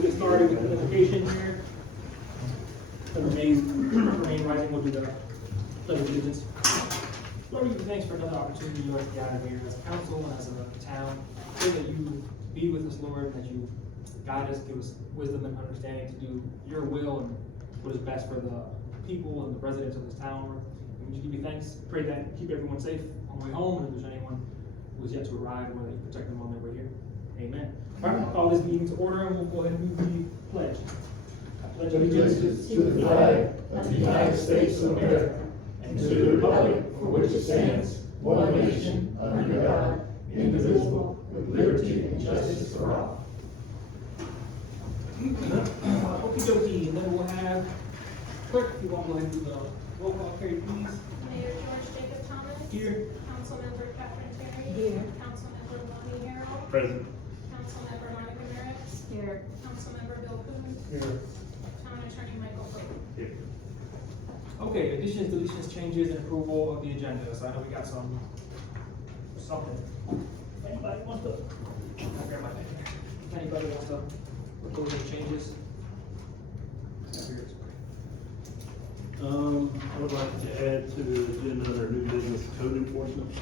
Get started with the invocation here. The remain rising, we'll do the pledge of allegiance. Lord, we give you thanks for another opportunity, Lord, to gather here as a council and as a town. Pray that you be with us, Lord, that you guide us, give us wisdom and understanding to do your will and what is best for the people and the residents of this town, Lord. And we just give you thanks. Pray that you keep everyone safe on the way home, and if there's anyone who is yet to arrive, Lord, that you protect them on their way here. Amen. All right, I'll call this meeting to order, and we'll go ahead and do the pledge. I pledge Allegiance to the flag of the United States of America and to the republic for which it stands, one nation, under God, indivisible, with liberty and justice for all. Okie dokie, and then we'll have clerk, if you want to go ahead and do the roll call, Carrie, please. Mayor George Jacob Thomas. Here. Councilmember Catherine Terry. Here. Councilmember Lonnie Harrell. Present. Councilmember Monica Merritt. Here. Councilmember Bill Coon. Here. Town Attorney Michael Fulton. Here. Okay, additions, deletions, changes, and approval of the agenda. So I know we got something. Anybody wants to? I'll grab my pen here. Anybody wants to propose any changes? I would like to add to the agenda under new business code enforcement.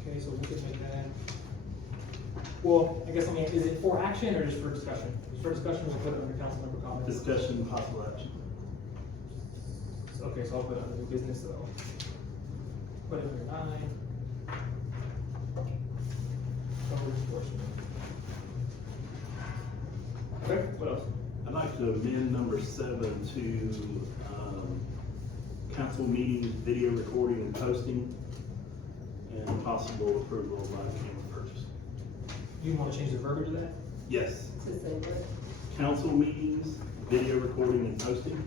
Okay, so we could make that. Well, I guess, is it for action or just for discussion? Just for discussion, we'll put it under council member comments. Discussion and possible action. Okay, so I'll put it under new business, so. Put it under 9. Code enforcement. Okay, what else? I'd like to amend number 7 to, council meetings, video recording and posting, and possible approval by camera purchase. You want to change the verbiage of that? Yes, To say what? council meetings, video recording and posting.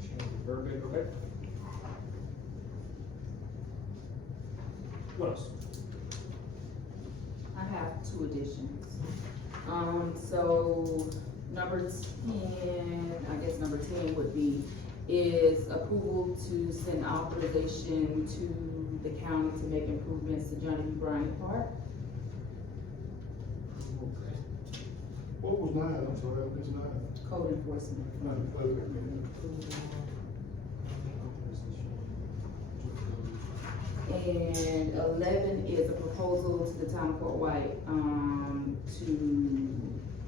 Change the verbiage, okay. What else? I have 2 additions. So number 10, I guess number 10 would be, is approval to send authorization to the county to make improvements to Johnny B. Bryant Park. Okay. What was 9? I'm sorry, I missed 9. Code enforcement. And 11 is a proposal to the town of Fort White, to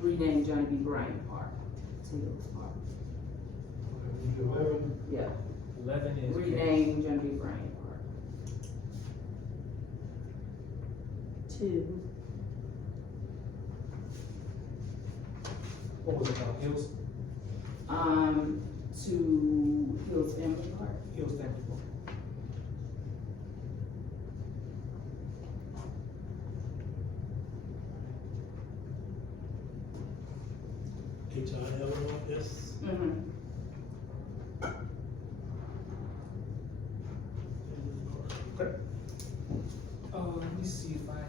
rename Johnny B. Bryant Park, Taylor's Park. 11. Yeah, 11 is. rename Johnny B. Bryant Park. 2. What was it called? Hills? To Hills Family Park. Hills Family Park. HILLS. Mm-hmm. Okay. Let me see if I.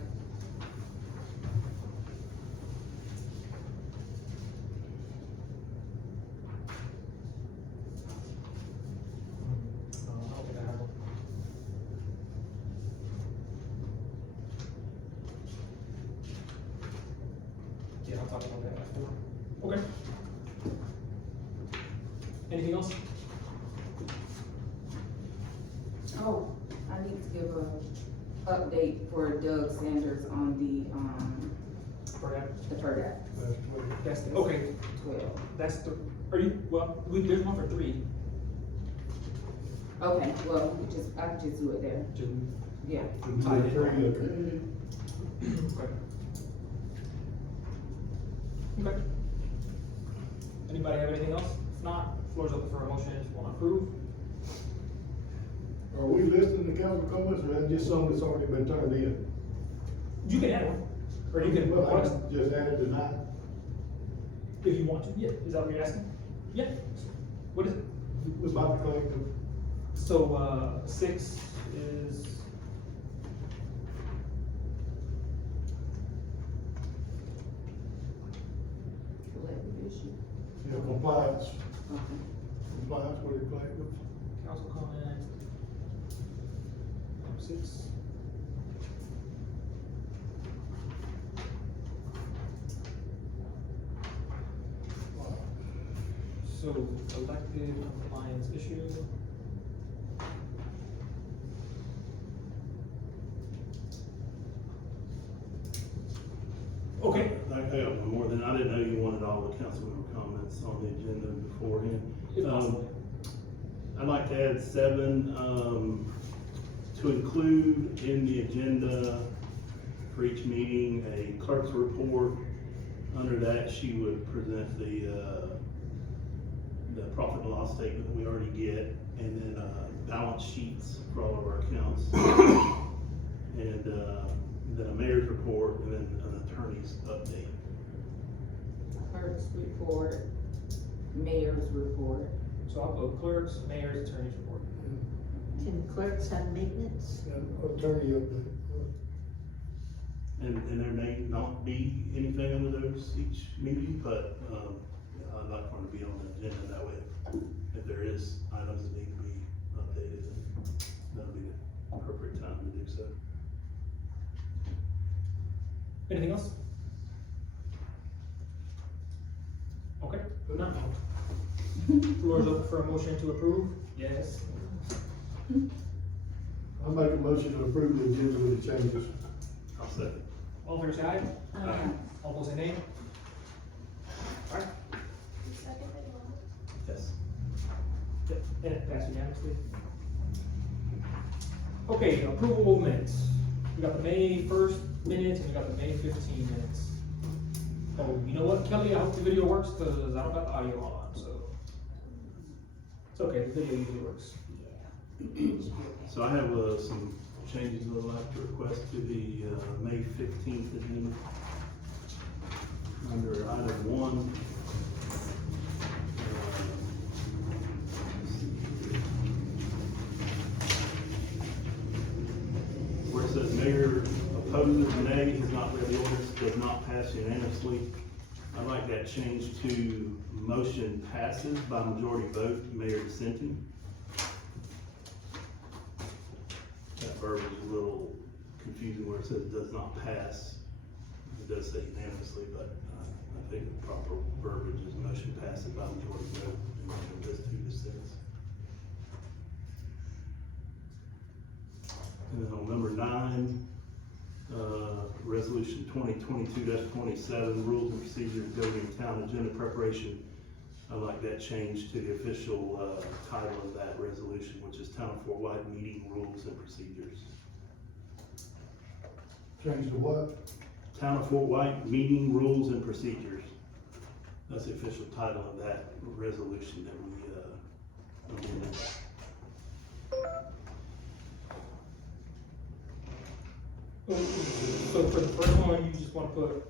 I don't think I have one. Yeah, I'll talk about that after. Okay. Anything else? Oh, I need to give a update for Doug Sanders on For that? the FERDAP That's the, okay, 12. that's the, are you, well, there's one for 3. Okay, well, I could just do it there, Just yeah. tied it. Mhm. Okay. Okay. Anybody have anything else? If not, floor's open for a motion if you want to approve. Are we listing the council comments, or that's just something that's already been turned in? You can add one, or you can, Well, I just added the 9. if you want to, yeah, is that what you're asking? Yeah. What is it? About the collective. So, 6 is. Collective issue. Yeah, compliance, Okay. compliance with the collective. Council comment. 6. So, elected compliance issue. Okay. I have one more than, I didn't know you wanted all the council member comments on the agenda beforehand. If possible. I'd like to add 7, to include in the agenda for each meeting, a clerk's report. Under that, she would present the profit and loss statement that we already get, and then, balance sheets for all of our accounts. And, then a mayor's report, and then an attorney's update. Clerk's report, mayor's report. So I'll put clerks, mayors, attorneys report. Can clerks have maintenance? And attorney update. And there may not be anything under those each meeting, but, I'd like for them to be on the agenda, that way, if there is items that need to be updated, then that'll be the appropriate time to do so. Anything else? Okay, good enough. Floor is open for a motion to approve. Yes. I make a motion to approve the agenda with the changes. I'll second. All fair side? Aye. All opposed, say nay. Alright, You second it, you want? Yes. and it passed unanimously. Okay, approval of minutes. We got the May 1st minutes and we got the May 15 minutes. Oh, you know what, Kelly, I hope the video works, cause I don't got the audio on, so. It's okay, the video usually works. So I have, some changes I'd like to request to the, May 15th agenda. Under item 1. Where it says mayor opposes, nay, has not read the ordinance, does not pass unanimously. I'd like that changed to motion passes by majority vote, mayor dissenting. That verbiage is a little confusing where it says does not pass. It does say unanimously, but I think the proper verbiage is motion passes by majority vote, and it does 2 dissents. And then on number 9, resolution 2022-27, rules and procedures governing town agenda preparation. I'd like that changed to the official, title of that resolution, which is Town of Fort White Meeting Rules and Procedures. Change to what? Town of Fort White Meeting Rules and Procedures. That's the official title of that resolution that we, amended. So for the first one, you just wanna put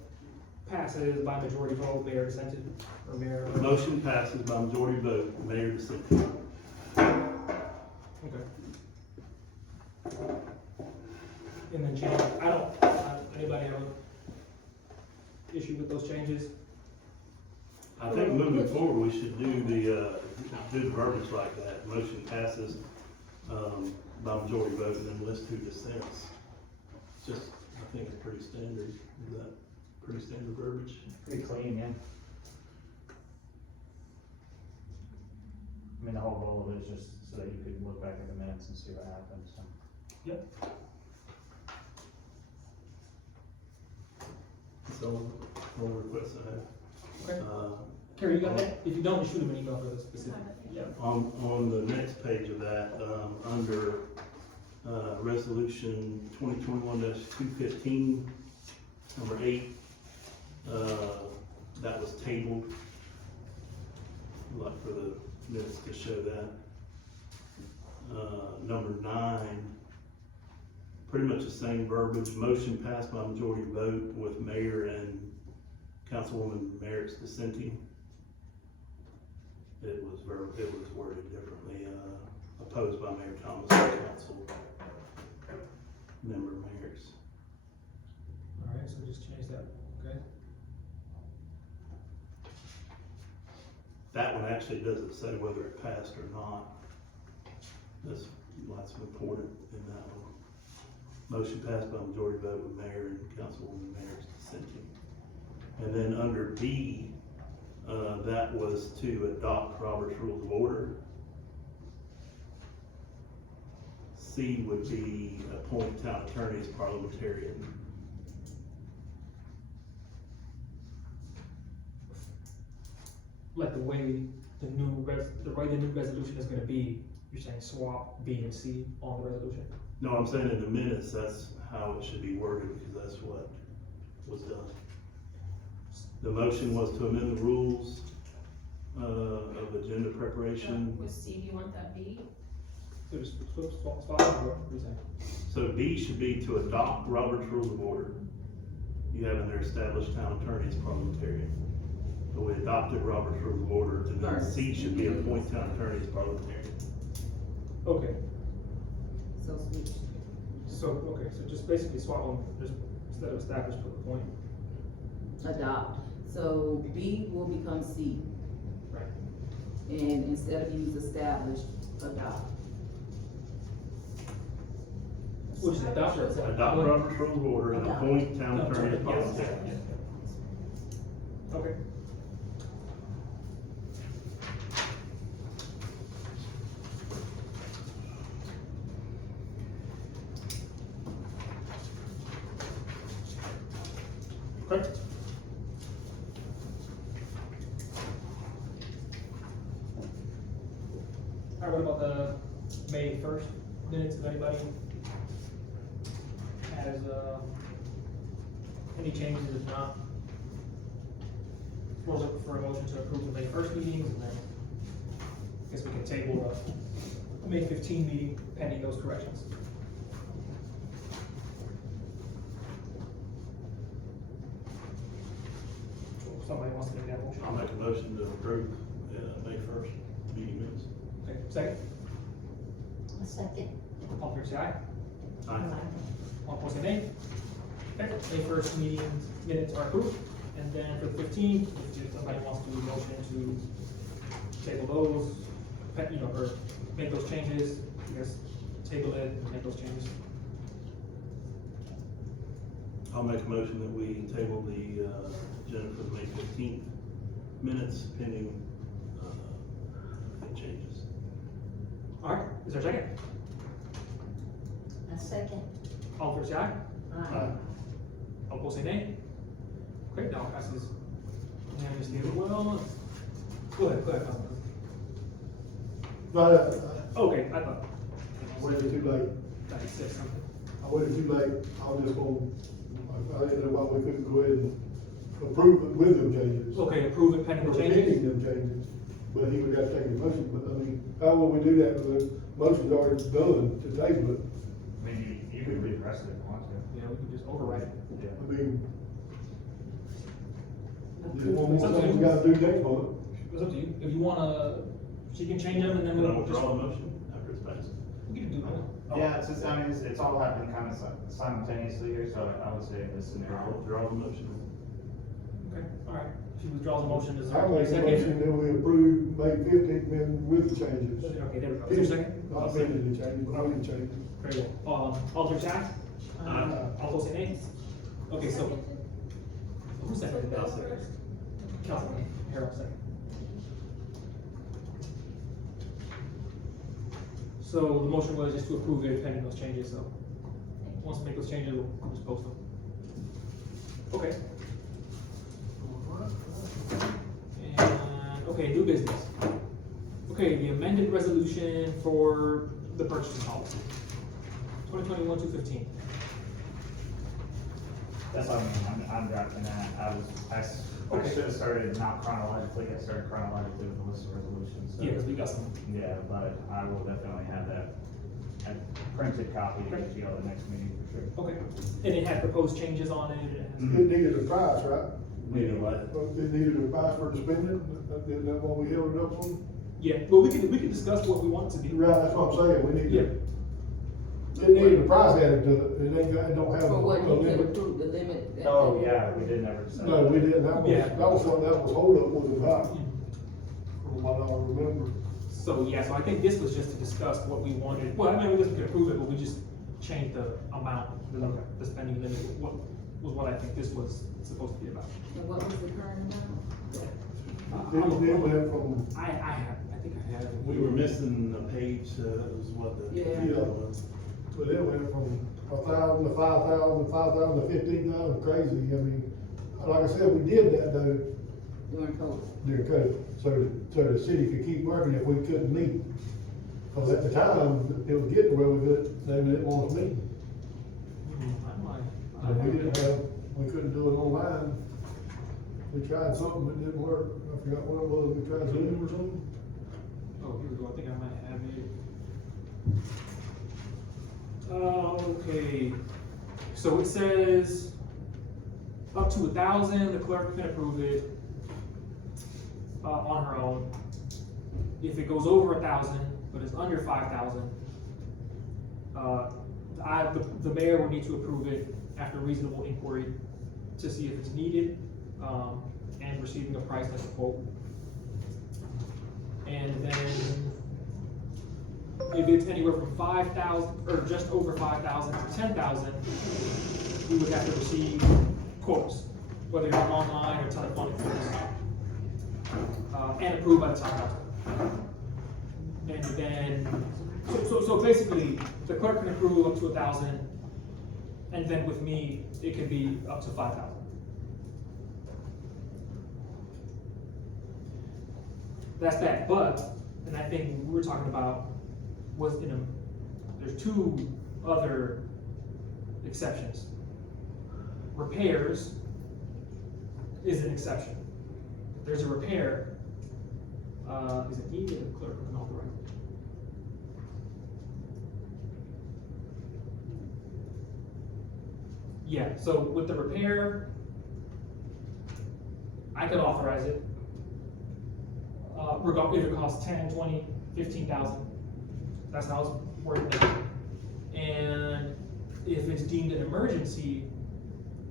passes by majority vote, mayor dissented, or mayor? Motion passes by majority vote, mayor dissenting. Okay. And then change, anybody have an issue with those changes? I think moving forward, we should do the verbiage like that. Motion passes, by majority vote, and then list 2 dissents. It's just, I think it's pretty standard. Is that pretty standard verbiage? Pretty clean, yeah. I mean, the whole goal of it is just so that you could look back at the minutes and see what happened, so. Yep. So, one request I have. Okay. Carrie, you got that? If you don't, shoot them an email for the specific. Yeah. On the next page of that, under, resolution 2021-215, number 8, that was tabled. I'd like for the minutes to show that. Number 9, pretty much the same verbiage, motion passed by majority vote with mayor and councilwoman Merritt's dissenting. it was worded differently, opposed by Mayor Thomas and council member mayors. All right, so just change that, okay? That one actually doesn't say whether it passed or not. That's important in that one. Motion passed by majority vote with mayor and councilwoman mayors dissenting. And then under B, that was to adopt Robert's Rules of Order. C would be appoint town attorney as parliamentarian. Like the way the new resolution is gonna be, you're saying swap B and C on the resolution? No, I'm saying in the minutes, that's how it should be worded, because that's what was done. The motion was to amend the rules, of agenda preparation. With C, do you want that B? So just swap, or what are you saying? So B should be to adopt Robert's Rules of Order. You have in there established town attorney as parliamentarian. But we adopted Robert's Rules of Order, and then C should be appoint town attorney as parliamentarian. Okay, So switch. so just basically swap them, just instead of established, put the point. Adopt. So B will become C. Right. And instead of use established, adopt. Which is adopt or accept? Adopt Robert's Rules of Order and Adopt. appoint town attorney as Yes, parliamentarian. yeah. Okay. Okay. All right, what about the May 1st minutes, if anybody has, any changes, if not? We'll look for a motion to approve the May 1st meetings, and then I guess we can table the May 15 meeting pending those corrections. Somebody wants to make that motion? I'll make a motion to approve, May 1st meeting minutes. Okay, second, A second. all fair say aye. Aye. All opposed say nay. Okay, May 1st meeting minutes are approved, and then for the 15th, if somebody wants to do a motion to table those, or make those changes, I guess, table it and make those changes. I'll make a motion that we table the, agenda for the May 15th minutes pending, any changes. All right, is there a second? A second. All fair say aye. Aye. All opposed say nay. Okay, now passes unanimously as well. Go ahead, Councilman. Okay, I thought. I waited too late. That you said something. I waited too late. I was just gonna, I didn't know why we couldn't go ahead and approve it with them changes. Okay, approve it pending Or the pending changes. them changes, but he would have to take the motion, but I mean, how will we do that when the motion's already done to table it? I mean, you could read the rest of it if you want to. Yeah, we can just override it. I mean, just one more thing we gotta do next month. It's up to you. If you wanna, she can change them and then Can I we'll just. withdraw the motion after it's passed? We can do that. Yeah, it's just, I mean, it's all happening kind of simultaneously here, so I would say in this I'll scenario. withdraw the motion. Okay, all right. She withdraws the motion, is I there a make a second? motion that we approve May 15th then with the changes. Okay, there we go. Is there a second? Not amending the changes, but only the changes. Very well. All fair say aye. Aye. All opposed say nay. Okay, so, who seconded that? I'll second. Councilman Harold second. So the motion was just to approve it pending those changes, so once we make those changes, we'll just post them. Okay. And, okay, new business. Okay, the amended resolution for the purchasing policy. 2021-215. That's what I mean, I'm drafting that, I Okay. should have started not chronologically, I started chronologically with the list of resolutions, so. Yeah, because we got some. Yeah, but I will definitely have that, a printed copy to get you all the next meeting for sure. Okay. And it had proposed changes on it. and- It needed a price, right? Neither way. It needed a price for the spending, isn't that what we held it up on? Yeah, well, we can discuss what we want it to be. Right, that's what I'm saying, we need Yeah. to, it needed a price added to it, it ain't got, it don't have. For what a you could limit. approve, the limit. that- Oh, yeah, we did never decide. No, we didn't, Yeah. that was something that was hold up wasn't high, from what I remember. So, yeah, so I think this was just to discuss what we wanted, well, I mean, we could approve it, but we just changed the amount, the spending limit, what was what I think this was supposed to be about. And what was the current amount? It went from, I think I have. We were missing a page, was what the. Yeah. Yeah. was. but it went from 1,000 to 5,000, 5,000 to 15,000, crazy, I mean, like I said, we did that though, During COVID. during COVID, so the city could keep working if we couldn't meet. Cause at the time, it was getting where they didn't want us meeting. And we couldn't do it online. We tried something, it didn't work. I forgot what it was, we tried Zoom or something. Oh, here we go, I think I might have it. Okay, so it says up to 1,000, the clerk can approve it, on her own. If it goes over 1,000, but is under 5,000, the mayor will need to approve it after reasonable inquiry to see if it's needed, and receiving a price like a quote. And then if it's anywhere from 5,000, or just over 5,000 to 10,000, we would have to receive quotes, whether you're online or telephonic quotes, and approved by the town council. And then, so basically, the clerk can approve up to 1,000, and then with me, it could be up to 5,000. That's that, but, and I think what we were talking about was there's two other exceptions. Repairs is an exception. If there's a repair, is it me or the clerk who can authorize it? Yeah, so with the repair, I could authorize it. If it costs 10, 20, 15,000, that's how it's working out. And if it's deemed an emergency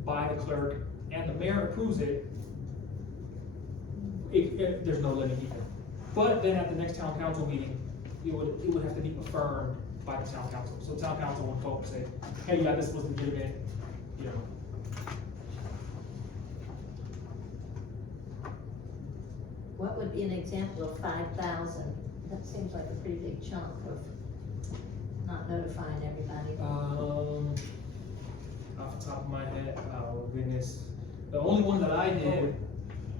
by the clerk and the mayor approves it, there's no limit either. But then at the next town council meeting, it would have to be affirmed by the town council. So town council would vote and say, hey, yeah, this was legitimate, you know. What would be an example of 5,000? That seems like a pretty big chunk of not notifying everybody. Off the top of my head, oh goodness. The only one that I did,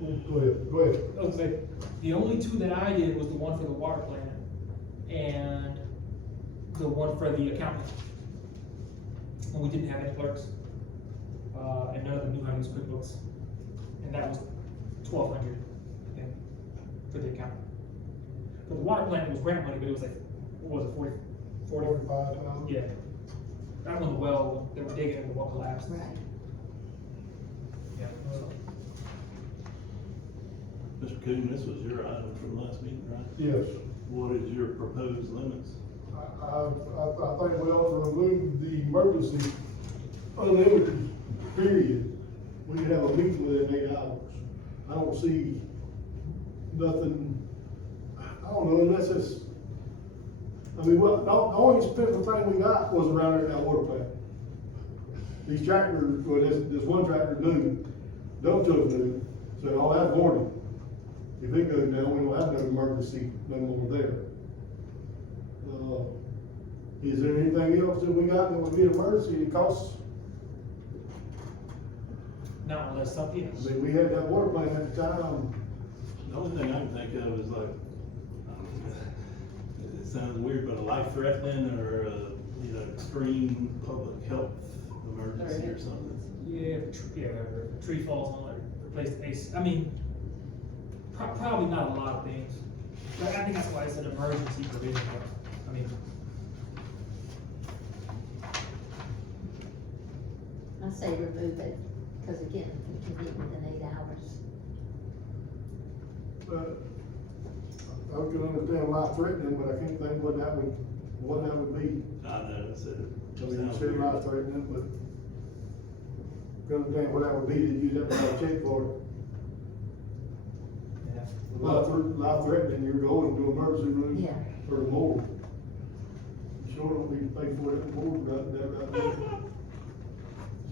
Go ahead. I was like, the only two that I did was the one for the water plant and the one for the accountant. When we didn't have any clerks, and none of them knew how to use QuickBooks. And that was 1,200, I think, for the accountant. For the water plant, it was grant money, but it was like, what was it, 40? 45,000. Yeah. That one, the well, they were digging and the well collapsed. Right. Yeah. Mr. Coon, this was your item from last meeting, right? Yes. What is your proposed limits? I think we ought to remove the emergency unlimited period. We can have a meeting within 8 hours. I don't see nothing, I don't know, unless it's, I mean, what, the only expensive thing we got was around there at that water plant. These tractors, well, this one tractor new, dump truck new, so all that's warranty. If it goes down, we don't have no emergency no more there. Is there anything else that we got that would be an emergency that costs? Not unless something I else. mean, we had that water plant at the time. The only thing I can think of is like, it sounds weird, but a life-threatening or a, extreme public health emergency or something. Yeah, if a tree falls on it, replace the base. I mean, probably not a lot of things. But I think that's why it's an emergency provision. I mean, I say remove it, because again, we can meet within 8 hours. can understand life threatening, but I can't think what that would be. I know, that's it. I mean, you said life threatening, but can understand what that would be, that you'd have to have a check for it. Life threatening, you're going to emergency room. Yeah. For the morgue. You sure don't need to pay for it at the morgue, right there.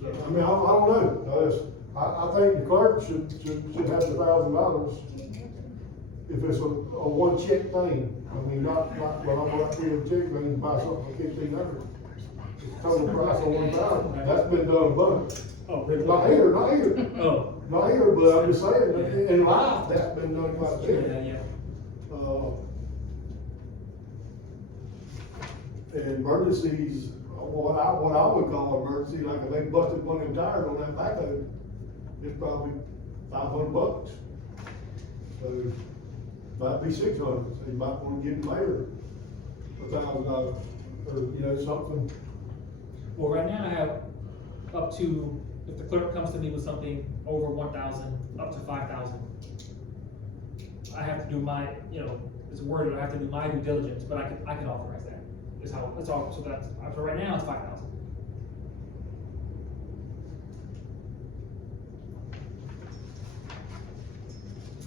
So, I mean, I don't know, I think the clerk should have the $1,000 if it's a one check thing. I mean, not, well, I'm gonna create a check, then buy something for $1,500. Total price of $1,000, that's been done a bunch. Oh, really? Not here, Oh, not here, but I'm just saying, in life, that's been done quite a bit. yeah. Emergencies, what I would call emergency, like if they busted one of them tires on that backhoe, it's probably $500. So, might be $600, so you might wanna give them later $1,000, or, you know, something. Well, right now I have up to, if the clerk comes to me with something over 1,000, up to 5,000. I have to do my, you know, it's worded, I have to do my due diligence, but I can authorize that. Is how, that's all, so that's, so right now it's 5,000.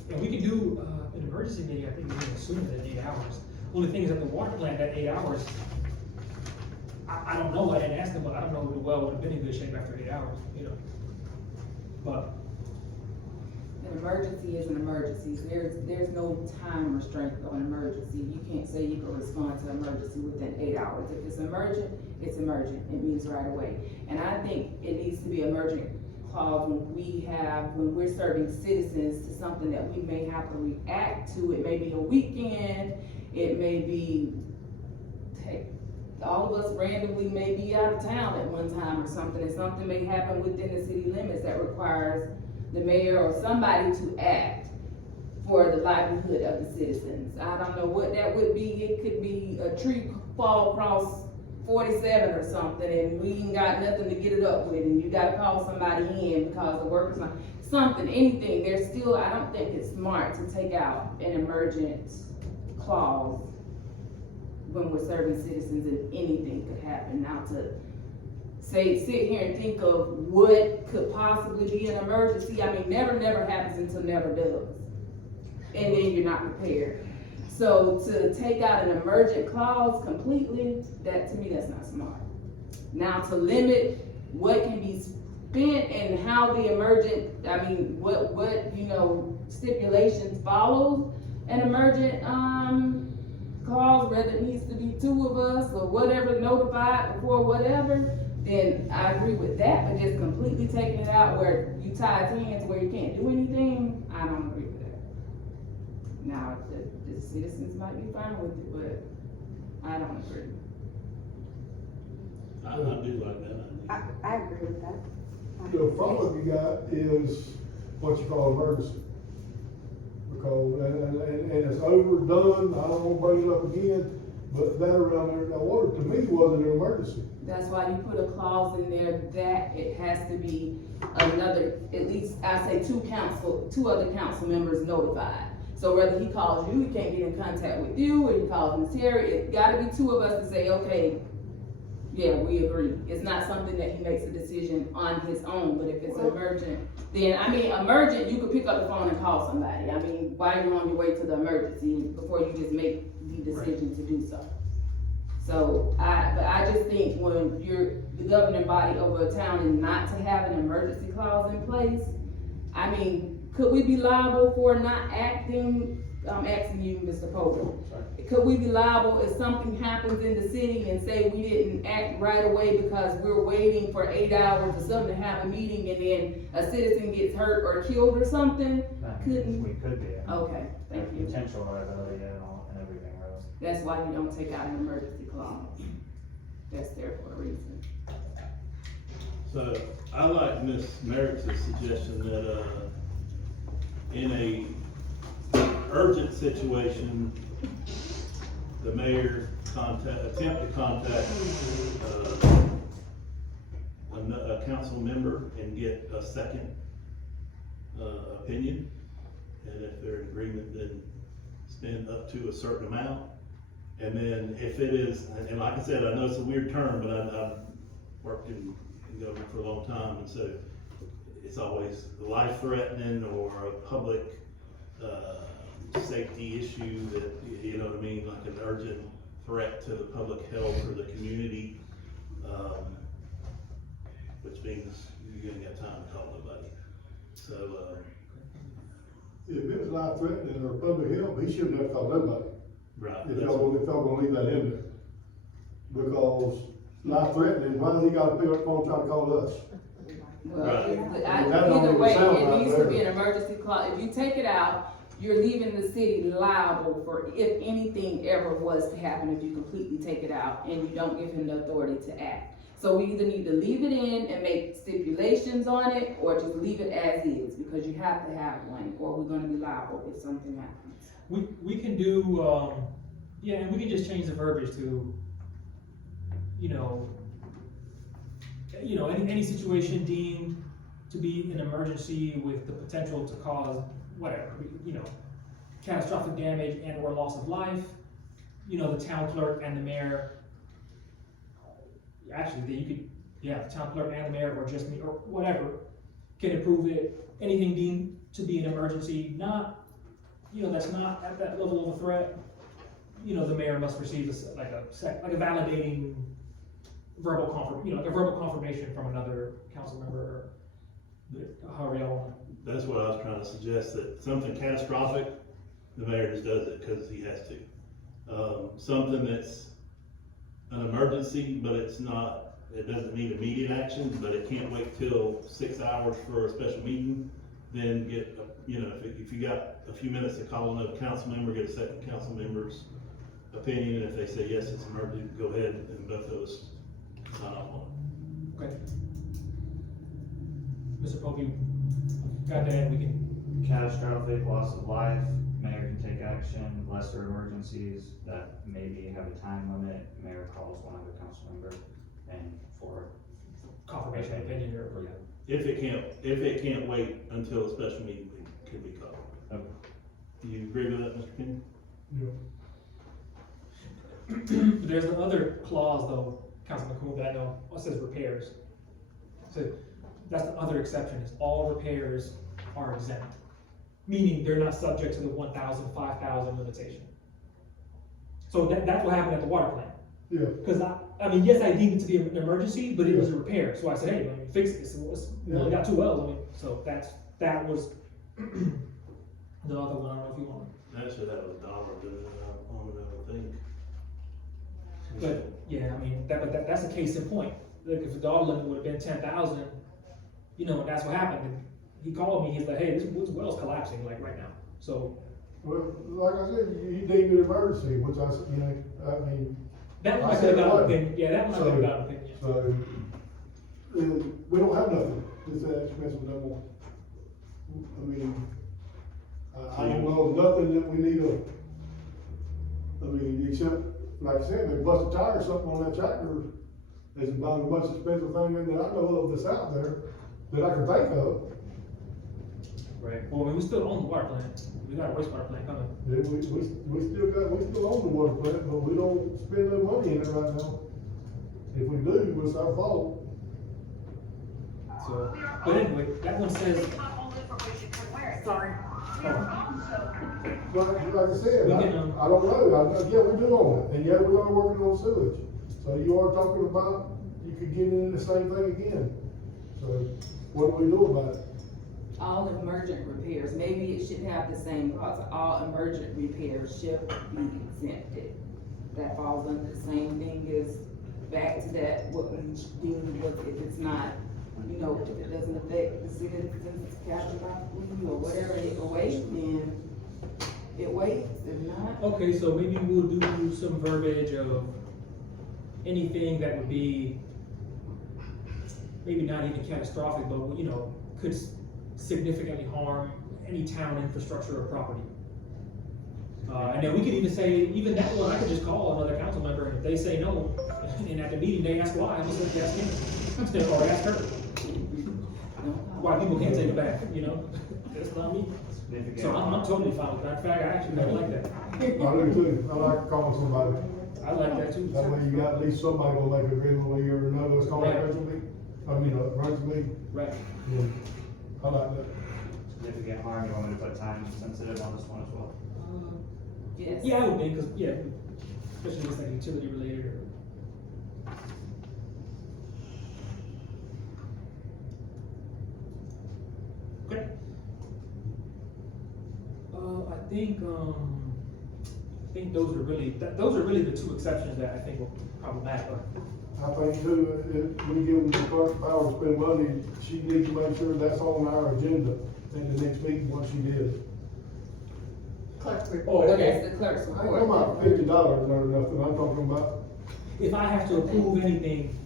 And we can do, an emergency meeting, I think we can assume that 8 hours. Only thing is at the water plant, that 8 hours, I don't know, I didn't ask them, but I don't know if the well would have been in good shape after 8 hours, you know? But, An emergency is an emergency. There's no time restraint on an emergency. You can't say you can respond to an emergency within 8 hours. If it's emergent, it's emergent. It means right away. And I think it needs to be emergent clause when we're serving citizens to something that we may have to react to. It may be a weekend, it may be, all of us randomly may be out of town at one time or something, and something may happen within the city limits that requires the mayor or somebody to act for the livelihood of the citizens. I don't know what that would be. It could be a tree fall across 47 or something, and we ain't got nothing to get it up with, and you gotta call somebody in because the worker's not, something, anything. There's still, I don't think it's smart to take out an emergent clause when we're serving citizens and anything could happen. Now to sit here and think of what could possibly be an emergency, I mean, never happens until never does. And then you're not prepared. So to take out an emergent clause completely, that to me, that's not smart. Now to limit what can be spent and how the emergent, I mean, what, you know, stipulations follow an emergent, clause, whether it needs to be 2 of us or whatever, notified before whatever, then I agree with that, but just completely taking it out where you tie hands where you can't do anything, I don't agree with that. Now, the citizens might be fine with it, but I don't agree. I do like that. I agree with that. The problem you got is what you call emergency. Because, and it's overdone, I don't wanna bring it up again, but that around there, that water to me wasn't an emergency. That's why you put a clause in there that it has to be another, at least I say 2 other council members notified. So whether he calls you, he can't get in contact with you, or he calls Ms. Terry, it gotta be 2 of us to say, okay, yeah, we agree. It's not something that he makes a decision on his own, but if it's emergent, then, I mean, emergent, you could pick up the phone and call somebody. I mean, while you're on your way to the emergency, before you just make the decision to do so. So, but I just think when you're the governing body over a town and not to have an emergency clause in place, I mean, could we be liable for not acting, I'm asking you, Mr. Pope, could we be liable if something happens in the city and say we didn't act right away because we're waiting for 8 hours or something to have a meeting and then a citizen gets hurt or killed or something? Couldn't? We could be. Okay, thank you. Potential liability and everything else. That's why you don't take out an emergency clause. That's there for a reason. So I like Ms. Merrick's suggestion that, in a urgent situation, the mayor attempt to contact, a council member and get a second, opinion. And if they're in agreement, then spend up to a certain amount. And then if it is, and like I said, I know it's a weird term, but I've worked in government for a long time, and so it's always life-threatening or a public, safety issue that, you know what I mean, like an urgent threat to the public health or the community, which means you ain't got time to call nobody. So, If it was life threatening or public health, he shouldn't have called nobody. right. If y'all gonna leave that in there. Because life threatening, why does he gotta pick up the phone trying to call us? Well, Right. That don't either even way, sound it right needs to there. be an emergency clause. If you take it out, you're leaving the city liable for if anything ever was to happen, if you completely take it out and you don't give him the authority to act. So we either need to leave it in and make stipulations on it, or just leave it as is, because you have to have one, or we're gonna be liable if something happens. We can do, yeah, and we can just change the verbiage to, any situation deemed to be an emergency with the potential to cause whatever, catastrophic damage and or loss of life, the town clerk and the mayor. Actually, the town clerk and the mayor, or just me, or whatever, can approve it. Anything deemed to be an emergency, not, that's not at that level of a threat, the mayor must receive a validating verbal confirmation from another council member, or however y'all want. That's what I was trying to suggest, that something catastrophic, the mayor just does it because he has to. Something that's an emergency, but it doesn't need immediate action, but it can't wait till 6 hours for a special meeting, then get, if you got a few minutes to call another council member, get a second council member's opinion, and if they say, yes, it's emergency, go ahead, and both of us sign off on it. Okay. Mr. Pope, you got that, we can, Catastrophic loss of life, mayor can take action. Lesser emergencies that maybe have a time limit, mayor calls one other council member and for. confirmation opinion or, If it can't wait until a special meeting can be called. Okay. Do you agree with that, Mr. Kenny? There's the other clause though, Councilman Cool, that I know, it says repairs. So that's the other exception, is all repairs are exempt, meaning they're not subject to the 1,000, 5,000 limitation. So that's what happened at the water plant. Yeah. Cause I mean, yes, I deemed it to be an emergency, but it was a repair, so I said, hey, let me fix it, we only got 2 wells, so that was the other one, I don't know if you want. That should have a dollar limit on it, I would think. But, yeah, I mean, that's a case in point. Like, if the dollar limit would have been 10,000, and that's what happened. And he called me, he's like, hey, this well's collapsing, like, right now. So, Well, like I said, you deemed it emergency, which I mean, that one I I said could have got what? an opinion, yeah, that one I could have got an opinion. so, we don't have nothing that's that expensive no more. I mean, I don't know nothing that we need except, like I said, they bust a tire or something on that tractor. It's about the most expensive thing that I know of that's out there that I can think of. Right. Well, I mean, we still own the water plant. We got a wastewater plant coming. Yeah, we still own the water plant, but we don't spend no money in it right now. If we do, it's our fault. So, but anyway, that one says, Sorry. But like I said, We I can, don't know, yeah, we do own it, and yeah, we are working on sewage. So you are talking about, you could get into the same thing again. So what do we do about it? All emergent repairs, maybe it should have the same clause, all emergent repairs shall be exempted. That falls under the same thing as, back to that, what we dealing with, if it's not, if it doesn't affect the citizens' catastrophically or whatever, it awaits, then it waits, if not. okay, so maybe we'll do some verbiage of anything that would be maybe not even catastrophic, but, could significantly harm any town infrastructure or property. And then we could even say, even that one, I could just call another council member, and if they say no, and at the meeting, they ask why, I just say, ask him, or ask her. Why people can't take it back, that's not me. So I'm totally fine with that. In fact, I actually don't like that. do too, I like calling somebody. I like that too. That way you got at least somebody gonna make a agreement with you, or no, let's call it Right. special meeting. I mean, emergency meeting. Right. Yeah, I like that. If you get harmed, you want me to put time sensitive on this one as well? Yes. Yeah, I would think, cause, yeah, especially if it's like utility related or. Okay. I think those are really, those are really the two exceptions that I think were problematic. I think too, if we give the clerk power to spend money, she needs to make sure that's on our agenda in the next meeting, what she did. Clerk Oh, report. okay. That's the clerk's I ain't report. talking about $50 or nothing, I'm talking about. If I have to approve anything,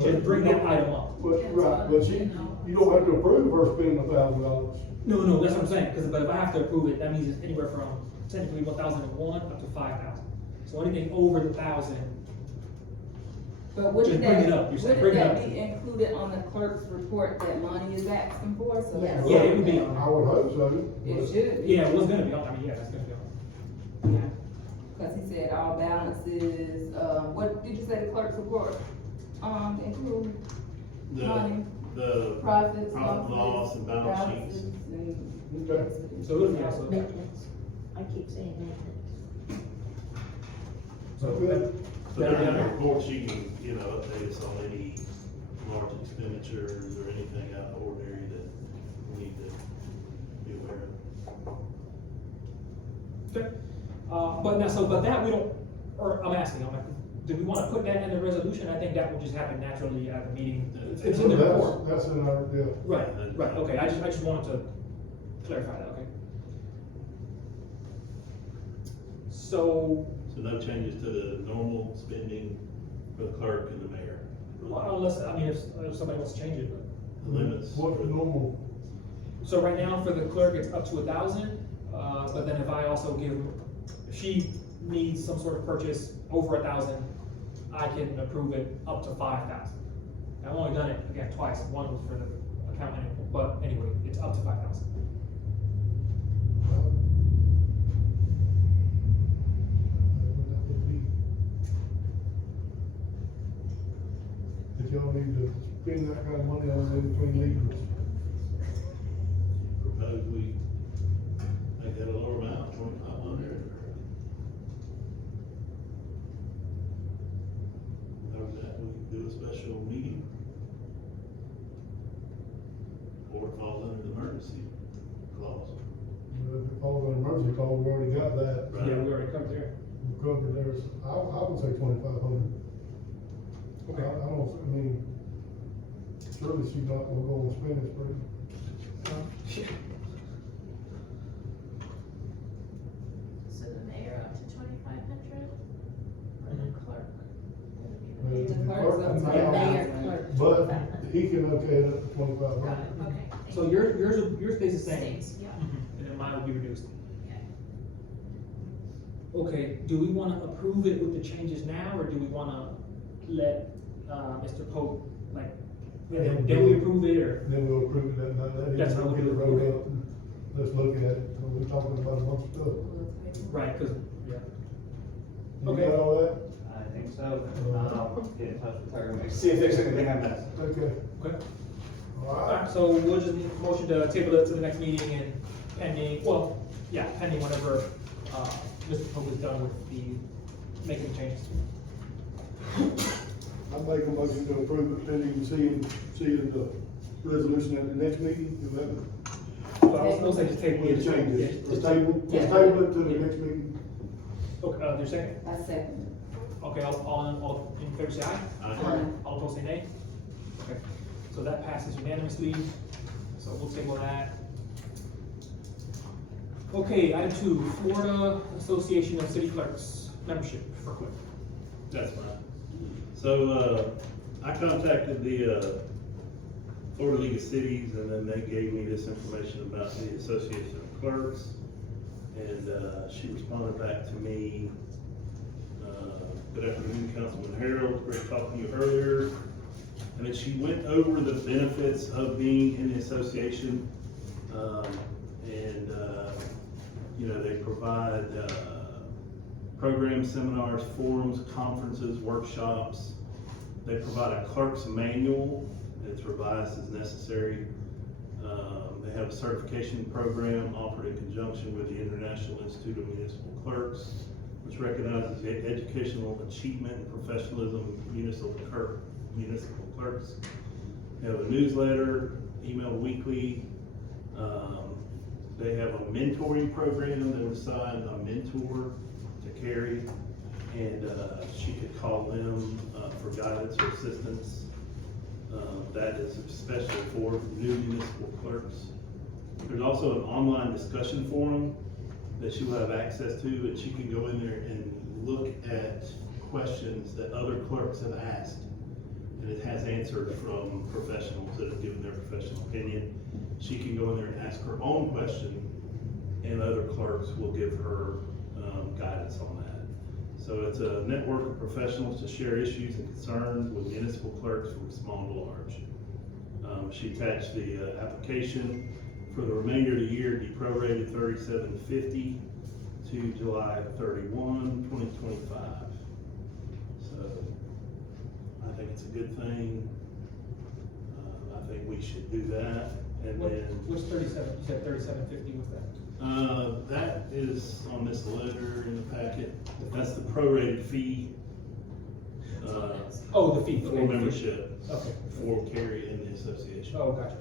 just bring that item up. But, right, but you don't have to approve her spending $1,000. No, that's what I'm saying, but if I have to approve it, that means it's anywhere from technically 1,001 up to 5,000. So anything over the 1,000, But wouldn't Just bring it that, up. You said wouldn't bring it that up. be included on the clerk's report that money is asking for, so Yes. that's. Yeah, it would be. I would hope so. It but- should be. yeah, it was gonna be on, I mean, yeah, that's gonna be on. Yeah, cause he said all balances, what did you say the clerk's report, include money, The profits, profit loss losses, and balance sheets. balances, and. Okay. So it would be also. Maintenance, I keep saying maintenance. So Good. But in the report, she can, update us on any large expenditures or anything out of the ordinary that we need to be aware of. Okay, but that we don't, or I'm asking, do we wanna put that in the resolution? I think that will just happen naturally at the meeting. It's in the report. That's in our, yeah. Right, okay, I just wanted to clarify that, okay? So, So no changes to the normal spending for the clerk and the mayor. well, unless, I mean, if somebody wants to change it, but. The limits. What's the normal? So right now for the clerk, it's up to 1,000, but then if I also give, if she needs some sort of purchase over 1,000, I can approve it up to 5,000. I've only done it, again, twice, one was for the account manager, but anyway, it's up to 5,000. If y'all need to spend that kind of money on it between leaders. Propose we make that a lower amount, 2,500. Or that we do a special meeting. Or it falls under the emergency clause. If it falls on emergency call, we already got that. Right. Yeah, we already covered there. We covered theirs. I would say 2,500. Okay. I mean, surely she's not gonna go on spending spree. So the mayor up to 2,500, or the clerk? The The clerk's up to clerk- Mayor, 1,000. clerk. But he can okay it up to 2,500. Got it, okay. So yours stays the same? Stays, yeah. Mhm, and then mine will be reduced. Okay. Okay, do we wanna approve it with the changes now, or do we wanna let, Mr. Pope, like, then we approve it, or? And then we'll approve that night. That's We'll how we get do it it. rolled up and let's look at it. We're talking about a bunch of stuff. Right, cause, yeah. You Okay. got all that? I think so, I'll get in touch with her, and see if there's anything I missed. Okay. Okay. All right. Alright, so we'll just need a motion to table it to the next meeting and pending, pending whenever, Mr. Pope is done with the, making changes. I make a motion to approve it pending seeing the resolution at the next meeting. Is that? So I was gonna say just table it. We'll change it. Yeah, Let's table it to the next meeting. Okay, there's a second? I second. Okay, all in favor say aye. Aye. All opposed say nay. Okay, so that passes unanimously, so we'll table that. Okay, item 2, Florida Association of City Clerks membership for clerk. That's fine. So, I contacted the, Florida League of Cities, and then they gave me this information about the Association of Clerks. And, she responded back to me, good afternoon, Councilman Harold, great talking to you earlier. And then she went over the benefits of being in the association, and, They provide, programs, seminars, forums, conferences, workshops. They provide a clerk's manual. It's revised as necessary. They have a certification program offered in conjunction with the International Institute of Municipal Clerks, which recognizes the educational achievement and professionalism of municipal clerks. They have a newsletter, email weekly. They have a mentoring program. They would assign a mentor to Carrie, and she could call them for guidance or assistance. That is especially for new municipal clerks. There's also an online discussion forum that she will have access to, and she can go in there and look at questions that other clerks have asked. And it has answers from professionals that have given their professional opinion. She can go in there and ask her own question, and other clerks will give her guidance on that. So it's a network of professionals to share issues and concerns with municipal clerks from small to large. She attached the application for the remainder of the year to be prorated $37.50 to July 31, 2025. So I think it's a good thing. I think we should do that. And then What's 37, you said 37.50, what's that? that is on this letter in the packet. That's the prorated fee, Oh, the fee. for Okay. membership Okay. for Carrie in the association. Oh, gotcha,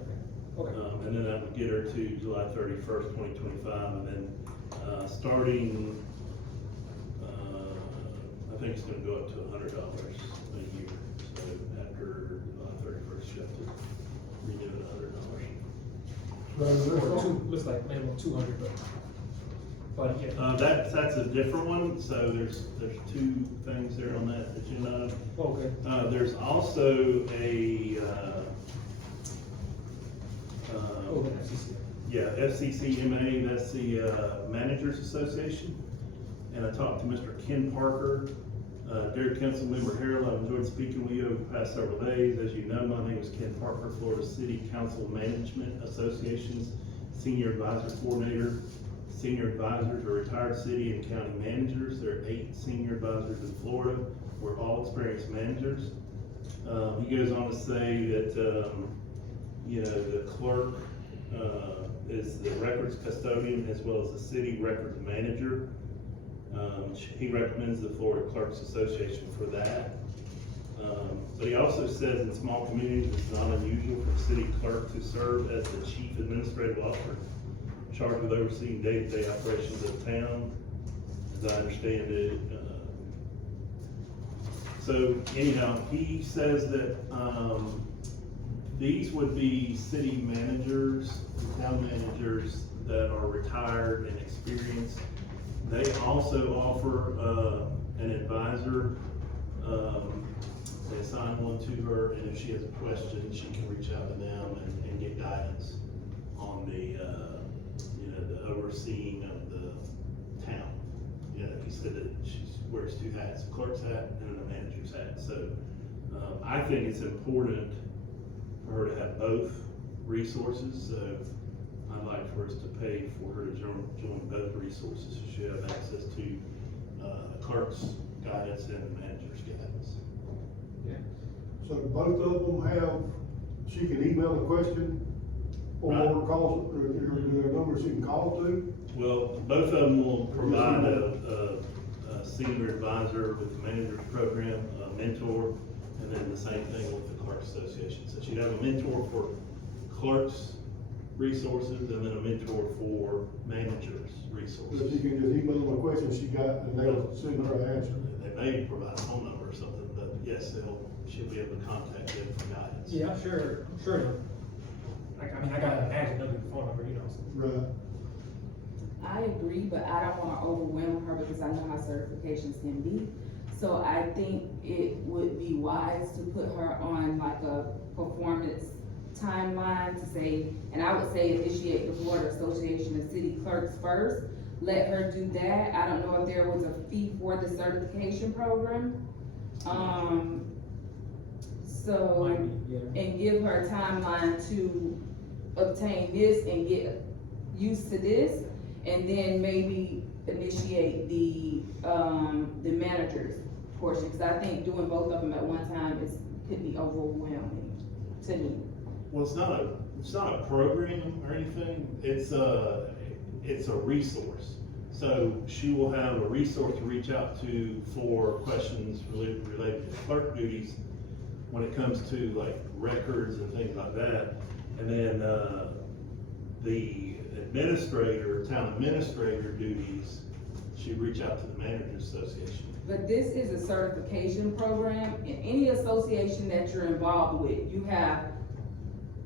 okay. And then that would get her to July 31st, 2025, and then, starting, I think it's gonna go up to $100 a year. So after July 31st, you have to renew it $100. Looks like minimum 200, but yeah. That's a different one, so there's two things there on that agenda. Okay. There's also a, Oh, the FCC. yeah, FCCMA, that's the Managers Association. And I talked to Mr. Ken Parker, Dairy Council Member Harold. I've enjoyed speaking with you over the past several days. As you know, my name is Ken Parker, Florida City Council Management Association's Senior Advisor Coordinator. Senior advisors are retired city and county managers. There are 8 senior advisors in Florida. We're all experienced managers. He goes on to say that, the clerk is the records custodian as well as the city records manager. He recommends the Florida Clerks Association for that. But he also says in small communities, it's not unusual for the city clerk to serve as the chief administrative officer, charged with overseeing day-to-day operations of the town, as I understand it. So anyhow, he says that, these would be city managers, town managers that are retired and experienced. They also offer, an advisor. They assign one to her, and if she has a question, she can reach out to them and get guidance on the, the overseeing of the town. Like you said, that she wears 2 hats, a clerk's hat and a manager's hat. So, I think it's important for her to have both resources. So I'd like for us to pay for her to join both resources, so she have access to, clerk's guidance and manager's guidance. So both of them have, she can email the question or Right. call, or there a number she can call to? Well, both of them will provide a senior advisor with the manager's program, a mentor, and then the same thing with the Clerks Association. So she'd have a mentor for clerks resources and then a mentor for managers So resources. she can just email them a question she got and they'll send her an answer. They may provide a phone number or something, but yes, she'll be able to contact them for guidance. Yeah, I'm sure. I gotta imagine they'll get the phone number, Right. I agree, but I don't wanna overwhelm her because I know how certifications can be. So I think it would be wise to put her on like a performance timeline to say, and I would say initiate the Florida Association of City Clerks first. Let her do that. I don't know if there was a fee for the certification program. So, and give her a timeline to obtain this and get used to this. And then maybe initiate the manager's portion, cause I think doing both of them at one time could be overwhelming to me. Well, it's not a program or anything, it's a resource. So she will have a resource to reach out to for questions related to clerk duties when it comes to like records and things like that. And then, the administrator, town administrator duties, she reach out to the managers association. But this is a certification program, in any association that you're involved with, you have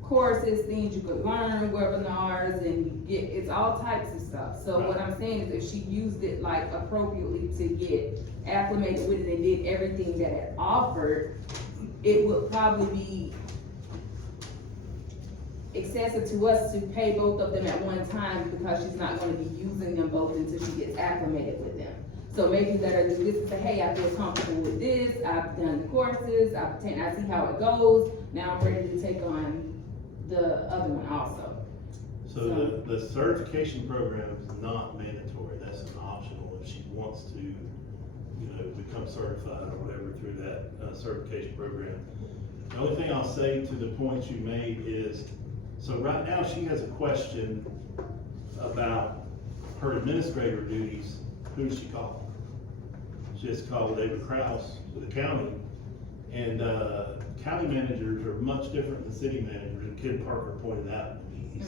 courses, things you could learn, webinars, and it's all types of stuff. So what I'm saying is if she used it like appropriately to get acclimated with it and did everything that it offered, it would probably be excessive to us to pay both of them at one time because she's not gonna be using them both until she gets acclimated with them. So maybe let her do this and say, hey, I feel comfortable with this, I've done the courses, I see how it goes, now I'm ready to take on the other one also. So the certification program is not mandatory, that's an optional if she wants to, become certified or whatever through that certification program. The only thing I'll say to the points you made is, so right now she has a question about her administrator duties, who does she call? She has to call David Kraus with the county, and county managers are much different than city managers, and Ken Parker pointed that out to me. He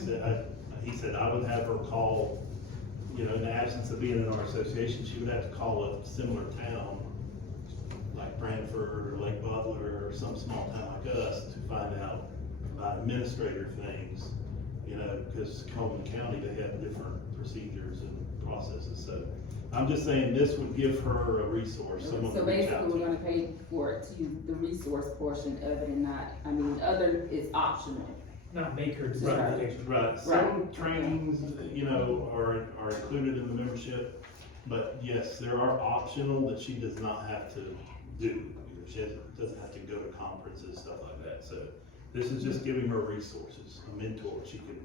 said I would have her call, in the absence of being in our association, she would have to call a similar town, like Brantford or Lake Butler or some small town like us, to find out about administrator things, because Coleman County, they have different procedures and processes, so I'm just saying this would give her a resource, someone to So reach out basically, we're to. gonna pay for it to use the resource portion of it and not, other is optional. Not make her do Right, certification. right, some trainings, are included in the membership, but yes, there are optional that she does not have to do. She doesn't have to go to conferences, stuff like that, so this is just giving her resources, a mentor. She can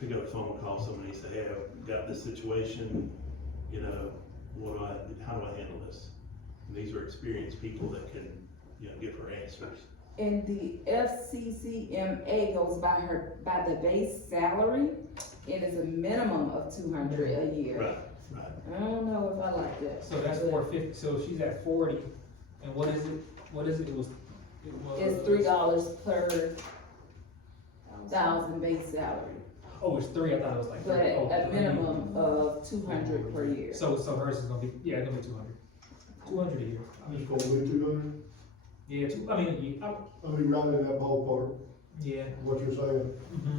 pick up the phone and call somebody and say, hey, I've got this situation, how do I handle this? And these are experienced people that can, give her answers. And the FCCMA goes by the base salary, and it's a minimum of $200 a year. Right. I don't know if I like that. So that's 450, so she's at 40, and what is it? It was. It's $3 per thousand base salary, Oh, it's 3, I thought it was like. but oh, a minimum of $200 per year. So hers is gonna be, yeah, it's gonna be 200. 200 a year. It's gonna be 200, Yeah, right in that ballpark, yeah. what you're saying. Mm-hmm.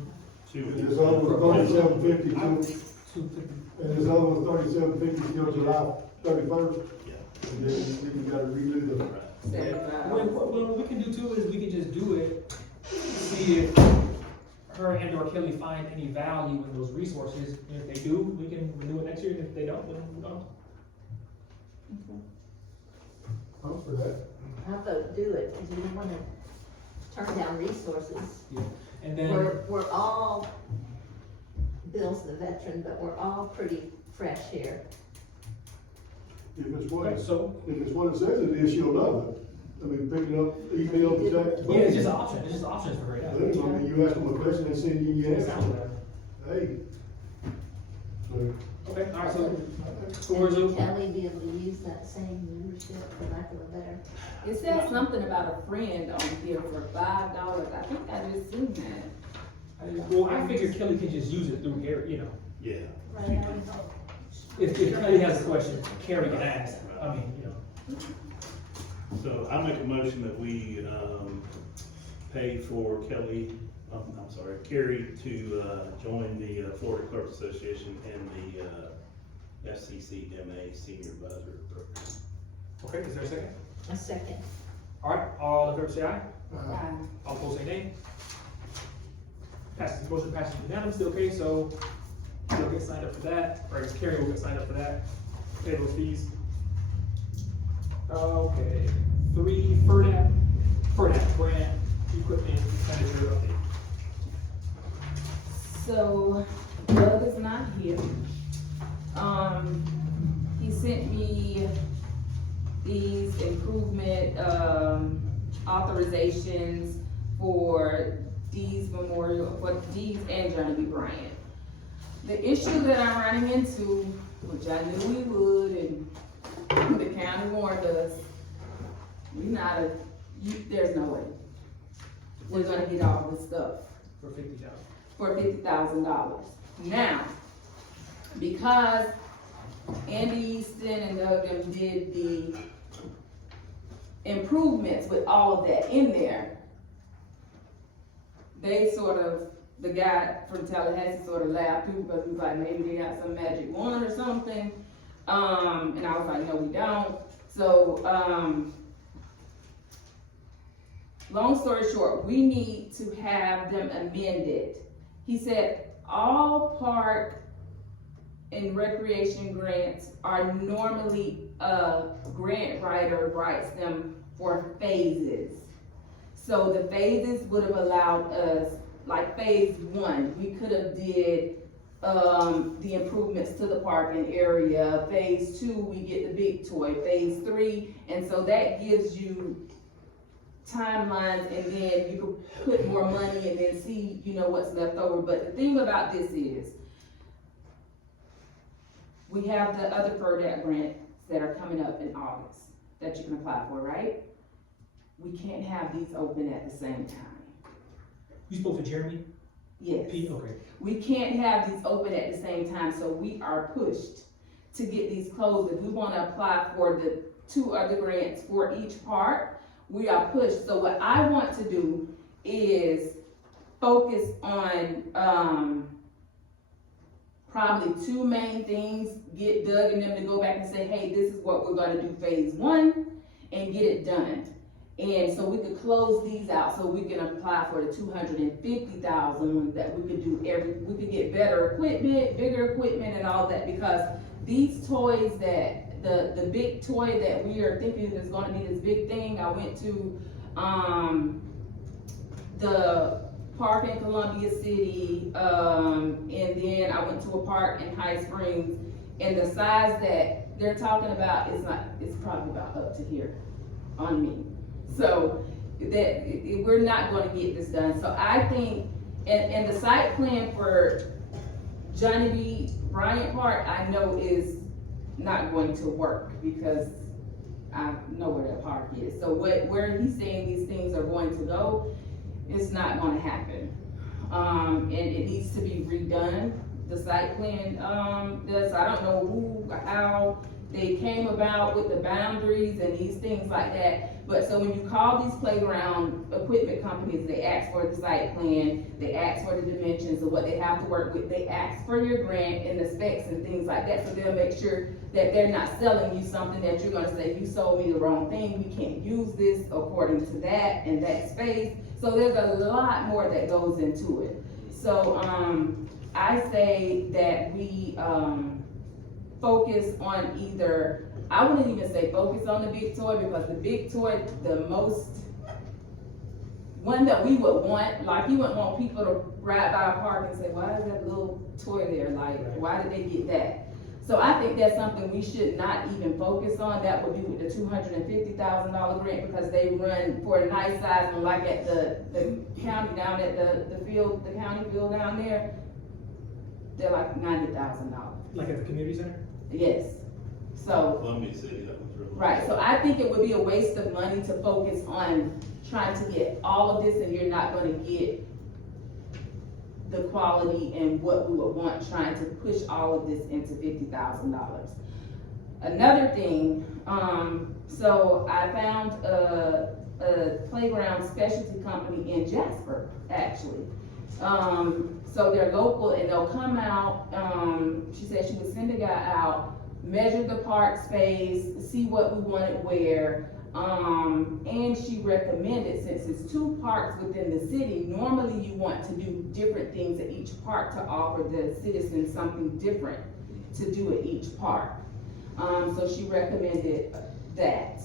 She would And use this other was $37.50 too, 250. and this other was $37.50 till July 31st, Yeah, and then you gotta redo the. right. 75. What we can do too is we can just do it, see if her and or Kelly find any value in those resources. And if they do, we can renew it next year, and if they don't, then we don't. I'm for that. I vote do it, because you don't wanna turn down resources. And then, We're all, Bill's the veteran, but we're all pretty fresh here. If it's what, okay, if so, it's what it says it is, she'll love it. Picking up email to check. yeah, it's just an option, it's just options for her, yeah. You ask them a question, they send you your It sounds answer. better. Hey. So, Okay, alright, so, floor is open. Kelly be able to use that same membership, for lack of a better. It says something about a friend on here for $5. I think I just seen that. Well, I figure Kelly can just use it through Gary, Yeah. If Kelly has a question, Carrie can ask, So I make a motion that we, pay for Carrie to, join the Florida Clerks Association and the FCCMA Senior Advisor Program. Okay, is there a second? A second. Alright, all in favor say aye. Um, All opposed say nay. Passes, motion passes unanimously, okay, so you'll get signed up for that, or I guess Carrie will get signed up for that, pay those fees. Okay, 3, FERDAP grant equipment expenditure update. So Doug is not here. He sent me these improvement, authorizations for Dee's Memorial, for Dee's and Johnny B. Bryant. The issue that I'm running into, which I knew we would, and the county warned us, there's no way we're gonna get all this stuff For $50,000. for $50,000. Now, because Andy Easton and Doug them did the improvements with all of that in there, they sort of, the guy from Tallahassee sort of laughed too, because he was like, maybe they got some magic wand or something. And I was like, no, we don't. So, long story short, we need to have them amended. He said all park and recreation grants are normally, a grant writer writes them for phases. So the phases would have allowed us, like phase 1, we could have did, the improvements to the parking area. Phase 2, we get the big toy. Phase 3, and so that gives you timelines, and then you can put more money and then see, what's left over. But the thing about this is, we have the other FERDAP grants that are coming up in August that you can apply for, right? We can't have these open at the same time. You spoke to Jeremy? Yes. Pete, okay. We can't have these open at the same time, so we are pushed to get these closed. If we wanna apply for the 2 other grants for each park, we are pushed. So what I want to do is focus on, probably 2 main things, get Doug and them to go back and say, hey, this is what we're gonna do phase 1, and get it done. And so we could close these out, so we can apply for the $250,000 that we could do we could get better equipment, bigger equipment and all that, because these toys that, the big toy that we are thinking is gonna be this big thing, I went to, the park in Columbia City, and then I went to a park in High Springs, and the size that they're talking about it's probably about up to here on me. So we're not gonna get this done. So I think, and the site plan for Johnny B. Bryant Park, I know is not going to work, because I know where that park is. So where he's saying these things are going to go, it's not gonna happen. And it needs to be redone. The site plan, does, I don't know how they came about with the boundaries and these things like that. But so when you call these playground equipment companies, they ask for the site plan, they ask for the dimensions of what they have to work with, they ask for your grant and the specs and things like that, so they'll make sure that they're not selling you something that you're gonna say, you sold me the wrong thing, we can't use this according to that and that space. So there's a lot more that goes into it. So, I say that we, focus on either, I wouldn't even say focus on the big toy, because the big toy, the most, one that we would want, like you wouldn't want people to ride by a park and say, why is that little toy there? Like, why did they get that? So I think that's something we should not even focus on. That would be with the $250,000 grant, because they run for a nice size, and like at the county down at the field, the county field down there, they're like $90,000. Like at the community center? Yes. So, Columbia City, that was really. right, so I think it would be a waste of money to focus on trying to get all of this, and you're not gonna get the quality and what we would want, trying to push all of this into $50,000. Another thing, so I found a playground specialty company in Jasper, actually. So they're local, and they'll come out, she said she would send a guy out, measure the park space, see what we wanted where, and she recommended, since it's 2 parks within the city, normally you want to do different things at each park to offer the citizens something different to do at each park. So she recommended that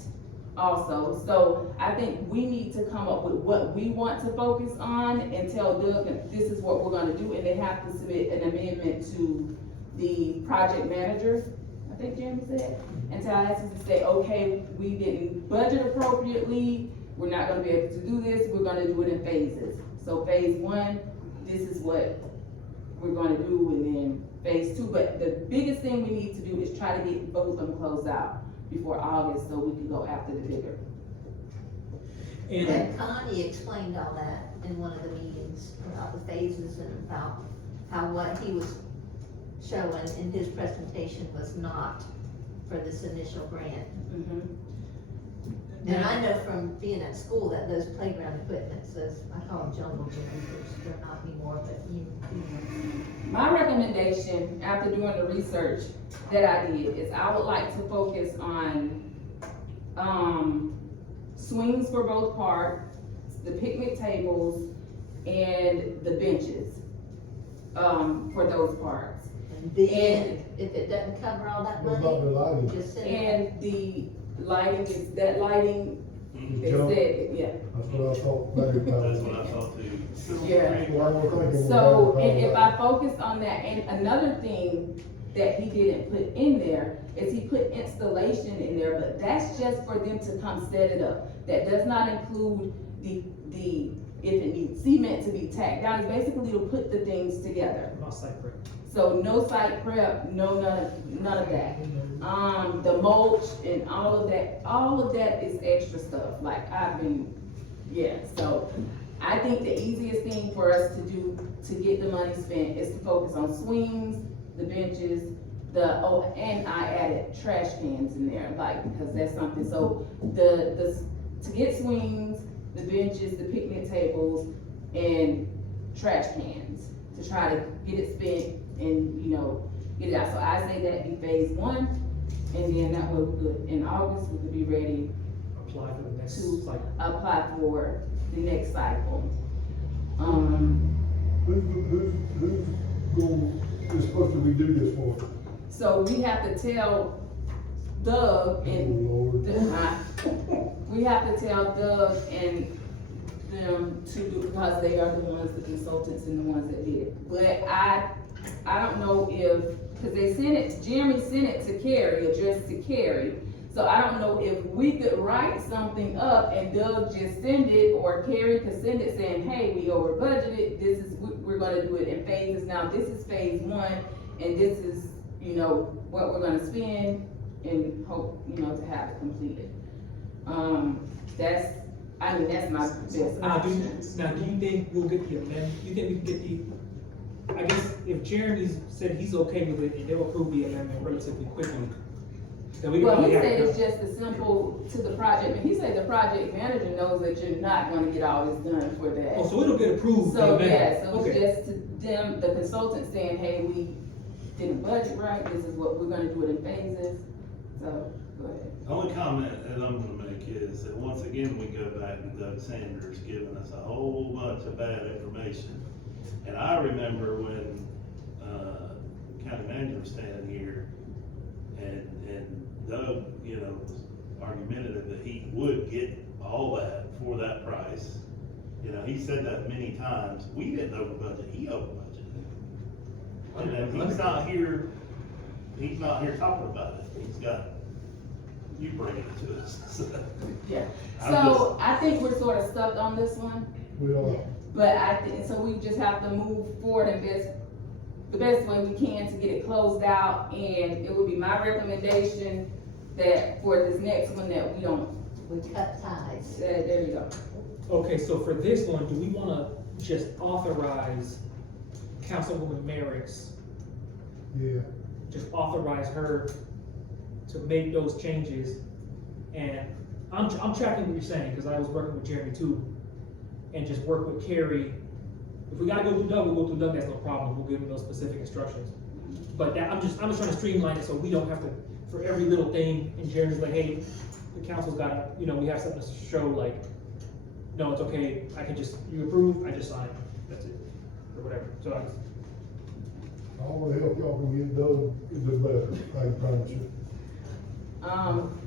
also. So I think we need to come up with what we want to focus on and tell Doug that this is what we're gonna do, and they have to submit an amendment to the project manager, I think Jeremy said, and Tallahassee to say, okay, we didn't budget appropriately, we're not gonna be able to do this, we're gonna do it in phases. So phase one, this is what we're gonna do, and then phase two, but the biggest thing we need to do is try to get both of them closed out before August, so we can go after the bigger. And Connie explained all that in one of the meetings about the phases and about how what he was showing in his presentation was not for this initial grant. Mhm. And I know from being at school that those playground equipment says, I call them jungle gyms, they're not anymore, but you know. My recommendation, after doing the research that I did, is I would like to focus on, swings for both parks, the picnic tables, and the benches, for those parks. And then, if it doesn't cover all that What about the money, lighting? just send it. And the lighting is, that lighting, they Jump. said, yeah, That's what I thought maybe about. That's what I thought too. yeah. Well, I was thinking So, about and if that. I focus on that, and another thing that he didn't put in there is he put installation in there, but that's just for them to come set it up. That does not include the, if it needs cement to be tacked down, it's basically to put the things together. Not site prep. So no site prep, none of that. The mulch and all of that is extra stuff, like so I think the easiest thing for us to do to get the money spent is to focus on swings, the benches, and I added trash cans in there, like, because that's something, so to get swings, the benches, the picnic tables, and trash cans, to try to get it spent and, get it out. So I say that'd be phase one, and then that way we could, in August, we could be ready Apply for the next to cycle. apply for the next cycle. Who's going, is supposed to redo this for? So we have to tell Doug Oh, and, Lord. we have to tell Doug and them to do, because they are the ones, the consultants and the ones that did it. But I don't know if, because they sent it, Jeremy sent it to Carrie, addressed to Carrie. So I don't know if we could write something up and Doug just send it, or Carrie could send it saying, hey, we over budgeted, we're gonna do it in phases. Now, this is phase one, and this is, what we're gonna spend, and hope, to have it completed. That's my best Now, do option. you think we'll get the amendment, you think we can get I guess if Jeremy said he's okay with it, and they'll approve the amendment relatively quickly, then we can Well, he probably have said it it's done. just as simple to the project, but he said the project manager knows that you're not gonna get all this done for that. Oh, so it'll get approved, the So, amendment. yeah, so Okay. it's just to them, the consultant saying, hey, we didn't budget right, this is what, we're gonna do it in phases, so, go ahead. The only comment that I'm gonna make is that once again, we go back to Doug Sanders giving us a whole bunch of bad information. And I remember when, county manager was standing here and Doug, was argumentative that he would get all that for that price. He said that many times. We didn't over budget, he over budgeted. And then he's not here talking about it. He's got, you bringing it to us. Yeah, I'm so I think we're sort of stuck on this one, We are. but so we just have to move forward and the best way we can to get it closed out, and it would be my recommendation that for this next one that we don't, We cut ties. there you go. Okay, so for this one, do we wanna just authorize Councilwoman Merrick's, Yeah. just authorize her to make those changes? And I'm tracking what you're saying, because I was working with Jeremy too, and just work with Carrie. If we gotta go through Doug, we'll go through Doug, that's no problem, we'll give him those specific instructions. But I'm just trying to streamline it so we don't have to, for every little thing, and Jeremy's like, hey, the council's gotta, we have something to show, like, no, it's okay, I can just, you approve, I just sign, that's it, or whatever, so All the help y'all can get done is the better, I promise you.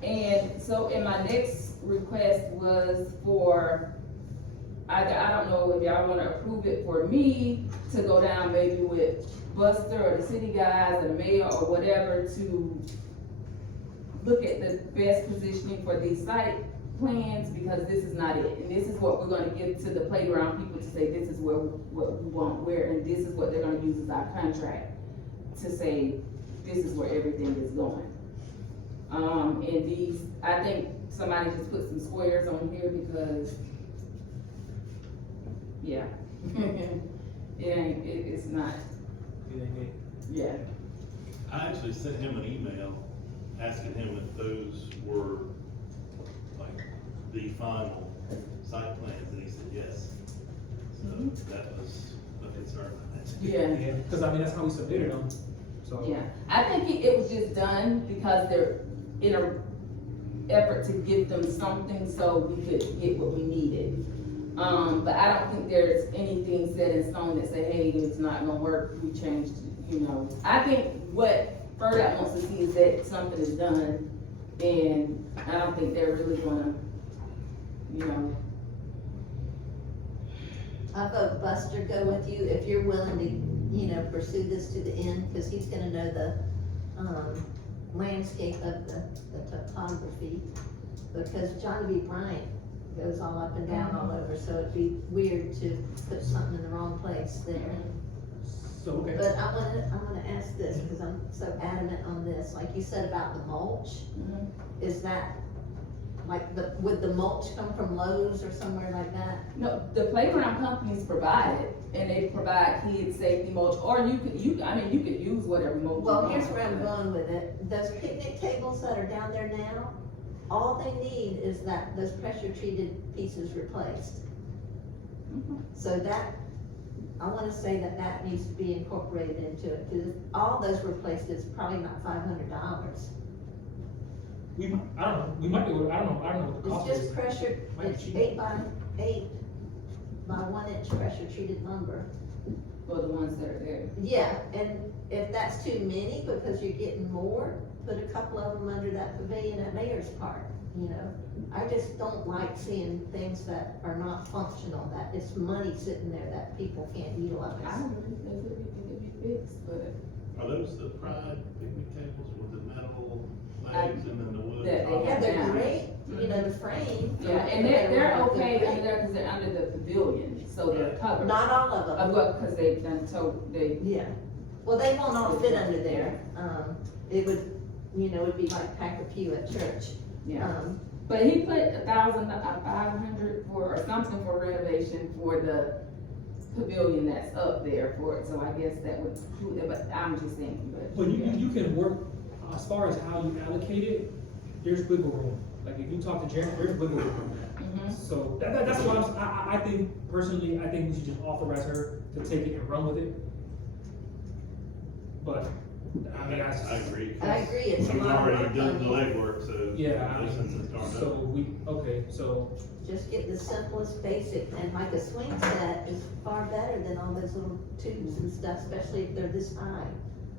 And so, in my next request was for, I don't know if y'all wanna approve it for me to go down maybe with Buster or the city guys or the mayor or whatever to look at the best positioning for these site plans, because this is not it. And this is what we're gonna give to the playground people to say, this is what we want where, and this is what they're gonna use as our contract to say, this is where everything is going. And these, I think somebody just put some squares on here because, yeah. It's not, yeah. I actually sent him an email asking him if those were like the final site plans, and he said yes. So that was a concern. Yeah. Yeah, cause I mean, that's how we submitted them, so. Yeah, I think it was just done because they're in a effort to give them something so we could get what we needed. But I don't think there's anything set in stone that say, hey, it's not gonna work, we changed, you know. I think what FERDOT wants to see is that something is done, and I don't think they're really gonna, you know. I vote Buster go with you if you're willing to, you know, pursue this to the end, cause he's gonna know the, landscape of the topography. Because Johnny B. Bryant goes all up and down all over, so it'd be weird to put something in the wrong place there. So, okay. But I wanna ask this, cause I'm so adamant on this, like you said about the mulch, is that, like, would the mulch come from Lowe's or somewhere like that? No, the playground companies provide it, and they provide kid safety mulch, or you could use whatever mulch. Well, you here's want. where I'm going with it, those picnic tables that are down there now, all they need is that, those pressure treated pieces replaced. So that, I wanna say that needs to be incorporated into it, cause if all those were replaced, it's probably not $500. We might, I don't know, we might be able, I don't know what the It's cost just is. pressure, Might be it's cheap. 8 by 1 inch pressure treated lumber. For the ones that are there. Yeah, and if that's too many, because you're getting more, put a couple of them under that pavilion at Mayor's Park, you know? I just don't like seeing things that are not functional, that it's money sitting there that people can't utilize. I don't know if they could be fixed, but Are those the Pride picnic tables with the metal legs and then the wood? That they top? Yeah, they're Yeah. great, you know, the frame. yeah, and they're They're okay great. under there because they're under the pavilion, so they're covered. Not all of them. Well, because they've done, so they, Yeah, well, they won't all fit under there, it would, you know, it'd be like pack a pew at church. yeah. But he put 500 for, or something for renovation for the pavilion that's up there for it, so I guess that would include it, but I'm just thinking, but. But you can work, as far as how you allocate it, there's wiggle room. Like, if you talk to Jared, there's wiggle room. So, that's what I think, personally, I think we should just authorize her to take it and run with it. But, I mean, I agree. I agree, it's a You've lot of already work done on the you. legwork, so. yeah, I Since mean, it's started so up. so, Just get the simplest basic, and like a swing set is far better than all those little tubes and stuff, especially if they're this high.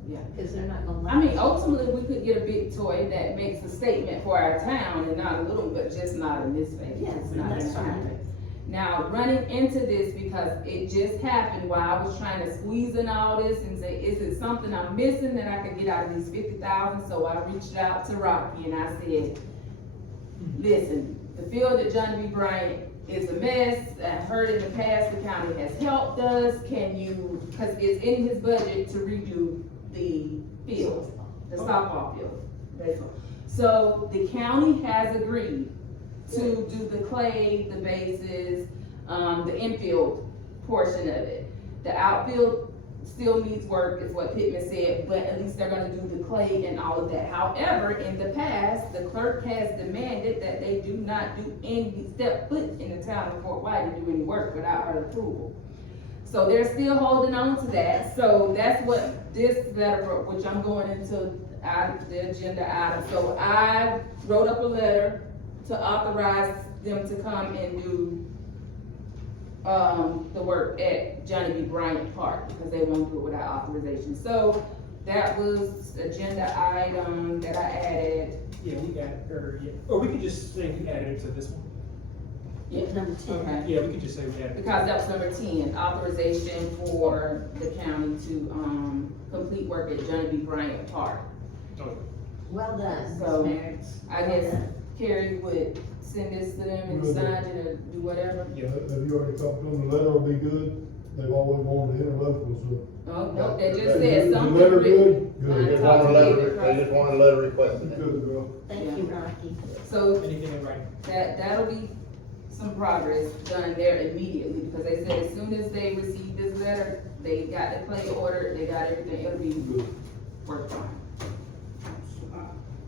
Yeah. Cause they're not gonna I mean, last. ultimately, we could get a big toy that makes a statement for our town and not a little, but just not in this phase. Yeah, It's not in that's our fine. phase. Now, running into this, because it just happened while I was trying to squeeze in all this and say, is it something I'm missing that I could get out of these 50,000? So I reached out to Rocky and I said, listen, the field at Johnny B. Bryant is a mess. I heard in the past the county has helped us. Can you, because it's in his budget to redo the field, the softball field, baseball. So the county has agreed to do the clay, the bases, the infield portion of it. The outfield still needs work, is what Pittman said, but at least they're gonna do the clay and all of that. However, in the past, the clerk has demanded that they do not do any, step foot in the town of Fort White to do any work without her approval. So they're still holding on to that, so that's what this letter, which I'm going into the agenda item. So I wrote up a letter to authorize them to come and do the work at Johnny B. Bryant Park, because they won't do it without authorization. So that was agenda item that I added. yeah, we added, or we could just say we added it to this one. Number 10. Okay. Yeah, we could just say we had. Because that was number 10, authorization for the county to, complete work at Johnny B. Bryant Park. Okay. Well done, So, Ms. Merritt. I guess Carrie would send this to them and sign it or do whatever. Yeah. Have you already talked to them? The letter will be good. They've always wanted to interlocal, so. Oh, no, they just Is said the something. letter written. good? I They just talked want a to letter, David they just want a letter requesting it. Good, girl. Thank you, Rocky. So Anything in writing? that'll be some progress done there immediately, because they said as soon as they receive this letter, they got the clay ordered, they got everything, it'll be Good. worked on.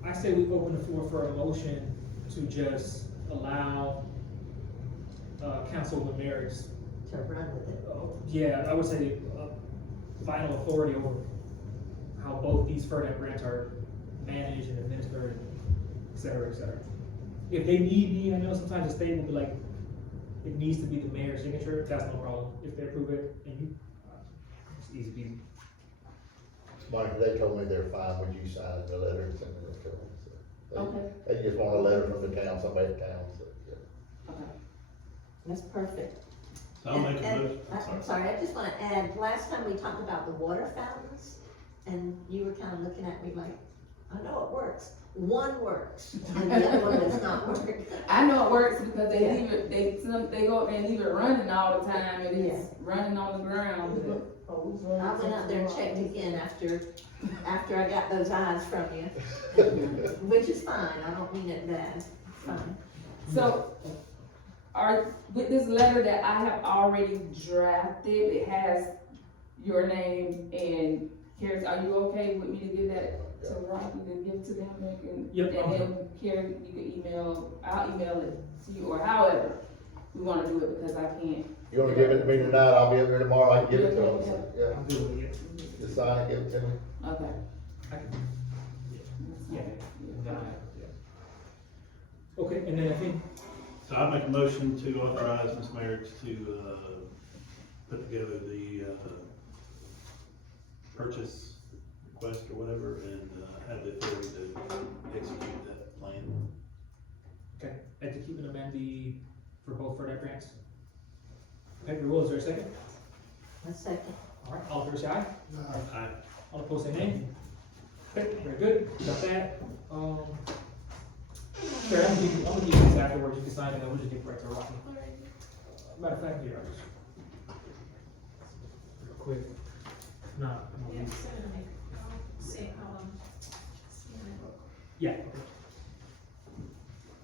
I say we open the floor for a motion to just allow, Councilwoman Merritt's, To run with it. yeah, I would say, final authority over how both these FERDAP grants are managed and administered, et cetera, et cetera. If they need me, I know sometimes the state will be like, it needs to be the mayor's signature, that's no problem. If they approve it, and you, it's easy peasy. Mike, they told me they're fine with you signing the letter and sending it to them. So Okay. They just want a letter from the town, somebody in town, so, yeah. Okay. That's perfect. So I'll make a And- motion. I'm sorry, I just wanna add, last time we talked about the water fountains, and you were kinda looking at me like, I know it works. One works, and the other one does not work. I know it works because they Yeah. leave it, they go up there and leave it running all the time, and it's running on the ground. I went out there and checked again after I got those eyes from you, which is fine, I don't mean it bad, it's fine. So, with this letter that I have already drafted, it has your name and Carrie, are you okay with me to give that to Rocky to give to them? Yep, And then Carrie, you can I'll email it to you, or however we wanna do it, because I can't. You wanna give it to me tonight, I'll be up here tomorrow, I can give it to them, so, yeah. I'm good with it. Just sign it, give it to me. Okay. I can, yeah, okay, and then I think, So I make a motion to authorize Ms. Merritt to, put together the, purchase request or whatever, and, have the authority to execute that plan. okay, execute and amend for both FERDAP grants. Okay, your will, is there a second? A second. All right, all in favor say aye. Aye. All opposed say nay. Okay, very good, got that. Sure, I'm gonna give you this afterwards, you can sign it, and we'll just give it right to Rocky. Matter of fact, here, real quick. No, Yeah, certainly. I'll see, see my book. yeah, okay.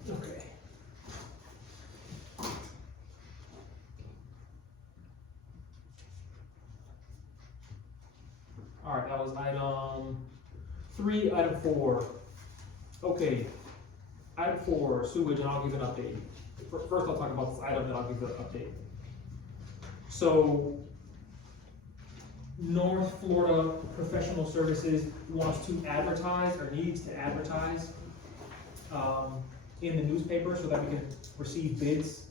Okay. All right, that was item 3, item 4. Okay, item 4, sewage, and I'll give an update. First, I'll talk about this item, then I'll give the update. So, North Florida Professional Services wants to advertise, or needs to advertise, in the newspaper so that we can receive bids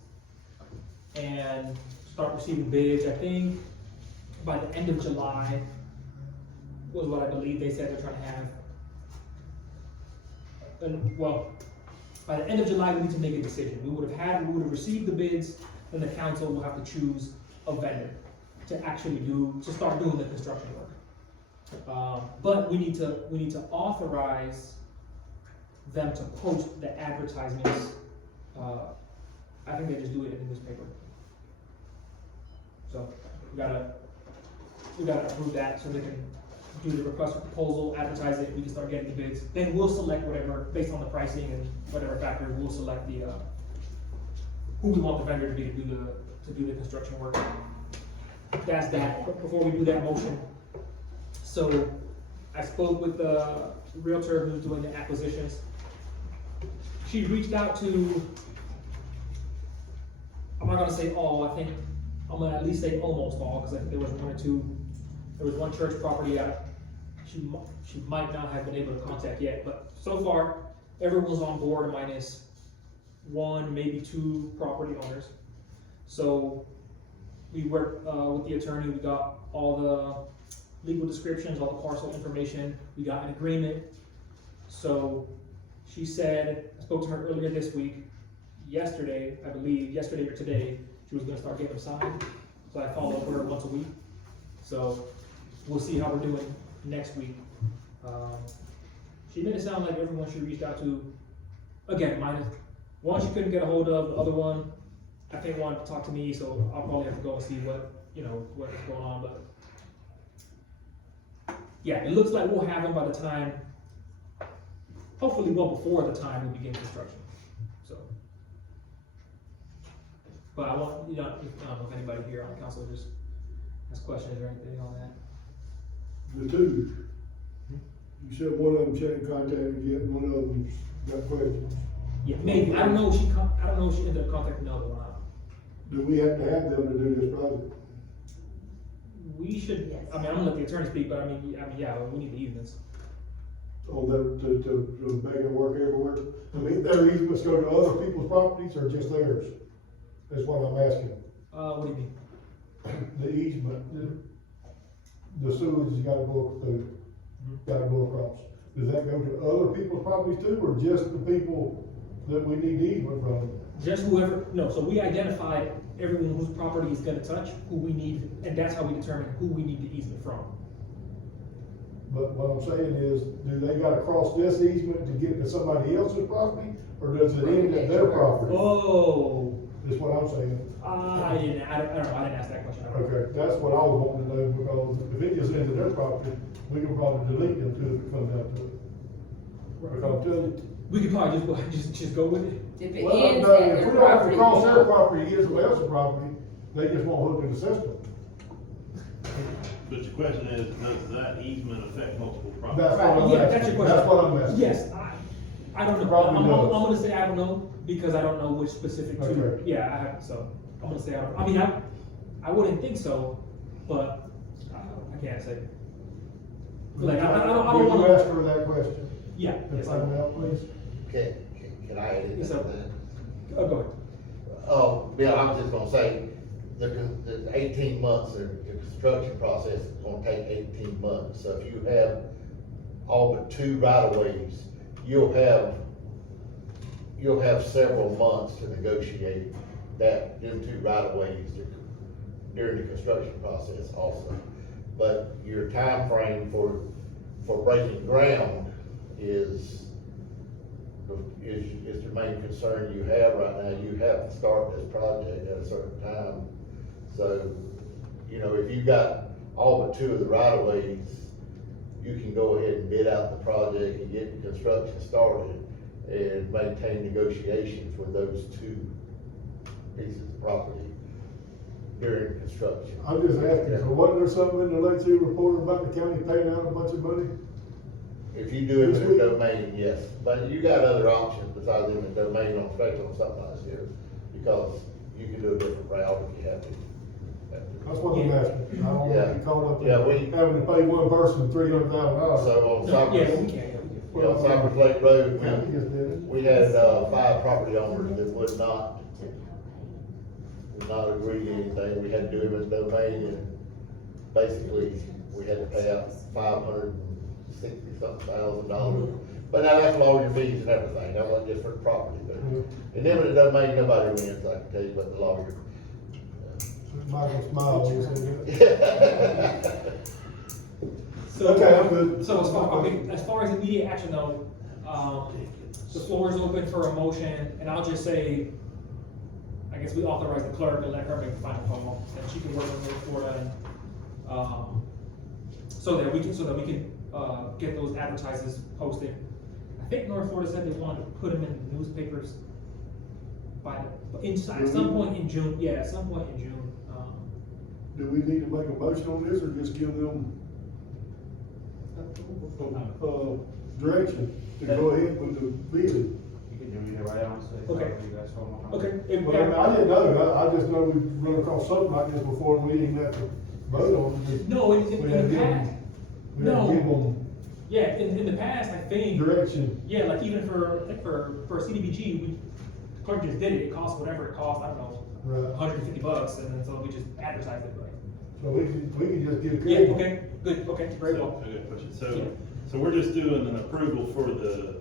and start receiving bids. I think by the end of July was what I believe they said they're trying to have. And, well, by the end of July, we need to make a decision. We would have received the bids, then the council will have to choose a vendor to actually start doing the construction work. But we need to authorize them to post the advertisements. I think they just do it in the newspaper. So, we gotta approve that so they can do the request for proposal, advertise it, we can start getting the bids. Then we'll select whatever, based on the pricing and whatever factors, we'll select the, who we want the vendor to be to do the construction work. That's that. But before we do that motion, so I spoke with the realtor who's doing the acquisitions. She reached out to, I'm not gonna say all, I think, I'm gonna at least say almost all, because I think there was one or two, there was one church property that she might not have been able to contact yet, but so far, everyone's on board minus one, maybe two property owners. So we worked with the attorney, we got all the legal descriptions, all the parcel information, we got an agreement. So she said, I spoke to her earlier this week, yesterday, I believe, yesterday or today, she was gonna start getting them signed. So I follow up with her once a week. So we'll see how we're doing next week. She made it sound like everyone she reached out to, again, minus, one she couldn't get a hold of, the other one, I think wanted to talk to me, so I'll probably have to go and see what, what's going on, but. Yeah, it looks like we'll have them by the time, hopefully well before the time we begin construction, so. But I want, I don't know if anybody here on council just has questions or anything on that. The two, you said one of them she hadn't contacted yet, one of them's got questions. Yeah, maybe, I don't know if she ended up contacting the other one. Do we have to have them to do this project? We should, Yes. I mean, I'm gonna let the attorney speak, but I mean, yeah, we need the easements. On that, to make it work everywhere? I mean, their easements go to other people's properties or just theirs? That's what I'm asking. What do you mean? The easement, the sewage has gotta go through, gotta go across. Does that go to other people's properties too, or just the people that we need the easement from? Just whoever, no, so we identified everyone whose property is gonna touch, who we need, and that's how we determine who we need the easement from. But what I'm saying is, do they gotta cross this easement to get to somebody else's property, or does it end at their property? Oh, That's what I'm saying. I don't know, I didn't ask that question. Okay, that's what I was wanting to know, because if it just ends at their property, we can probably delete them too if it comes down to it. Because I'm telling you, We could probably just go with it. If it well, ends no, at if their we don't have property. to cross their property, it is somebody else's property, they just won't hook in the system. But your question is, does that easement affect multiple That's properties? what I'm Yeah, asking. that's your question. That's what I'm asking. Yes, I don't know, Probably I'm does. gonna say I don't know, because I don't know which specific two, Okay. yeah, I have, so, I'm gonna say I don't, I mean, I wouldn't think so, but I can't say. Like, I don't Would you wanna, ask her that question? yeah, If yes, I I will. may, please? Can I edit Yes, sir. that? Go ahead. Oh, Bill, I'm just gonna say, the 18 months, the construction process is gonna take 18 months. So if you have all but 2 right-of-ways, you'll have several months to negotiate them 2 right-of-ways during the construction process also. But your time frame for breaking ground is the main concern you have right now. You have to start this project at a certain time. So, if you got all but 2 of the right-of-ways, you can go ahead and bid out the project and get the construction started and maintain negotiations with those 2 pieces of property during construction. I'm just asking, so wasn't there something in the Lake City report about the county paying out a bunch of money? If you do it in the domain, yes, but you got other options besides in the domain on especially on something like this, because you can do a different route if you have to. That's what I'm asking. I don't want to be caught up Yeah, in having to pay one person $300,000. So on No, yeah, we Cypress, can, Cypress Lake Road, County just did it. we had, 5 property owners that would not agree to anything. We had to do it in the domain, and basically, we had to pay out $560,000. But now that's lawyer fees and everything, that wasn't just for the property, but, and then with the domain, nobody wins, I can tell you, but the lawyer. Michael smiled when he said that. So, Okay, I'm good. So as far as immediate action though, the floor is open for a motion, and I'll just say, I guess we authorize the clerk and let her make the final call, and she can work on North Florida and, so that we can get those advertisements posted. I think North Florida said they wanted to put them in the newspapers at some point in June, yeah, at some point in June. Do we need to make a motion on this, or just give them, direction to go ahead with the bid? You can do either way, honestly. It's Okay. however you guys feel more comfortable. Okay. Well, I didn't know, I just know we've run across something like this before, and we didn't have to vote on it. No, in We the had to give past, them, we had to give them yeah, in the past, I think, direction. yeah, like even for CDBG, the clerk just did it, it cost whatever it cost, I don't know, Right. $150, and then so we just advertised it, right? So we can just get. Yeah, okay, good, okay, very well. I got a question. Yeah. So we're just doing an approval for the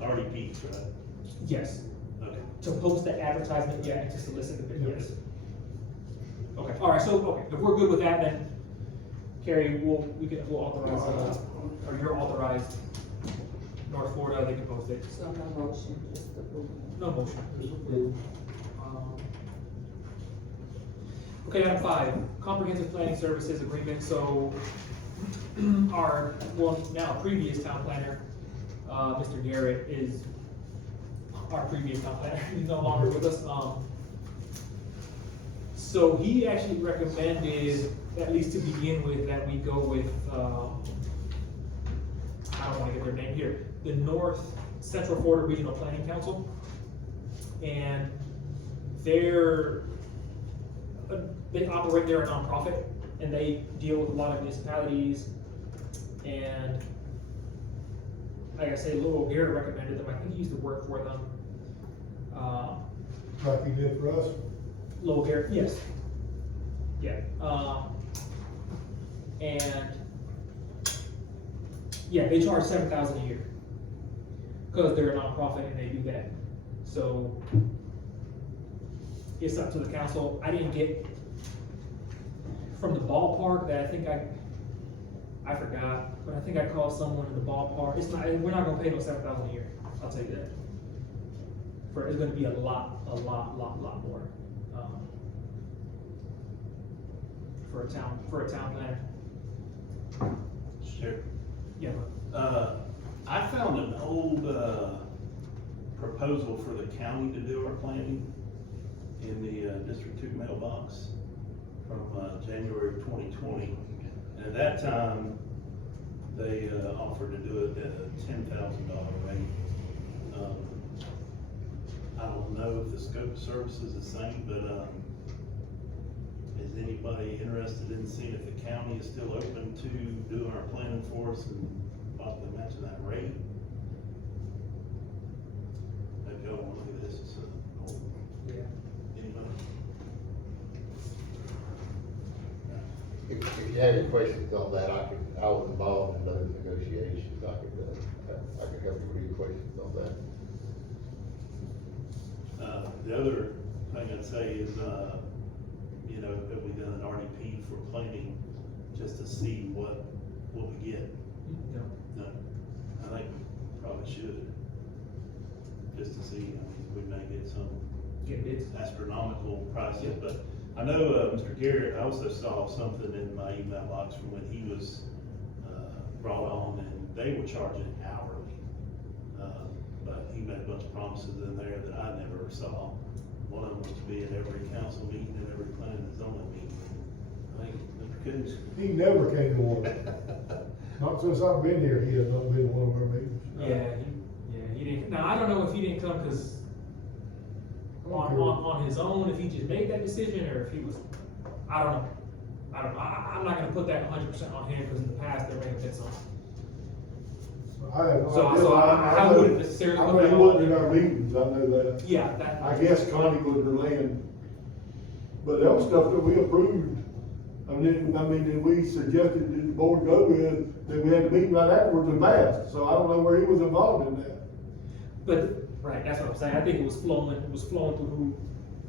RDPs, right? Yes, Okay. to post that advertisement yet and to solicit the bid, yes. Okay, all right, so, okay, if we're good with that, then Carrie, we'll authorize, or you're authorized, North Florida, they can post it. So no motion, just approval. No motion. Just approve. Okay, item 5, comprehensive planning services agreement, so our, well, now previous town planner, Mr. Garrett is our previous town planner, he's no longer with us, so he actually recommended, at least to begin with, that we go with, I don't wanna get their name here, the North Central Florida Regional Planning Council. And they operate, they're a nonprofit, and they deal with a lot of municipalities. And like I say, Lowell Garrett recommended them, I think he used to work for them. Like he did for us. Lowell Garrett, yes. Yeah, and yeah, they charge $7,000 a year. Cause they're a nonprofit and they do that. So it's up to the council. I didn't get from the ballpark that I think I forgot, but I think I called someone in the ballpark. It's not, we're not gonna pay no $7,000 a year. I'll tell you that. It's gonna be a lot more. For a town planner. Sure. Yeah. I found an old, proposal for the county to do our planning in the, District 2 mailbox from, January 2020. And at that time, they, offered to do it at a $10,000 rate. I don't know if the scope of service is the same, but, is anybody interested in seeing if the county is still open to doing our planning for us and possibly matching that rate? Maybe y'all want to look at this, Yeah. anybody? If you had any questions on that, I was involved in those negotiations, I could help you with your questions on that. The other thing I'd say is, you know, have we done an RDP for planning just to see what we get? No. No, I think we probably should, just to see, I mean, we may get some Get bids. astronomical prices, but I know, Mr. Garrett, I also saw something in my email box from when he was, brought on, and they were charging hourly. But he made a bunch of promises in there that I never saw. One of them was to be at every council meeting and every planning and zoning meeting. I think, Mr. Coons. He never came to one. Not since I've been here, he has not been to one of our meetings. He didn't, now, I don't know if he didn't come because on his own, if he just made that decision, or if he was, I don't know. I'm not gonna put that 100% on him, because in the past, there may have been some. I have no So idea. I wouldn't necessarily I put know that he on wasn't in him. our meetings, I know that. Yeah, that. I guess Connie was relaying, but that was stuff that we approved. That we suggested that the board go with, that we had to meet right afterwards and passed, so I don't know where he was involved in that. But, right, that's what I'm saying, I think it was flowing through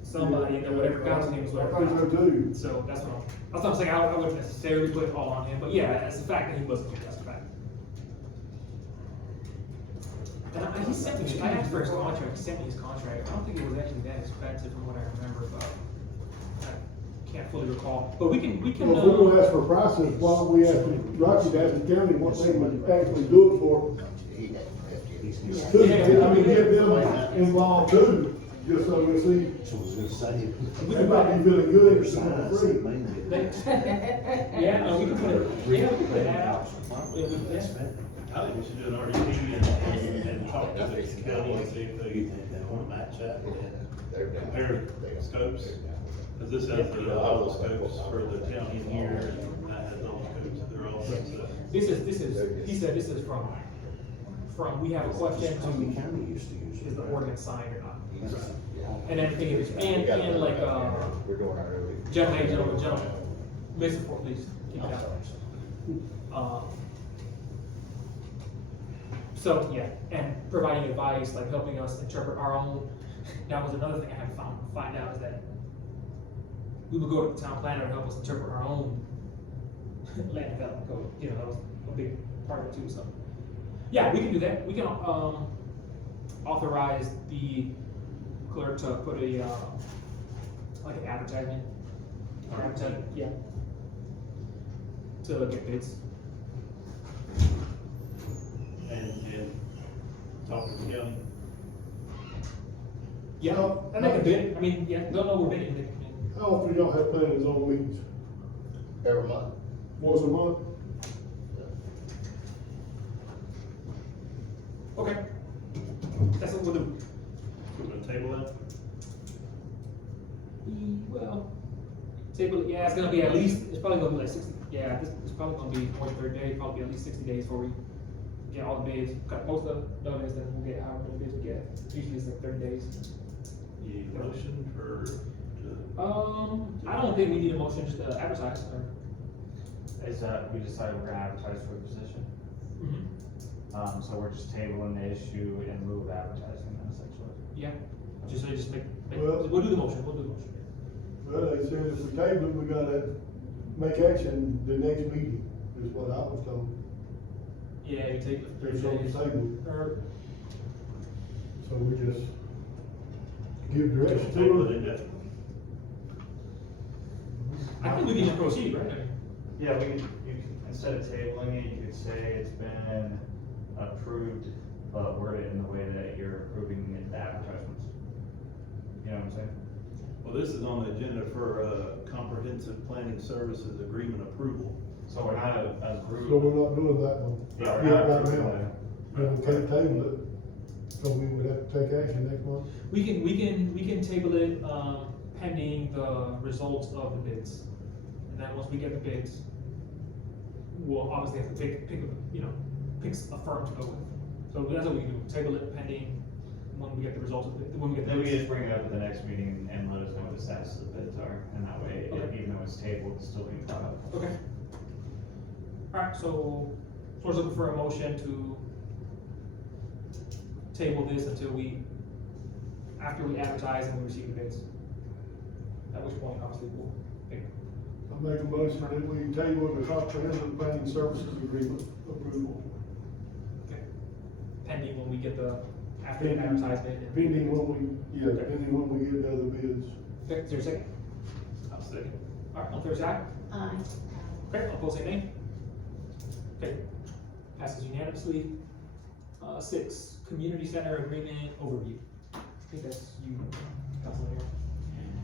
somebody, and then whatever council name was whatever. I think so too. So that's what I'm saying, I wouldn't necessarily put it all on him, but yeah, it's the fact that he wasn't here, that's the fact. And he sent me, I asked for his contract, he sent me his contract, I don't think it was actually that expensive from what I remember, but I can't fully recall, but we can, Well, if we're gonna ask for prices, why don't we ask Rocky to ask the county what they would actually do it for? I mean, get them involved too, just so we see, they might be feeling good if it's not free. Yeah, we can put it, we can put that out. I think we should do an RDP and talk to the county and see if they want to match that and compare scopes. Cause this has all the scopes for the county in here, and that has all the scopes, they're all set. This is, he said this is from, we have a question to, is the ordinance signed or not? And everything, if it's, and like, gentlemen, Mr. Ford, please, keep it out. So, yeah, and providing advice, like helping us interpret our own, that was another thing I had to find out, is that we would go to the town planner to help us interpret our own land development code, you know, that was a big part of it too, so. Yeah, we can do that, we can, authorize the clerk to put a, like an advertisement. Yeah. To get bids. And talk to the county. Yeah, and they can bid, I mean, yeah, they'll know we're bidding, they can bid. How often y'all have planning zone meetings? Every month. Once a month? Okay. That's what we'll do. We're gonna table that? Well, table it, yeah, it's gonna be at least, it's probably gonna be like 60, yeah, it's probably gonna be more than 30 days, probably be at least 60 days before we get all the bids. Got most of the notice, then we'll get however many bids we get, usually it's like 30 days. You need a motion for, I don't think we need a motion just to advertise, or. Is that, we decided we're gonna advertise for the position? So we're just tabling the issue in lieu of advertising then essentially. Yeah, just make, Well- we'll do the motion, we'll do the motion. Well, they said if we table it, we gotta make action the next meeting, is what I was told. Yeah, you take the It's on the 30 days. table, Or, so we just give direction table to it it. indefinitely. I think we can just proceed, right? I mean, Yeah, we could, instead of tabling it, you could say it's been approved, but word it in the way that you're approving the advertisements. You know what I'm saying? Well, this is on the agenda for, comprehensive planning services agreement approval. So we're not a So group. we're not doing that one. Yeah, we're Yeah, not right approving now. it. And we can't table it, so we would have to take action next month. we can table it, pending the results of the bids. And then once we get the bids, we'll obviously have to pick a firm to go with. So that's what we can do, table it pending when we get the results of it, when we get the Then we bids. just bring it up at the next meeting and let us know what the status of the bids are, and that way, Okay. even though it's tabled, it's still being thought of. Okay. Alright, so we're looking for a motion to table this until after we advertise and we receive the bids. At which point, obviously, we'll pick. I make a motion that we table the comprehensive planning services agreement approval, Pending when we get after the advertisement. and- pending when we get the other bids. Okay, is there a second? I'll second. Alright, on fair side? Aye. Okay, all opposed, say nay. Okay, passes unanimously. 6, community center agreement overview. I think that's you, Councilman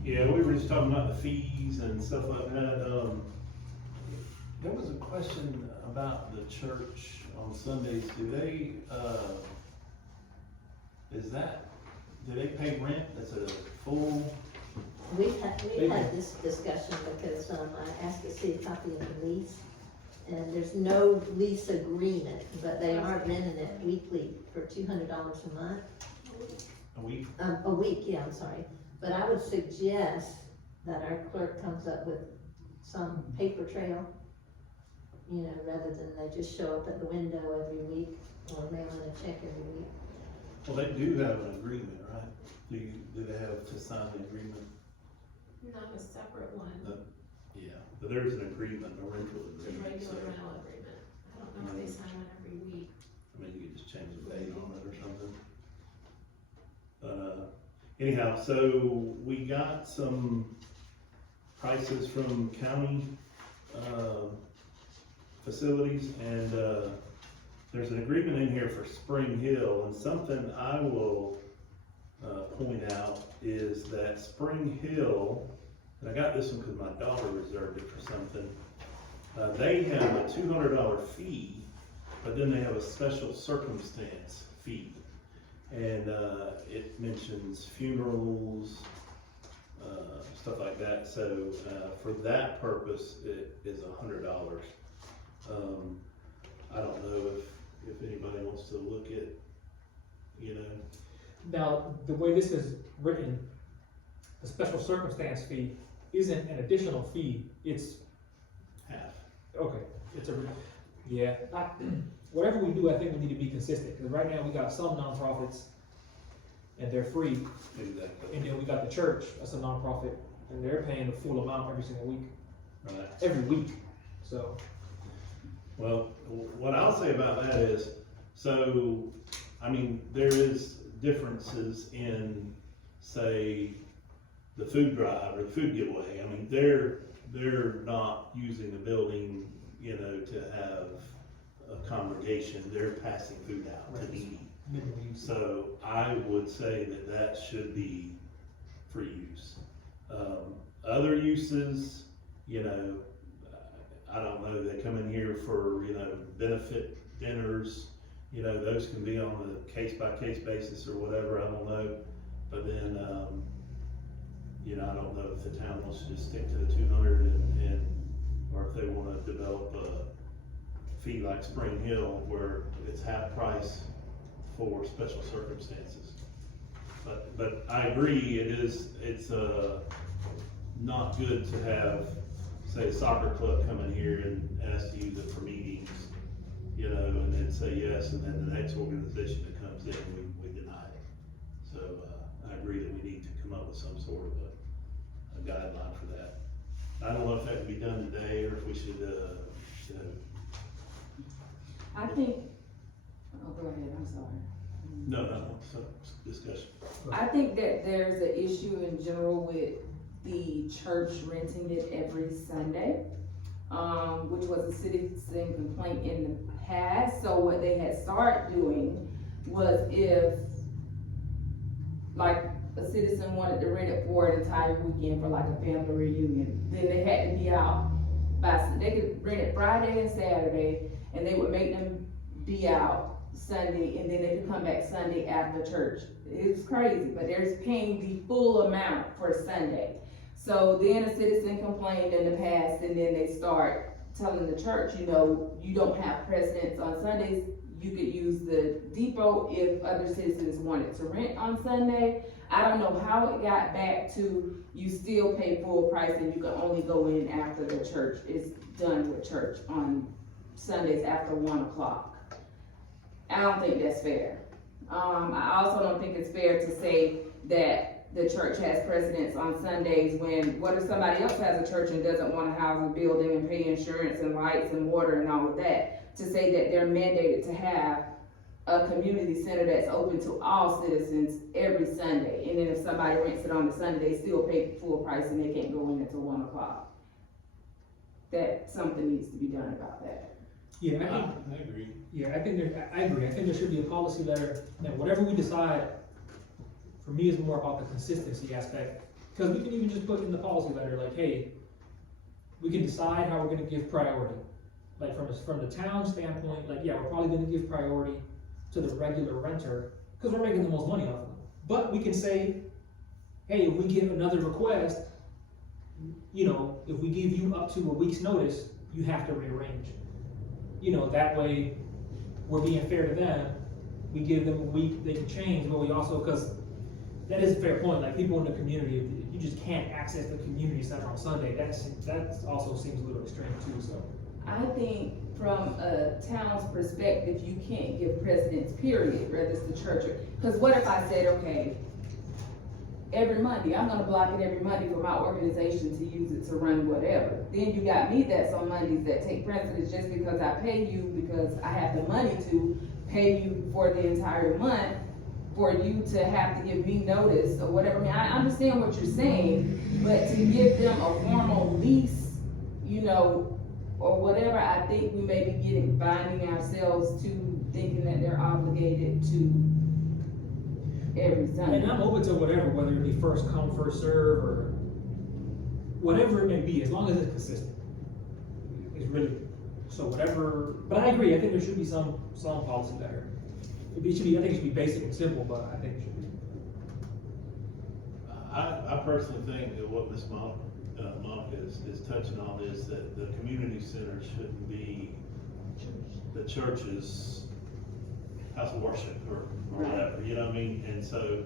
Mayor. Yeah, we were just talking about the fees and stuff like that, there was a question about the church on Sundays, do they pay rent as a full? We've had this discussion because, I asked to see a copy of the lease. And there's no lease agreement, but they are renting it weekly for $200 a month. A week? A week, yeah, I'm sorry. But I would suggest that our clerk comes up with some paper trail, rather than they just show up at the window every week or mail in a check every week. Well, they do have an agreement, right? Do they have to sign the agreement? Not a separate one, Yeah, but there's an agreement, a rental the agreement, so, regular rental agreement. I don't know if they sign one every week. I mean, you could just change the date on it or something. Anyhow, so we got some prices from county, facilities, and, there's an agreement in here for Spring Hill, and something I will, point out is that Spring Hill, and I got this one because my daughter reserved it for something. They have a $200 fee, but then they have a special circumstance fee. And, it mentions funerals, stuff like that, so, for that purpose, it is $100. I don't know if anybody wants to look at, Now, the way this is written, the special circumstance fee isn't an additional fee, it's, half. okay, whatever we do, I think we need to be consistent, because right now we got some nonprofits, and they're free. Exactly. And then we got the church, that's a nonprofit, and they're paying the full amount every single week, Right. every week, so. Well, what I'll say about that is, so, I mean, there is differences in, say, the food drive or the food giveaway. I mean, they're not using the building, you know, to have a congregation, they're passing food out to needy. So I would say that that should be free use. Other uses, you know, I don't know, they come in here for, you know, benefit dinners, you know, those can be on a case-by-case basis or whatever, I don't know. But then, you know, I don't know if the town wants to just stick to the 200 and, or if they wanna develop a fee like Spring Hill where it's half price for special circumstances. But I agree, it's not good to have, say, a soccer club come in here and ask to use it for meetings, you know, and then say yes, and then the next organization that comes in, we deny it. So, I agree that we need to come up with some sort of a guideline for that. I don't know if that can be done today, or if we should, you know. I think, oh, go ahead, I'm sorry. No, some discussion. I think that there's an issue in general with the church renting it every Sunday, which was a citizen complaint in the past. So what they had started doing was if, like, a citizen wanted to rent it for an entire weekend for like a family reunion, then they had to be out they could rent it Friday and Saturday, and they would make them be out Sunday, and then they could come back Sunday after church. It's crazy, but they're paying the full amount for Sunday. So then a citizen complained in the past, and then they start telling the church, you know, you don't have precedence on Sundays. You could use the depot if other citizens wanted to rent on Sunday. I don't know how it got back to you still pay full price and you can only go in after the church is done with church on Sundays after 1 o'clock. I don't think that's fair. I also don't think it's fair to say that the church has precedence on Sundays when, what if somebody else has a church and doesn't want to house a building and pay insurance and lights and water and all of that? To say that they're mandated to have a community center that's open to all citizens every Sunday, and then if somebody rents it on the Sunday, they still pay full price and they can't go in until 1 o'clock. That something needs to be done about that. Yeah, I agree. I agree, I think there should be a policy letter, that whatever we decide, for me, is more about the consistency aspect. Because we can even just put in the policy letter, like, hey, we can decide how we're gonna give priority. Like, from the town standpoint, like, yeah, we're probably gonna give priority to the regular renter, because we're making the most money off of them. But we can say, hey, if we get another request, you know, if we give you up to a week's notice, you have to rearrange. You know, that way, we're being fair to them, we give them a week, they can change, but we also, because that is a fair point, like, people in the community, if you just can't access the community center on Sunday, that also seems a little extreme too, so. I think from a town's perspective, you can't give precedence, period, whether it's the church or, because what if I said, okay, every Monday, I'm gonna block it every Monday for my organization to use it to run whatever. Then you got me that's on Mondays that take precedence just because I pay you, because I have the money to pay you for the entire month, for you to have to give me notice or whatever. I mean, I understand what you're saying, but to give them a formal lease, you know, or whatever, I think we may be binding ourselves to thinking that they're obligated to every Sunday. And I'm open to whatever, whether it be first come, first serve, or whatever it may be, as long as it's consistent. It's really, so whatever, but I agree, I think there should be some policy there. I think it should be basic and simple, but I think it should be. I personally think that what Ms. Monk is touching on is that the community center shouldn't be the church's house of worship or whatever, you know what I mean? And so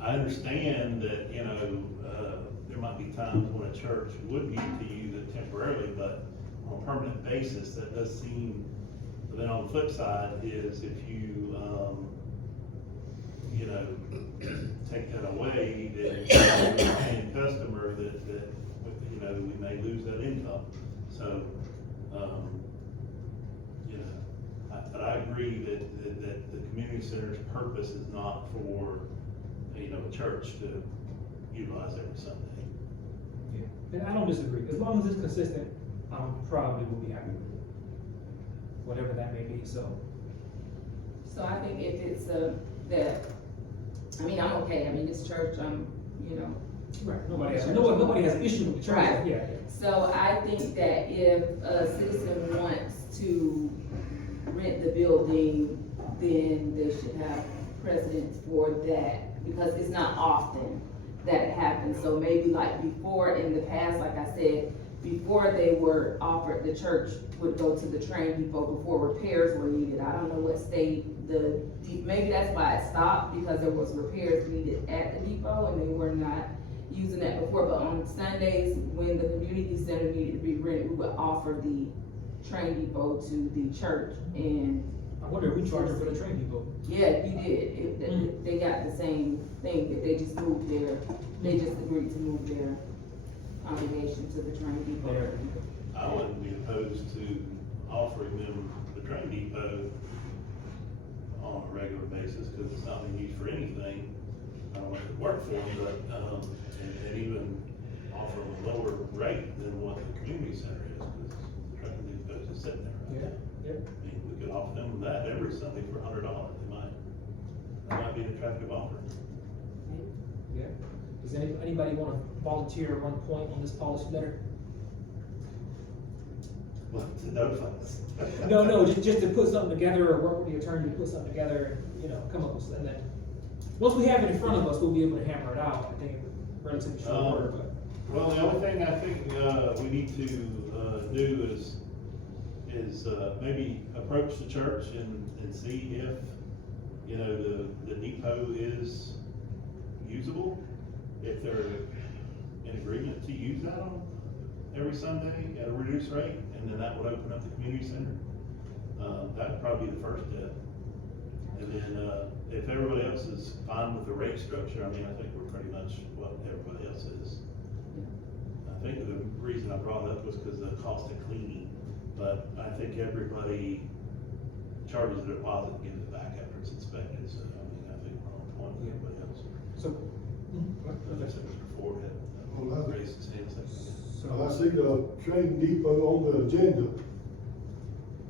I understand that, you know, there might be times when a church would need to use it temporarily, but on a permanent basis, that does seem, but then on the flip side is if you you know, take that away, then we're paying customer that, you know, we may lose that income. So, you know, but I agree that the community center's purpose is not for, you know, a church to utilize every Sunday. Yeah, and I don't disagree, as long as it's consistent, probably will be happy with it. Whatever that may be, so. So I think if it's I'm okay, I mean, this church, you know. Right, nobody has an issue with the church, Right. yeah. So I think that if a citizen wants to rent the building, then they should have precedence for that, because it's not often that it happens. So maybe like before, in the past, like I said, before they were offered, the church would go to the train depot before repairs were needed. I don't know what state maybe that's why it stopped, because there was repairs needed at the depot and they were not using that before. But on Sundays, when the community center needed to be rented, we would offer the train depot to the church. And I wonder if we charge her for the train depot. yeah, you did. They got the same thing, that they just moved they just agreed to move their congregation to the train depot. I wouldn't be opposed to offering them the train depot on a regular basis, because it's not being used for anything. I don't know if it worked for them, but, and even offer them a lower rate than what the community center is, because the train depot is just sitting there. Yeah, yeah. I mean, we could offer them that every Sunday for $100. That might be an attractive offer. Yeah. Does anybody wanna volunteer at one point on this policy letter? Well, to notify us. No, just to put something together, or work with the attorney to put something together, and, you know, come up with, and then, once we have it in front of us, we'll be able to hammer it out, I think, relatively short order, but. Well, the only thing I think, we need to, do is maybe approach the church and see if, you know, the depot is usable, if they're in agreement to use that on every Sunday at a reduced rate, and then that would open up the community center. That would probably be the first step. And then, if everybody else is fine with the rate structure, I mean, I think we're pretty much what everybody else is. I think the reason I brought it up was because of the cost of cleaning, but I think everybody charges a deposit and gives it back after it's inspected, so, I mean, I think we're on point with everybody else. So. Unless Mr. Ford had raised his hand. I see the train depot on the agenda.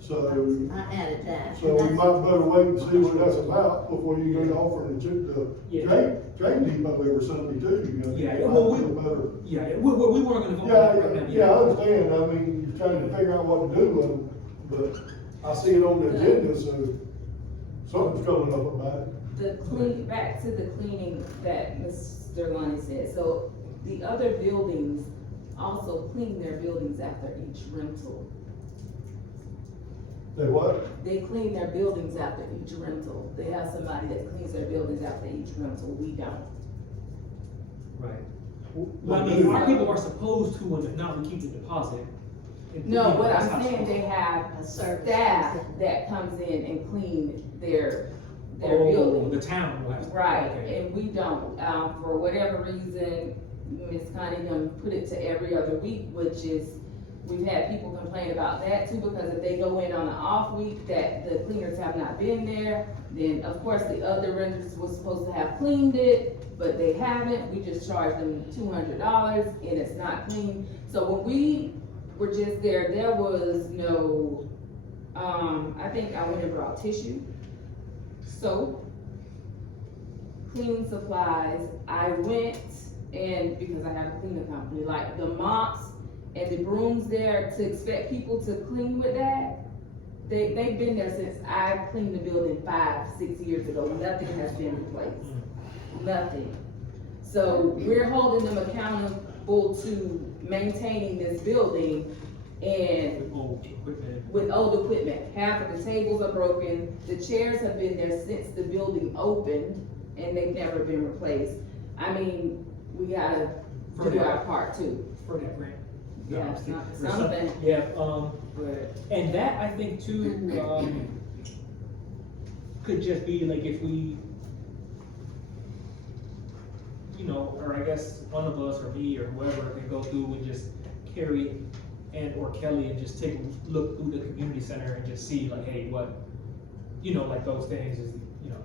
So, I added that. so we might better wait and see what that's about before you go to offering the Yeah. train depot every Sunday too. You know, Yeah, you well, might feel better. Yeah, we weren't gonna vote on that right now. Yeah, I understand, I mean, you're trying to figure out what to do with them, but I see it on the agenda, so something's coming up about it. Back to the cleaning that Mr. Lonnie said, so the other buildings also clean their buildings after each rental. They what? They clean their buildings after each rental. They have somebody that cleans their buildings after each rental, we don't. Right. Well, I mean, our people are supposed to, and if not, we keep the deposit. No, what That's I'm how it's saying, they supposed have A service staff comes in. that comes in and clean their to- Oh, building. the town will have to. Right, Okay. and we don't, for whatever reason, Ms. Cunningham put it to every other week, which is, we've had people complain about that too, because if they go in on an off week that the cleaners have not been there, then of course the other renters was supposed to have cleaned it, but they haven't, we just charged them $200 and it's not clean. So when we were just there was no, I think I went and brought tissue, soap, cleaning supplies. I went and, because I have a cleaning company, like the mops and the brooms there, to expect people to clean with that, they've been there since I cleaned the building 5-6 years ago. Nothing has been replaced, nothing. So we're holding them accountable to maintaining this building, and With old equipment. with old equipment. Half of the tables are broken, the chairs have been there since the building opened, and they've never been replaced. I mean, we gotta do our part too. For that grant. Yeah, it's not For some- something. Yeah, But and that, I think too, could just be like if we you know, or I guess one of us or me or whoever can go through and just carry and or Kelly and just take a look through the community center and just see like, hey, what, you know, like those things is, you know.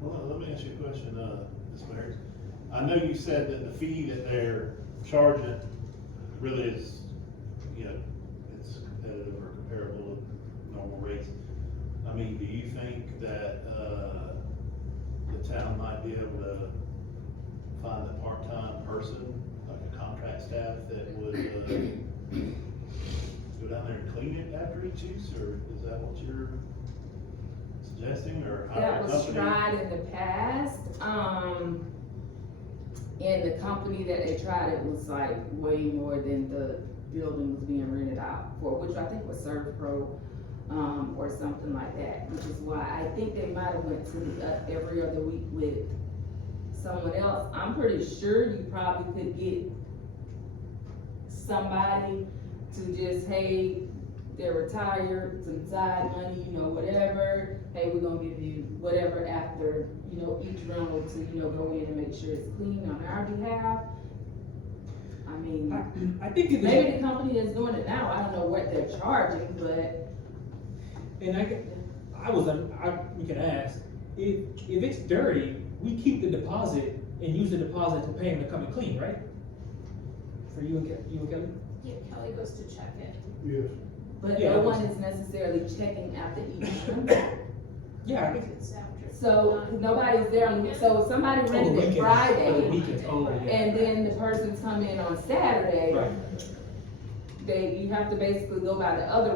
Well, let me ask you a question, Ms. Mayor. I know you said that the fee that they're charging really is, you know, it's competitive or comparable to normal rates. I mean, do you think that, the town might be able to find a part-time person, like a contract staff that would, go down there and clean it after each use, or is that what you're suggesting, or hire That a was company? tried in the past, and the company that they tried it was like way more than the building was being rented out for, which I think was ServPro, or something like that, which is why I think they might have went to every other week with someone else. I'm pretty sure you probably could get somebody to just, hey, they're retired, some side money, you know, whatever. Hey, we're gonna give you whatever after, you know, each rental to, you know, go in and make sure it's clean on our behalf. I mean, I think if maybe it's, the company that's doing it now, I don't know what they're charging, but and we can ask, if it's dirty, we keep the deposit and use the deposit to pay him to come and clean, right? For you and Kelly? Yeah, Kelly goes to check it. Yes. but Yeah, no I one was- is necessarily checking after each month. Yeah, I think. It's after. So nobody's there on the week, so if somebody Oh, the rented it weekends. Oh, the Friday, weekends, oh, yeah. and then the person's come in on Saturday, Right, you have to basically go by the other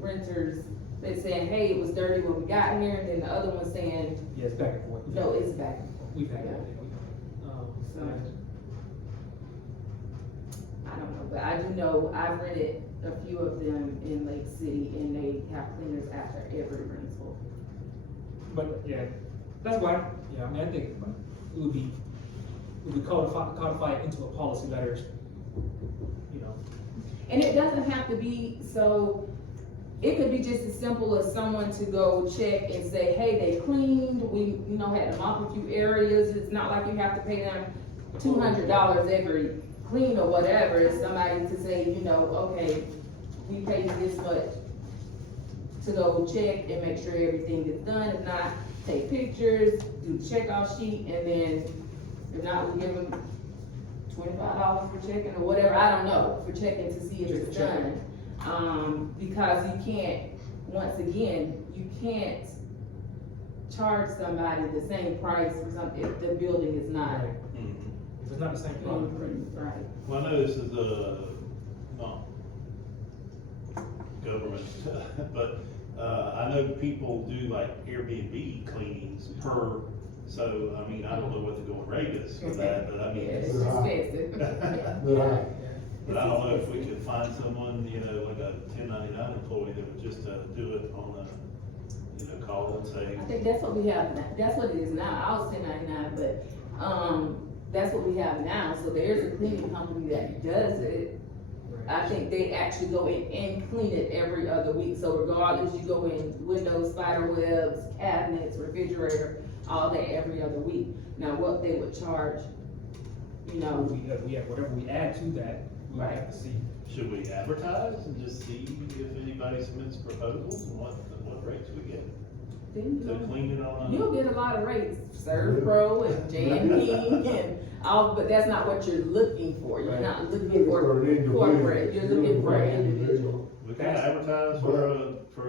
renters that's saying, hey, it was dirty when we got here, and then the other one saying, yeah, it's back and forth. no, it's back and forth. We've had Yeah. that, So, I don't know, but I do know, I've rented a few of them in Lake City, and they have cleaners after every rental. but, yeah, that's why, yeah, I mean, I think it would be codify it into a policy letters, you know. And it doesn't have to be, so, it could be just as simple as someone to go check and say, hey, they cleaned, we, you know, had to mop a few areas, it's not like you have to pay them $200 every clean or whatever, it's somebody to say, you know, okay, we pay you this much to go check and make sure everything is done, if not, take pictures, do the checkoff sheet, and then, if not, we give them $25 for checking or whatever, I don't know, for checking to see if it's Just check. done. Because you can't, once again, you can't charge somebody the same price for something if the building is not Right. Mhm. If it's not the same being problem. cleaned, right? Well, I know this is not government, but, I know people do like Airbnb cleanings per, so, I mean, I don't know what the going rate is for that, but I Yeah, mean, it's expensive. Right. but I don't know if we could find someone, you know, like a 1099 employee that would just, do it on a, you know, call and say, I think that's what we have now, that's what it is now, I was 1099, but, that's what we have now, so there's a cleaning company that does it. I think they actually go in and clean it every other week, so regardless, you go in windows, spider webs, cabinets, refrigerator, all that every other week. Now, what they would charge, you know, Whatever we add to that, we Right. have to see. should we advertise and just see if anybody submits proposals and what rates we get then to clean it on? you'll get a lot of rates, Servpro and Jan King and all, but that's not what you're looking for. You're Right. not looking For for an individual. corporate, you're looking for an individual. We can advertise for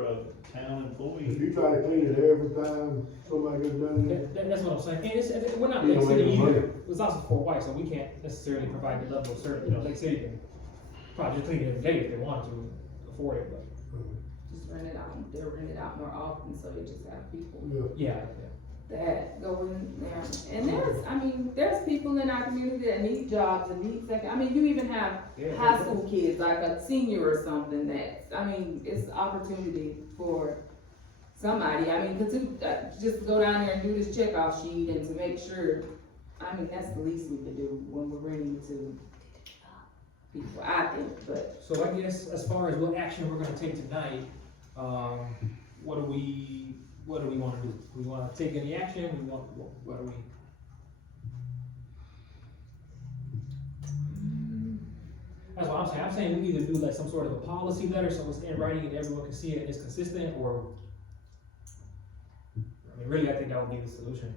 a town If employee. you try to clean it every time somebody gets done it, That's what I'm saying, and it's, we're not You Lake don't City make money. either, it's also Fort White, so we can't necessarily provide the level of service, you know, Lake City can probably just clean it every day if they wanted to afford it, but, Just rent it out, they'll rent it out more often, so they just have people yeah. yeah. that go in there. And there's people in our community that need jobs and need second, you even have Yeah. high school kids, like a senior or something that, it's opportunity for somebody, just go down there and do this checkoff sheet and to make sure, that's the least we could do when we're renting to people, I think, but. So I guess as far as what action we're gonna take tonight, what do we wanna do? We wanna take any action, what do we? what I'm saying. I'm saying we either do like some sort of a policy letter, so it's in writing and everyone can see it and it's consistent, or, I mean, really, I think that would be the solution.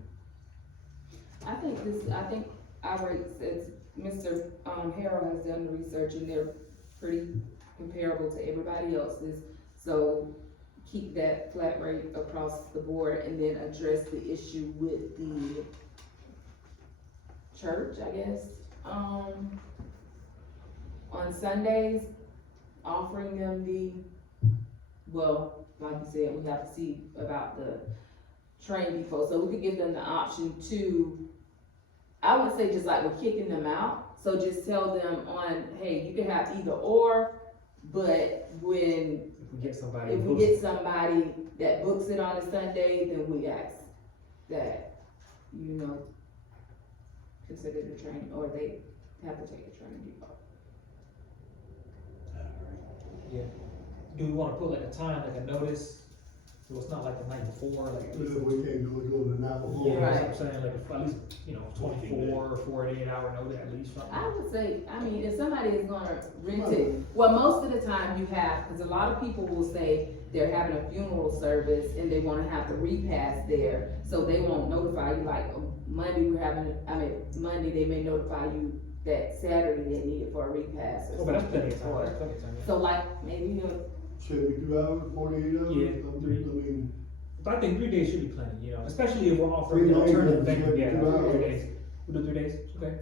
I think our rates, as Mr. Harrell has done the research, and they're pretty comparable to everybody else's. So keep that flat rate across the board and then address the issue with the church, I guess. On Sundays, offering them well, like you said, we have to see about the train depot, so we could give them the option to, I would say just like we're kicking them out, so just tell them hey, you can have either or, but when, If we get somebody. if we get somebody that books it on a Sunday, then we ask that, consider the train, or they have to take a train depot. Yeah. Do we wanna put like a time, like a notice, so it's not like the night before, like at least. If we can't do it, go the night before. Yeah, that's Right. what I'm saying, like, at least, 24 or 48 hour notice at least, something. I would say, I mean, if somebody is gonna rent it, well, most of the time you have, cause a lot of people will say they're having a funeral service and they wanna have the repast there, so they won't notify you, like, Monday Monday they may notify you that Saturday they need it for a repast or Oh, but that's something. plenty of time, that's plenty of time, yeah. So like, maybe, 72 hours, 48 hours? Yeah, I three. mean, But I think 3 days should be plenty, especially if we're offering 3 an days, alternative yeah, venue, yeah, 2 hours. 3 days. We'll do 3 days, okay.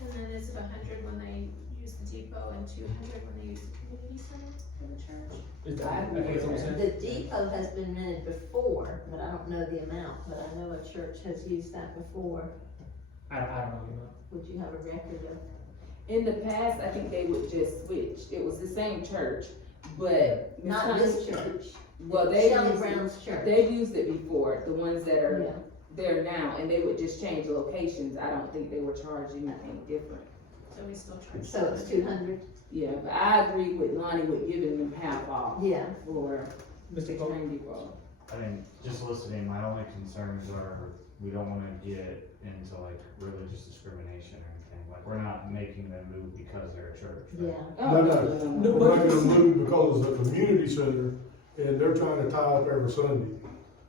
And then is it 100 when they use the depot and 200 when they use the community center for the church? Is that, I think it's what we're saying. The depot has been rented before, but I don't know the amount, but I know a church has used that before. I don't know, Would you have a record of? in the past, I think they would just switch, it was the same church, but. Ms. Not Thomas- this church, Well, they've Shelley used, Brown's church. they've used it before, the ones that Yeah. are there now, and they would just change locations, I don't think they were charging anything different. So we still charge. So it's 200? Yeah, but I agree with Lonnie with giving them half off Yeah. for the Mr. Pope. train depot. I mean, just listening, my only concerns are, we don't wanna get into like religious discrimination or anything, like, we're not making them move because they're a church. right? Yeah. No, No, we're not gonna move because it's a community center, and they're trying to tie up every Sunday.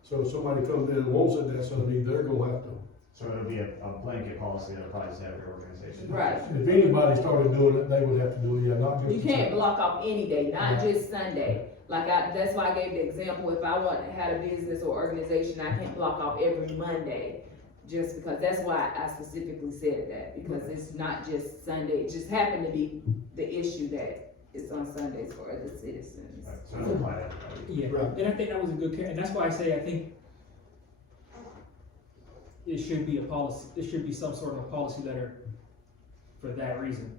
So if somebody comes in and wants it that Sunday, they're gonna have to. So it'll be a blanket policy that applies to every organization. Right, If anybody started doing it, they would have to do it, yeah, not just. you the can't church. block off any day, not Yeah. just Sunday. That's why I gave the example, if I had a business or organization, I can't block off every Monday. Just because, that's why I specifically said that, because it's not just Sunday, it just happened to be the issue that it's on Sundays for the citizens. Right, so it'll apply to everybody. Yeah, Right. and I think that was a good, and that's why I say, I think it should be a policy, it should be some sort of a policy letter for that reason.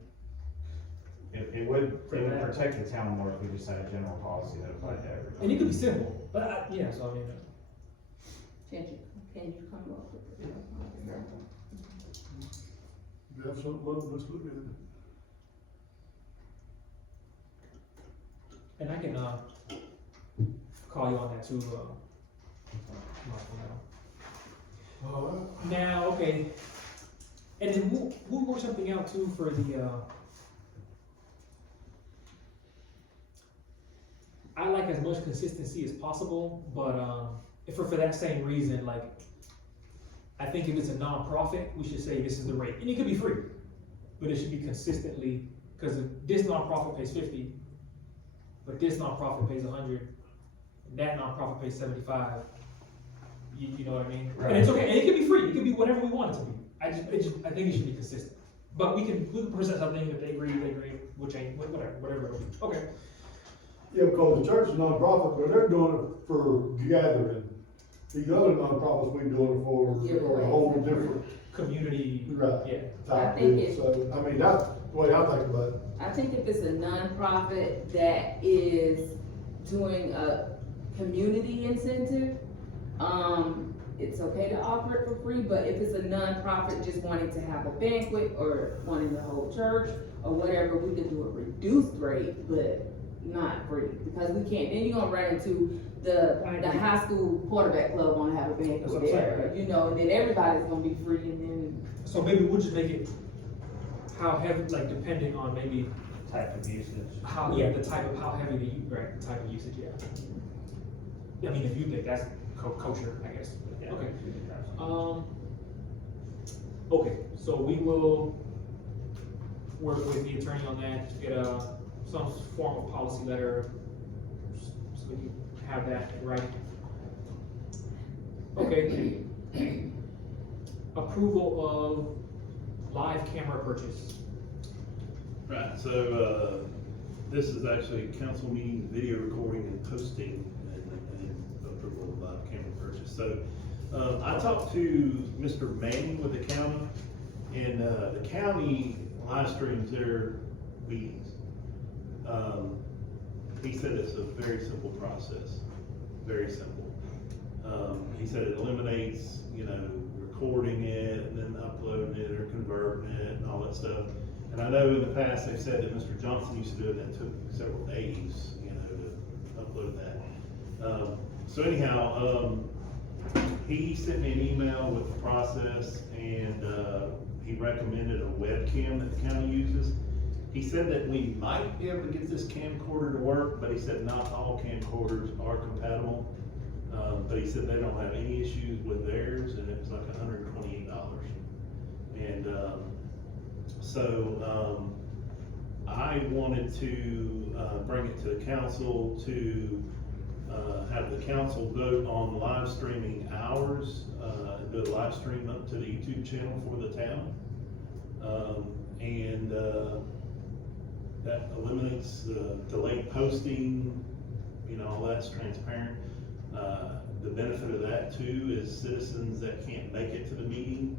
It would protect the town more if we just had a general policy that applied to everybody. And it could be simple, but yeah, so I mean, Can you come up with it? You have something, well, let's look at it. and I can, call you on that too, Mark, All right. Now, okay, and then we'll work something out too for the, I like as much consistency as possible, but, if for that same reason, like, I think if it's a nonprofit, we should say this is the rate, and it could be free, but it should be consistently, cause if this nonprofit pays 50, but this nonprofit pays 100, and that nonprofit pays 75, you know what I mean? And it's okay, and it can be free, it can be whatever we want it to be, I think it should be consistent. But we can present something, if they agree, we'll change, whatever, okay. Yeah, because the church is nonprofit, but they're doing it for gathering. These other nonprofits we doing it for a whole different, Community, right, yeah. type I think deal. So, I mean, that's the way I think about it. I think if it's a nonprofit that is doing a community incentive, it's okay to offer it for free, but if it's a nonprofit just wanting to have a banquet or wanting the whole church or whatever, we could do a reduced rate, but not free, because we can't, then you're gonna run into the high school quarterback club wanna have a That's what banquet I'm saying. there, and then everybody's gonna be free, and then, So maybe we'll just make it how heavy, like depending on maybe Type of usage. how, yeah, the type of, how heavy the, right, the type of usage, yeah. I mean, if you think that's kosher, I guess, Yeah. okay. Okay, so we will work with the attorney on that to get some form of policy letter, so we can have that right. Okay. Approval of live camera purchase. Right, so, this is actually council meeting video recording and posting and approval of live camera purchase. So, I talked to Mr. Manning with the county, and, the county live streams their meetings. He said it's a very simple process, very simple. He said it eliminates, recording it and then uploading it or converting it and all that stuff. And I know in the past, they've said that Mr. Johnson used to do it, and it took several days, to upload that. So anyhow, he sent me an email with the process, and, he recommended a webcam that the county uses. He said that we might be able to get this camcorder to work, but he said not all camcorders are compatible. But he said they don't have any issues with theirs, and it was like $128. And, so, I wanted to, bring it to the council to, have the council vote on live streaming hours, do a live stream up to the YouTube channel for the town. And, that eliminates the delayed posting, all that's transparent. The benefit of that too is citizens that can't make it to the meeting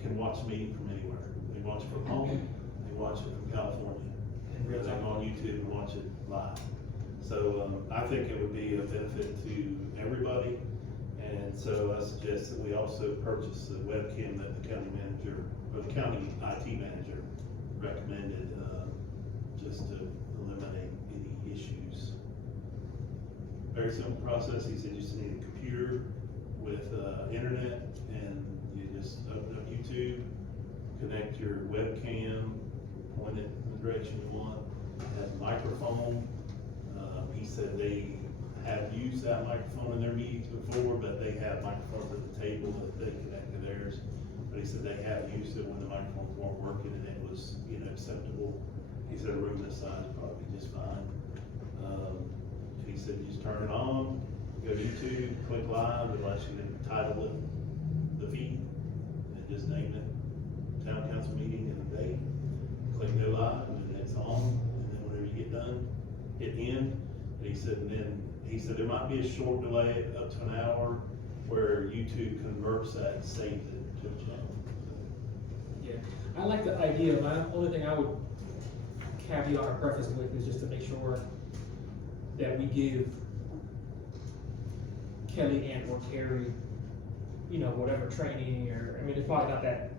can watch the meeting from anywhere. They watch it from home, they watch it from California, or they go on YouTube and watch it live. So, I think it would be a benefit to everybody. And so I suggest that we also purchase the webcam that the county manager, or the county IT manager recommended, just to eliminate any issues. Very simple process. He said you just need a computer with, internet, and you just open up YouTube, connect your webcam, point it in the direction you want, it has a microphone. He said they have used that microphone in their meetings before, but they have microphones at the table that they connect to theirs. But he said they have used it when the microphones weren't working and it was, acceptable. He said a room this size would probably be just fine. And he said you just turn it on, go to YouTube, click live, it lets you title it, the feed, and just name it, town council meeting and the date. Click go live, and it's on, and then whenever you get done, hit end. And he said there might be a short delay up to an hour where YouTube converts that and saves it to a channel. Yeah, I like the idea. My only thing I would caveat or preface with is just to make sure that we give Kelly and or Carrie, whatever training or, I mean, it's probably not that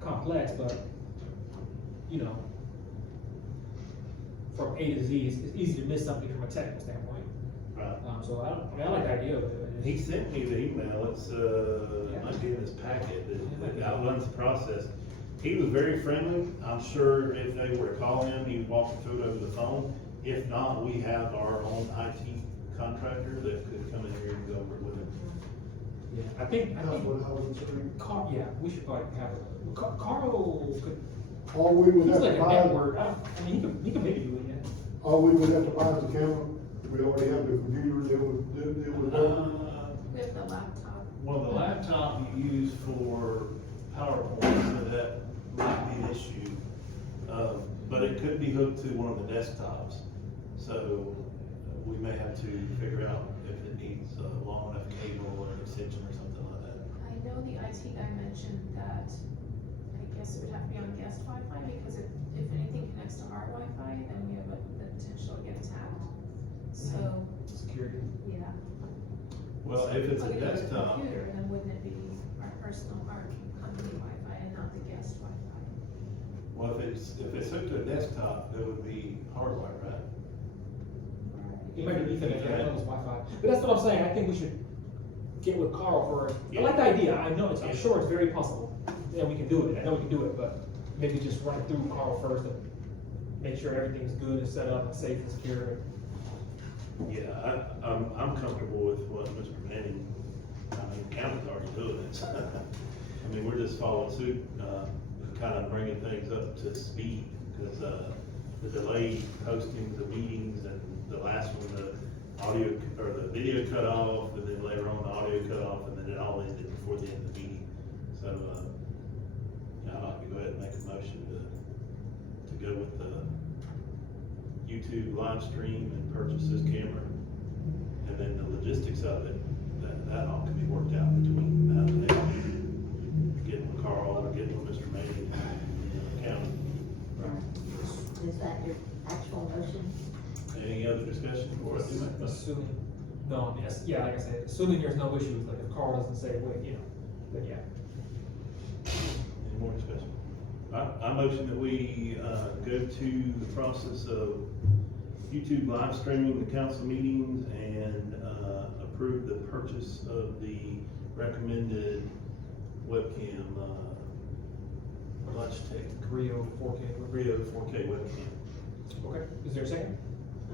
complex, but, from A to Z, it's easy to miss something from a technical standpoint. Right. So I like the idea of it. He sent me the email, it might be in his packet, that outlines the process. He was very friendly. I'm sure if they were to call him, he'd walk them through it over the phone. If not, we have our own IT contractor that could come in here and go over it with him. Yeah, I think, That's what I was saying. Carl, yeah, we should probably have it. Carl could, All we would he's have like to a buy, network, I mean, he can maybe do it, yeah. all we would have to buy is the camera. We already have the computer that would work. With the laptop. Well, the laptop you use for PowerPoint, so that might be an issue. But it could be hooked to one of the desktops. So we may have to figure out if it needs a long enough cable or an extension or something like that. I know the IT guy mentioned that, I guess it would have to be on guest Wi-Fi, because if anything connects to our Wi-Fi, then we have the potential to get attacked. So, Security. yeah. Well, if it's a Plug it into the desktop, computer, then wouldn't it be our personal, our company Wi-Fi and not the guest Wi-Fi? well, if it's hooked to a desktop, that would be hardwired, right? He might be Ethernet, yeah, I know it's Wi-Fi. But that's what I'm saying, I think we should get with Carl first. I Yeah. like the idea, I'm Yeah. sure it's very possible. Yeah, we can do it, I know we can do it, but maybe just run it through Carl first and make sure everything's good and set up and safe and secure. Yeah, I'm comfortable with what Mr. Manning, I mean, the county's already doing it. I mean, we're just following suit, kind of bringing things up to speed, because, the delay posting the meetings, and the last one, the audio, or the video cut off, and then later on, the audio cut off, and then it all ended before the end of the meeting. So, yeah, I'd like to go ahead and make a motion to go with the YouTube live stream and purchase this camera. And then the logistics of it, that all can be worked out between now and then. Getting with Carl, or getting with Mr. May, county. Is that your actual motion? Any other discussion before I do that? Assuming, no, yes, yeah, like I said, assuming there's no issues, like if Carl doesn't say, wait, you know, then yeah. Any more discussion? I motion that we, go to the process of YouTube live streaming the council meetings and, approve the purchase of the recommended webcam, Logitech Rio 4K. Rio 4K webcam. Okay, is there a second?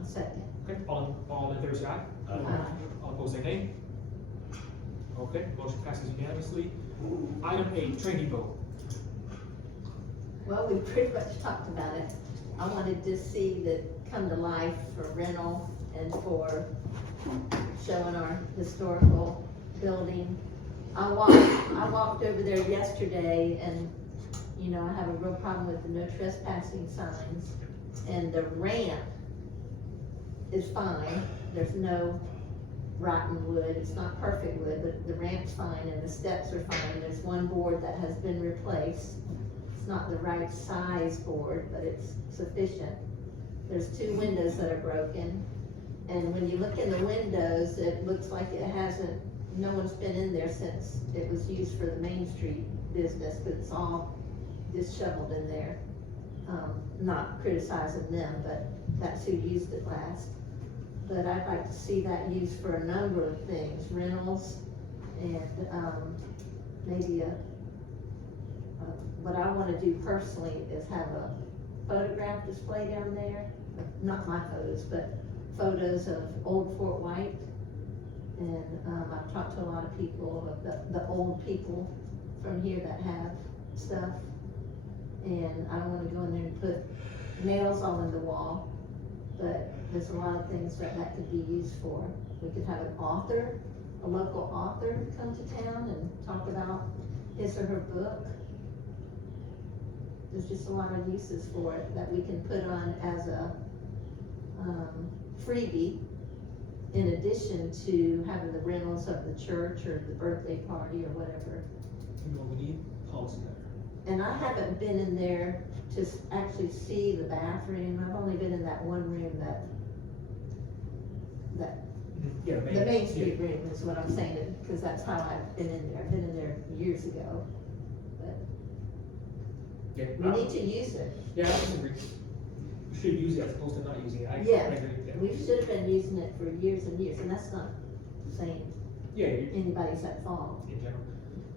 A second. Okay, all in favor, say aye. All opposed, say nay. Okay, motion passes unanimously. Item 8, training vote. Well, we pretty much talked about it. I wanted to see that come to life for rental and for showing our historical building. I walked over there yesterday, and, you know, I have a real problem with the no trespassing signs. And the ramp is fine, there's no rotten wood, it's not perfect wood, but the ramp's fine and the steps are fine. There's one board that has been replaced. It's not the right size board, but it's sufficient. There's 2 windows that are broken, and when you look in the windows, it looks like it hasn't, no one's been in there since it was used for the Main Street business, but it's all disheveled in there. Not criticizing them, but that's who used it last. But I'd like to see that used for a number of things, rentals, and, maybe what I wanna do personally is have a photograph display down there, not my photos, but photos of old Fort White. And, I've talked to a lot of people, of the old people from here that have stuff. And I don't wanna go in there and put nails all in the wall, but there's a lot of things that could be used for. We could have an author, a local author come to town and talk about his or her book. There's just a lot of uses for it that we can put on as a, freebie, in addition to having the rentals of the church or the birthday party or whatever. You know what we need? Policy better. And I haven't been in there to actually see the bathroom. I've only been in that one room that, Yeah, the Main Street room is what I'm saying, because that's how I've been in there. I've been in there years ago. But Yeah, we need to use it. yeah, I disagree. We should use it as opposed to not using it. I Yeah. agree with that. We should have been using it for years and years, and that's not saying Yeah, anybody's at fault. in general.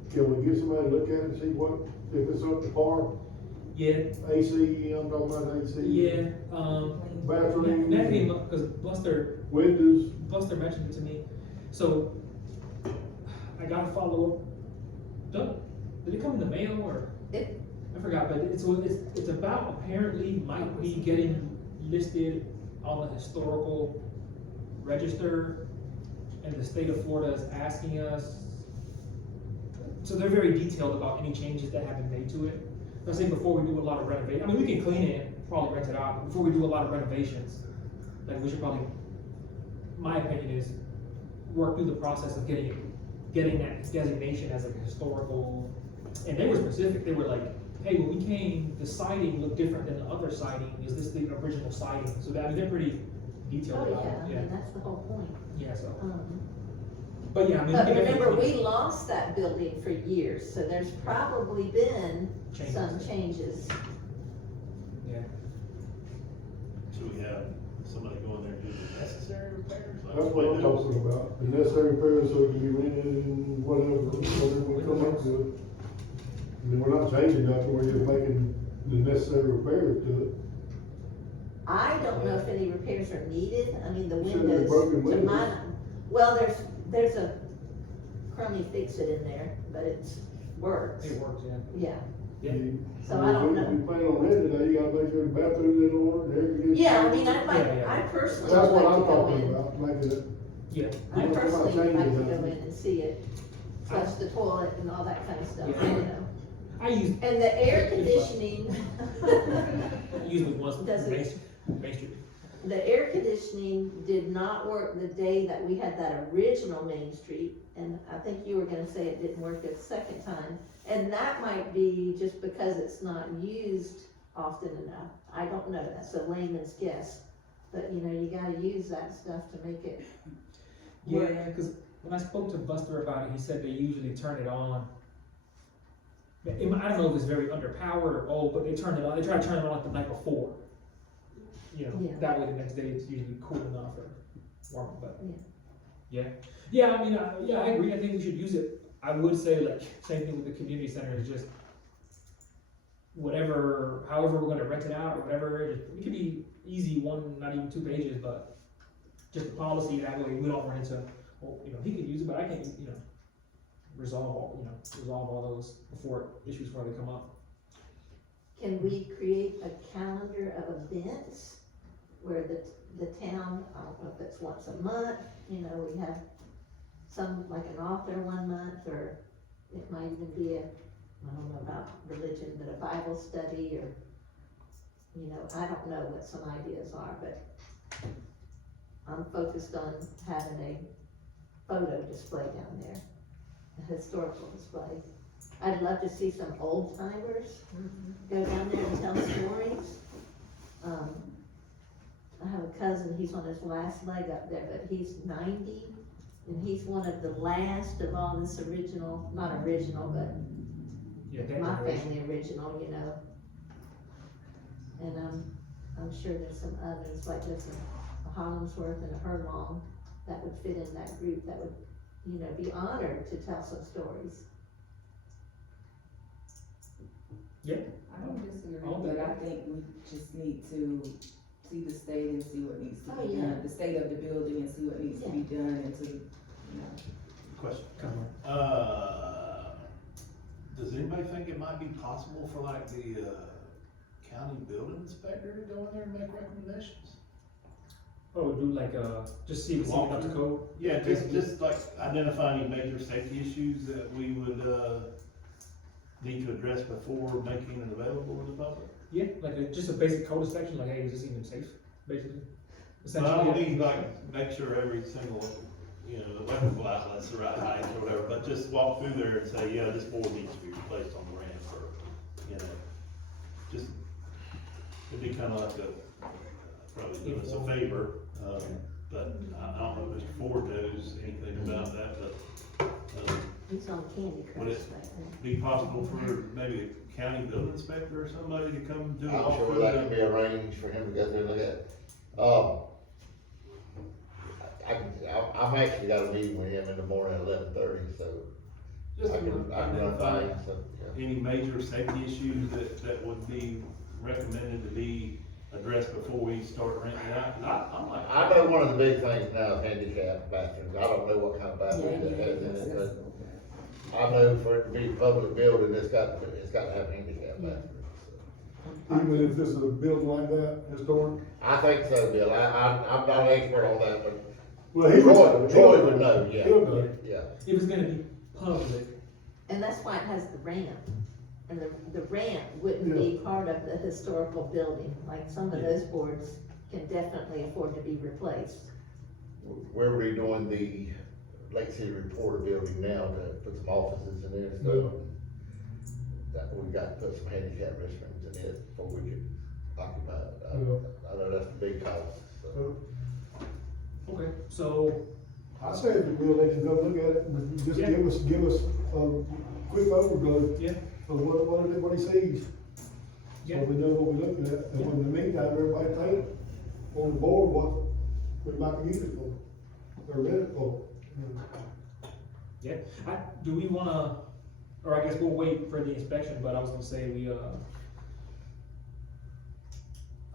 Can we get somebody to look at it and see what, if it's up to par? Yeah, AC, I'm talking about AC. yeah, Bathroom. because Buster Windows. mentioned it to me, so I gotta follow up. Did it come in the mail or? It- I forgot, but it's about apparently might be getting listed on the historical register, and the state of Florida is asking us. So they're very detailed about any changes that have been made to it. I say before we do a lot of renovation, I mean, we can clean it, probably rent it out, but before we do a lot of renovations, like we should probably, my opinion is, work through the process of getting that designation as a historical. And they were specific, they were like, hey, when we came, the siding looked different than the other siding, is this the original siding? So that, I mean, they're pretty detailed Oh, about yeah, I it, mean, that's the whole point. yeah, so, Um, but yeah, I mean. But we can remember, definitely- we lost that building for years, so there's probably been Changes. some changes. Yeah, Should we have somebody go in there and do the necessary repairs? That's what I'm talking about. The necessary repairs so it can be rented and whatever we come up with. I mean, we're not changing nothing, we're just making the necessary repairs to it. I don't know if any repairs are needed, I mean, the You said they're windows, broken to windows. my, well, there's a crummy fix-it in there, but it's works, It works, yeah. yeah. Yeah. So I don't know. If you plan on renting it, you gotta make sure the bathroom's in order, the air conditioning. Yeah, I mean, I'd like, Yeah, yeah. I personally That's would what like I'm to go talking in, about, making it, Yeah. I Yeah. personally would like to Changes, go in and see it, flush the toilet and all that kind of stuff, Yeah. you know. I use, And the air conditioning. I use it once, Does it- Main Street. The air conditioning did not work the day that we had that original Main Street, and I think you were gonna say it didn't work the second time. And that might be just because it's not used often enough, I don't know, that's a layman's guess. But, you know, you gotta use that stuff to make it work. Yeah, cause when I spoke to Buster about it, he said they usually turn it on. I don't know if it's very underpowered or old, but they turn it on, they try to turn it on like the night before. You know, Yeah. that way the next day it's usually cool enough or warm, but. Yeah. Yeah, yeah, I mean, I agree, I think we should use it. I would say like, same thing with the community center, is just whatever, however we're gonna rent it out or whatever, it could be easy, one, not even 2 pages, but just a policy, that way we don't run into, well, you know, he could use it, but I can't, you know, resolve all those issues before they come up. Can we create a calendar of events where the town, I don't know if it's once a month, you know, we have some, like an author 1 month, or it might even be I don't know about religion, but a Bible study, or, you know, I don't know what some ideas are, but I'm focused on having a photo display down there, a historical display. I'd love to see some old timers go down there and tell stories. I have a cousin, he's on his last leg up there, but he's 90, and he's one of the last of all this original, not original, but Yeah, that my generation. family original, you know. And I'm sure there's some others, like there's a Hollingsworth and a Herlong that would fit in that group, that would, you know, be honored to tell some stories. I don't disagree, Oh, but I think we just need to see the state and see what needs to Oh, be yeah. done, the state of the building and see what needs to be done and to, you know. Question. Come on. Does anybody think it might be possible for like the, county building inspector to go in there and make recommendations? Oh, do like, just see if it's even up to code? Yeah, just like identify any major safety issues that we would, need to address before making it available to the public. Yeah, like just a basic code inspection, like, hey, is this even safe, basically? But I don't Essentially, mean like, make sure every single, you know, the weapons outlet's the right height or whatever, but just walk through there and say, yeah, this board needs to be replaced on the ramp, or, you know, just, it'd be kinda like probably do us a favor, but I don't know if Mr. Ford knows anything about that, but, He's on Candy Would Crush it- right now. be possible for maybe a county building inspector or somebody to come do a I'm sure walkthrough? that can be arranged for him to go through and look at. I've actually got a meeting with him in the morning at 11:30, so Just I can run by him, so, yeah. any major safety issues that would be recommended to be addressed before we start renting it out? 'Cause I'm like, I know one of the big things now is handicap bathrooms. I don't know what kind of bathroom it has in it, but I know for it to be a public building, it's got to have handicap bathrooms. even if this is a building like that, historic. I think so, Bill. I'm not an expert on that, but Well, he would. Troy would know, yeah, He'll know. yeah. if it's gonna be public, And that's why it has the ramp. And the ramp wouldn't be part of the historical building, like some of those boards can definitely afford to be replaced. We're redoing the Lake City Reporter building now to put some offices in there and stuff. That, we got to put some handicap restrooms in it before we could occupy it. I know that's a big cost, so. okay, so, I say if you will, they can go look at it, and just Yeah. give us a quick overview yeah, of what he sees. yeah. So we know what we're looking at, and in the meantime, everybody think on the board what we might use it for, or rent it for. Yeah, do we wanna, or I guess we'll wait for the inspection, but I was gonna say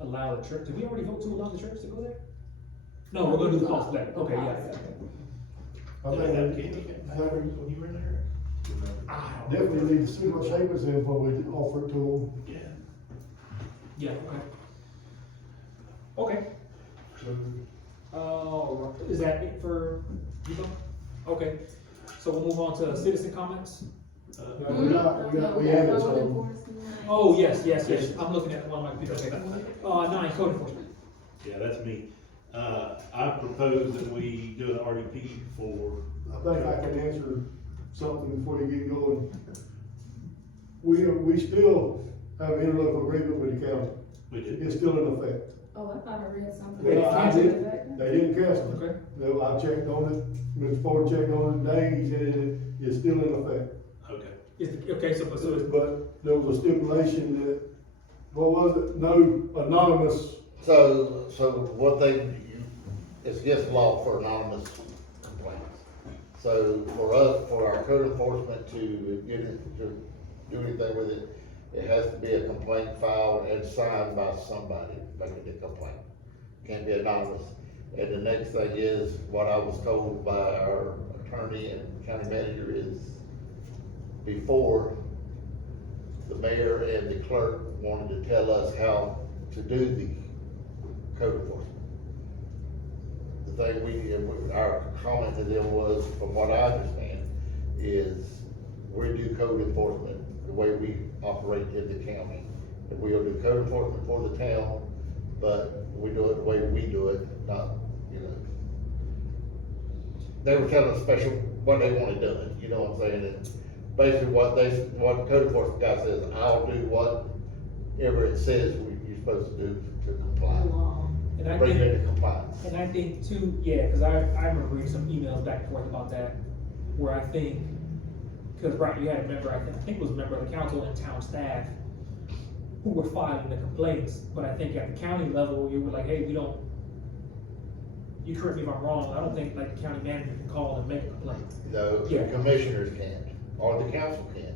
allow the church, did we already vote to allow the church to go there? No, we're gonna do the cost effect, okay, yeah. I Did they have think candy cane that- when you were there? definitely need to see what Chambers in before we offer it to Yeah. Yeah, okay. them. Is that it for you, Bob? Okay, so we'll move on to citizen comments. We have it, so. Oh, yes, I'm looking at one of my people, okay. 9, code enforcement. Yeah, that's me. I propose that we do an RDP for, I think I can answer something before you get going. We still have an interlocal agreement with the county. we did. It's still in effect. Oh, I thought I read something. They I canceled did, they didn't cancel it. Okay. No, I checked on it, Mr. Ford checked on it today, he said it's still in effect. Okay. Okay, so But there was a stipulation that, what was it, no anonymous, So what it's against the law for anonymous complaints. So for us, for our code enforcement to get it, to do anything with it, it has to be a complaint filed and signed by somebody making the complaint. Can't be anonymous. And the next thing is, what I was told by our attorney and county manager is, before, the mayor and the clerk wanted to tell us how to do the code enforcement. The thing our comment to them was, from what I understand, is we do code enforcement the way we operate in the county. And we'll do code enforcement for the town, but we do it the way we do it, not, they were telling us special, what they wanted done, you know what I'm saying? And basically what the code enforcement guy says, I'll do whatever it says you're supposed to do to comply. And I Bring think, it into compliance. and I think too, yeah, cause I remember reading some emails back and forth about that, where I think, cause right, you had a member, I think it was a member of the council and town staff who were filing the complaints, but I think at the county level, you were like, hey, we don't, you correct me if I'm wrong, I don't think like the county manager can call and make a complaint. No, Yeah. commissioners can't, or the council can.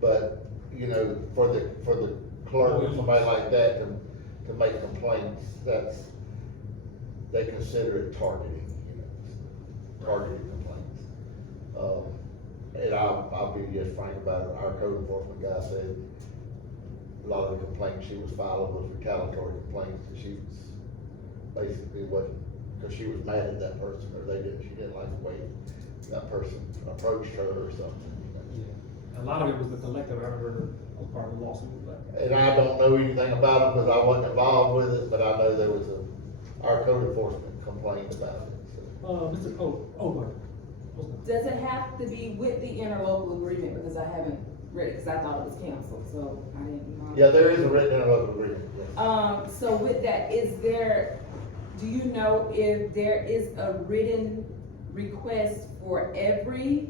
But, for the clerk or somebody like that to make complaints, they consider it targeting, targeted complaints. And I'll be just frank about it, our code enforcement guy said a lot of the complaints she was filing was retaliatory complaints, and she was basically because she was mad at that person, or she didn't like the way that person approached her or something. A lot of it was the collective, I remember, was part of the lawsuit, but. And I don't know anything about it because I wasn't involved with it, but I know there was our code enforcement complained about it, so. Mr. Over. Does it have to be with the interlocal agreement, because I haven't read it, because I thought it was canceled, so I didn't mind. Yeah, there is a written interlocal agreement, yes. So with that, do you know if there is a written request for every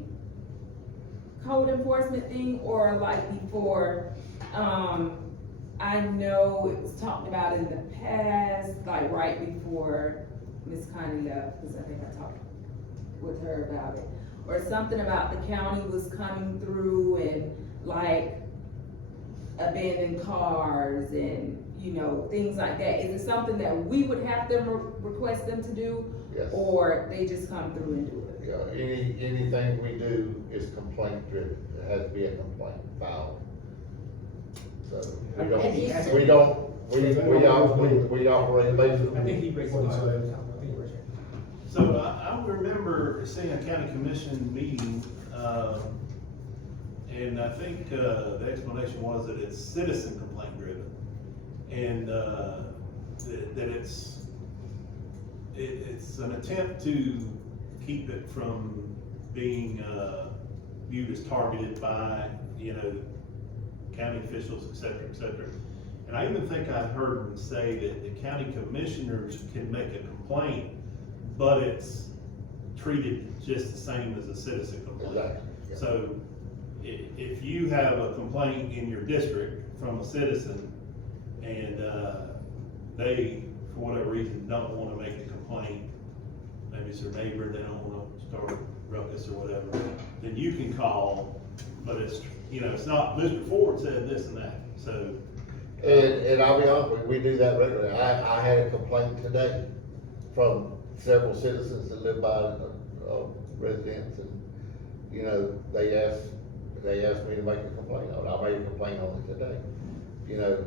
code enforcement thing, or like before, I know it was talked about in the past, like right before Miss Connie left, because I think I talked with her about it, or something about the county was coming through and like abandoned cars and, things like that. Is it something that we would have them request them to do? Yes. Or they just come through and do it? Yeah, anything we do is complaint driven, it has to be a complaint filed. So, we operate basically. I think he raised it. So I remember seeing a county commission meeting, and I think, the explanation was that it's citizen complaint driven. And, that it's an attempt to keep it from being, viewed as targeted by, county officials, et cetera, et cetera. And I even think I heard him say that the county commissioners can make a complaint, but it's treated just the same as a citizen complaint. Exactly, yeah. So if you have a complaint in your district from a citizen and, they, for whatever reason, don't wanna make the complaint, maybe it's their neighbor, they don't wanna start a ruckus or whatever, then you can call, but it's, it's not, Mr. Ford said this and that, so And I'll be honest with you, we do that regularly. I had a complaint today from several citizens that live by, residents, and, you know, they asked me to make a complaint on it. I made a complaint on it today, you know.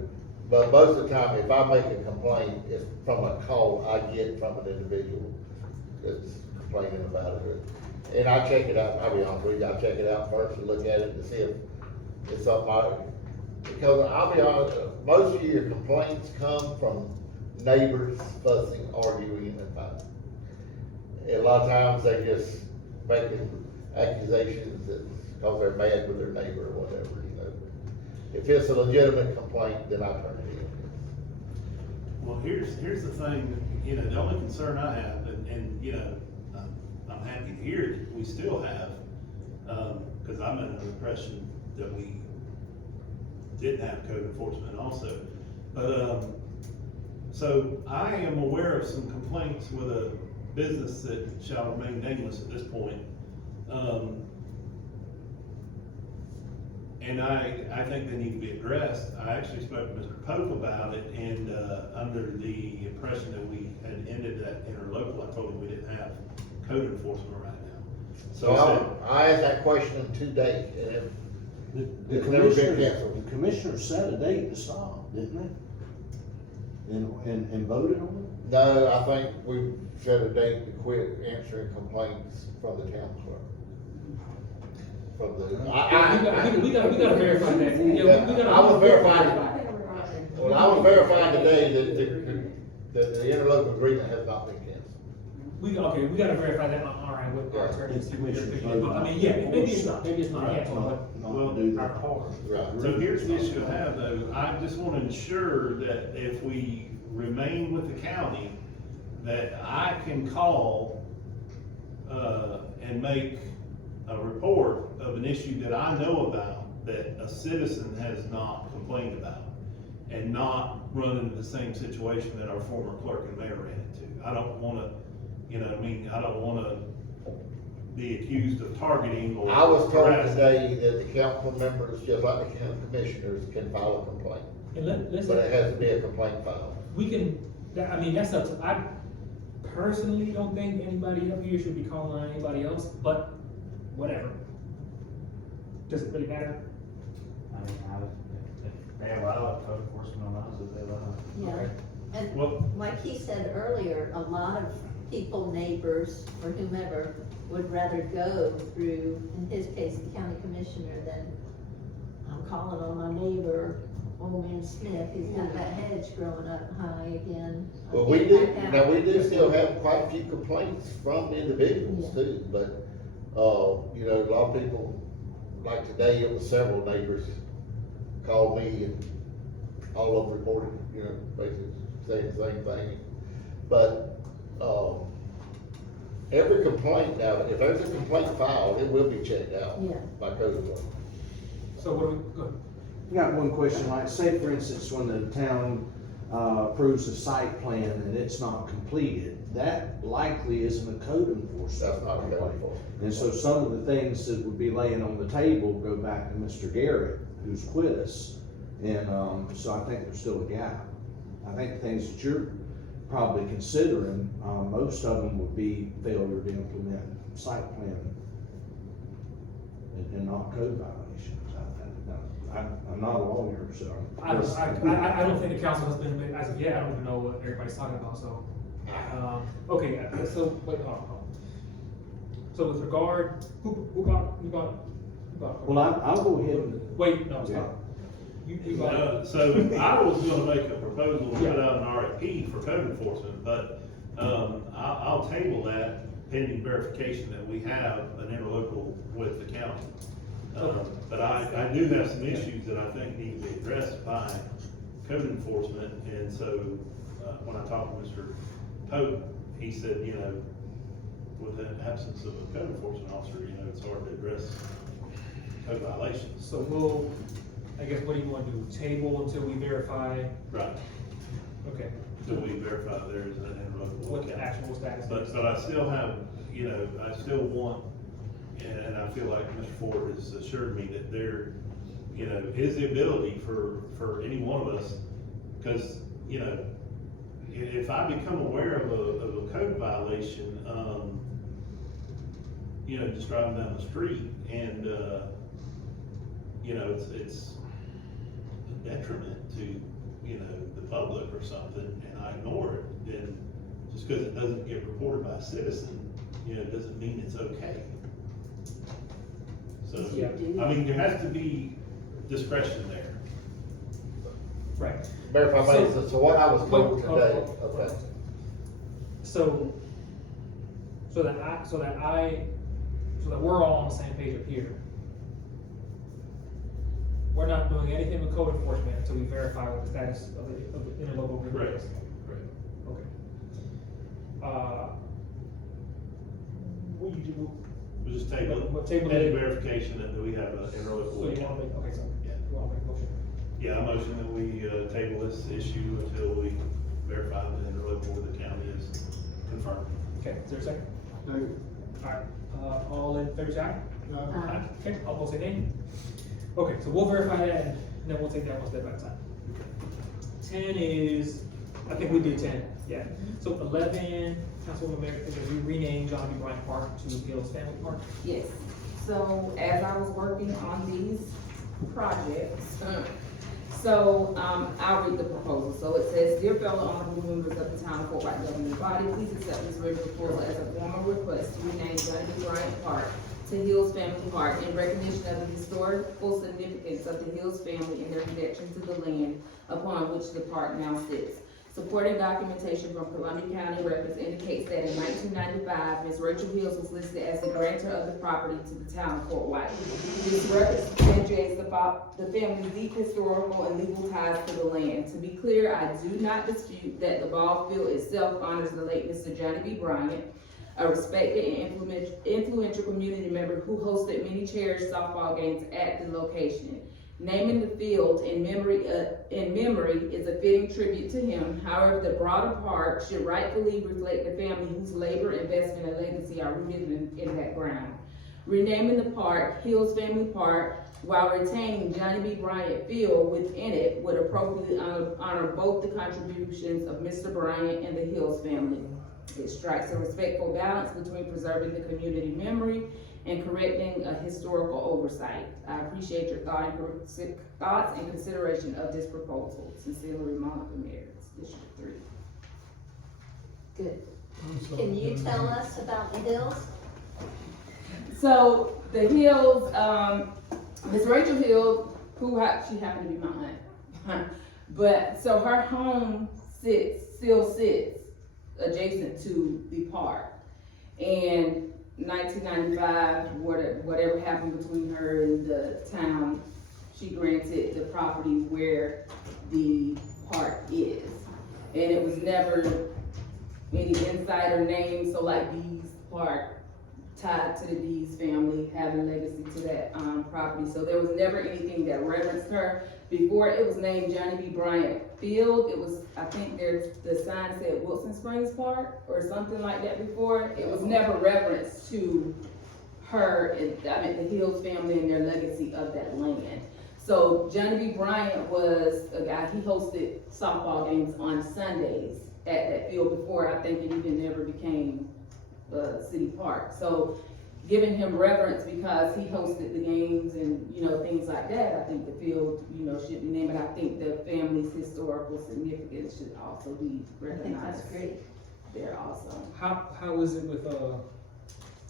But most of the time, if I make a complaint, it's from a call I get from an individual that's complaining about it. And I check it out, I'll be honest with you, I check it out first and look at it to see if it's something because I'll be honest, most of your complaints come from neighbors fussing, arguing, and fighting. And a lot of times they just making accusations that, because they're mad with their neighbor or whatever, you know. If it's a legitimate complaint, then I turn it in. Well, here's the thing, you know, the only concern I have, and you know, I'm happy to hear that we still have, cause I'm under the impression that we didn't have code enforcement also. But, so I am aware of some complaints with a business that shall remain nameless at this point. And I think they need to be addressed. I actually spoke to Mr. Pope about it, and, under the impression that we had ended that interlocal, I told him we didn't have code enforcement right now. So I asked that question today, and it, The It's never been commissioner, canceled. the commissioner set a date to stop, didn't they? And voted on no, I think we set a date to quit answering complaints from the town clerk. From the, We gotta verify that. Yeah, we gotta. I was verifying, well, I was verifying today that the interlocal agreement has not been canceled. We gotta verify that on our end with our attorney. It's see what they're commissioner's thinking. vote. I mean, yeah, maybe it's not it. canceled, but Not to do our that. call. Right. So here's the issue I have though, I just wanna ensure that if we remain with the county, that I can call, and make a report of an issue that I know about, that a citizen has not complained about, and not run into the same situation that our former clerk and mayor ran into. I don't wanna, you know what I mean, I don't wanna be accused of targeting or. I was told harassing. today that the council members, just like the county commissioners, can file a complaint, And let's, but it has to be a complaint filed. we can, I mean, that's up to, I personally don't think anybody up here should be calling on anybody else, but whatever. Does it really matter? I mean, if they allow it, code enforcement allows it, they allow it. Yeah, and Well- like he said earlier, a lot of people, neighbors, or whomever, would rather go through, in his case, the county commissioner, than I'm calling on my neighbor, old man Smith, who's got that hedge growing up high again. Well, we do, now, we do still have quite a few complaints from individuals Yeah. too, but, you know, a lot of people, like today, it was several neighbors called me and all of them reported, you know, basically saying the same thing. But, every complaint now, if there's a complaint filed, it will be checked out Yeah. by code enforcement. So what do we, go ahead. I got one question, like, say for instance, when the town, approves a site plan and it's not completed, that likely isn't a code enforcement. That's not a code complaint. enforcement. And so some of the things that would be laying on the table go back to Mr. Garrett, who's quit us. And, so I think there's still a gap. I think the things that you're probably considering, most of them would be failure to implement site plan and not code violations. I'm not a lawyer, so. I don't think the council has been, as of yet, I don't even know what everybody's talking about, so. Okay, so, wait, hold on. So with regard, who got? Well, I'll go ahead and. Wait, no, stop. You got. So I was gonna make a proposal to put out an RFP for code enforcement, but, I'll table that pending verification that we have an interlocal with the county. But I do have some issues that I think need to be addressed by code enforcement, and so, when I talked to Mr. Pope, he said, you know, with the absence of a code enforcement officer, you know, it's hard to address code violations. So we'll, I guess, what do you want to do? Table until we verify? Right. Okay. Until we verify there is an interlocal. What the actual status is. But I still have, you know, I still want, and I feel like Mr. Ford has assured me that you know, is the ability for any one of us, because, you know, if I become aware of a code violation, you know, just driving down the street and, you know, it's a detriment to, you know, the public or something, and I ignore it, then just because it doesn't get reported by a citizen, you know, doesn't mean it's okay. So, Yeah. I mean, there has to be discretion there. Right. Mayor, if I may, so what I was told Wait, today, hold on. okay. So that we're all on the same page up here. We're not doing anything with code enforcement until we verify what the status of the interlocal agreement is. Right. Okay. What you do, We just table it. What table Pending it? verification that we have an so interlocal you wanna account. make, okay, so, Yeah. you wanna make a motion? Yeah, I motion that we, table this issue until we verify that interlocal with the county is confirmed. Okay, is there a second? No. Alright, all in favor, say aye. Aye. Okay, all opposed, say nay. Okay, so we'll verify that and then we'll take that one step at a time. 10 is, I think we did 10, yeah. So 11, Councilwoman Mayor, we renamed John B. Bryant Park to Hills Family Park. Yes, so as I was working on these projects, I'll read the proposal. So it says, dear fellow honorable members of the town of Fort White governing body, please accept this written proposal as a formal request to rename Johnny B. Bryant Park to Hills Family Park in recognition of the historical significance of the Hills family and their connection to the land upon which the park now sits. Supporting documentation from Columbia County records indicates that in 1995, Ms. Rachel Hills was listed as the grantor of the property to the town of Fort White. This record substantiates the family's deep historical and legal ties to the land. To be clear, I do not dispute that the ball field itself honors the late Mr. Johnny B. Bryant, a respected and influential community member who hosted many cherished softball games at the location. Naming the field in memory is a fitting tribute to him. However, the broader park should rightfully reflect the family whose labor, investment, and legacy are rooted in that ground. Renaming the park Hills Family Park while retaining Johnny B. Bryant Field within it would appropriately honor both the contributions of Mr. Bryant and the Hills family. It strikes a respectful balance between preserving the community memory and correcting a historical oversight. I appreciate your thoughts and consideration of this proposal. Sincerely, Monica Mayor, District 3. Good. Can you tell us about the Hills? So the Hills, Miss Rachel Hill, she happened to be my aunt, but so her home still sits adjacent to the park. And 1995, whatever happened between her and the town, she granted the property where the park is. And it was never any insider name, so like Dees Park, tied to the Dees family, having legacy to that property. So there was never anything that referenced her. Before it was named Johnny B. Bryant Field, it was, I think the sign said Wilson Springs Park or something like that before. It was never referenced to her, the Hills family and their legacy of that land. So Johnny B. Bryant was a guy, he hosted softball games on Sundays at that field before I think it even ever became a city park. So giving him reverence because he hosted the games and, things like that, I think the field, should be named, but I think the family's historical significance should also be I think recognized. that's great. There also. How is it with,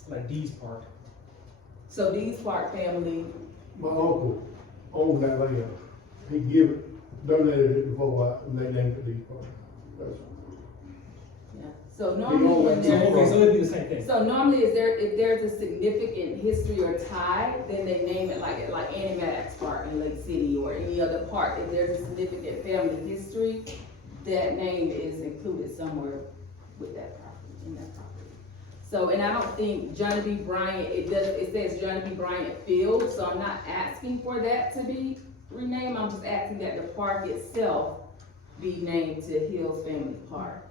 like Dees Park? So Dees Park family, My uncle owned that land. He donated it before and they named it Deep Park. That's yeah. So normally when So, there's, okay, so it'd be the same thing. so normally if there's a significant history or tie, then they name it like Annie Maddox Park in Lake City or any other park. If there's a significant family history, that name is included somewhere with that property, in that property. So, and I don't think Johnny B. Bryant, it says Johnny B. Bryant Field, so I'm not asking for that to be renamed. I'm just asking that the park itself be named to Hills Family Park.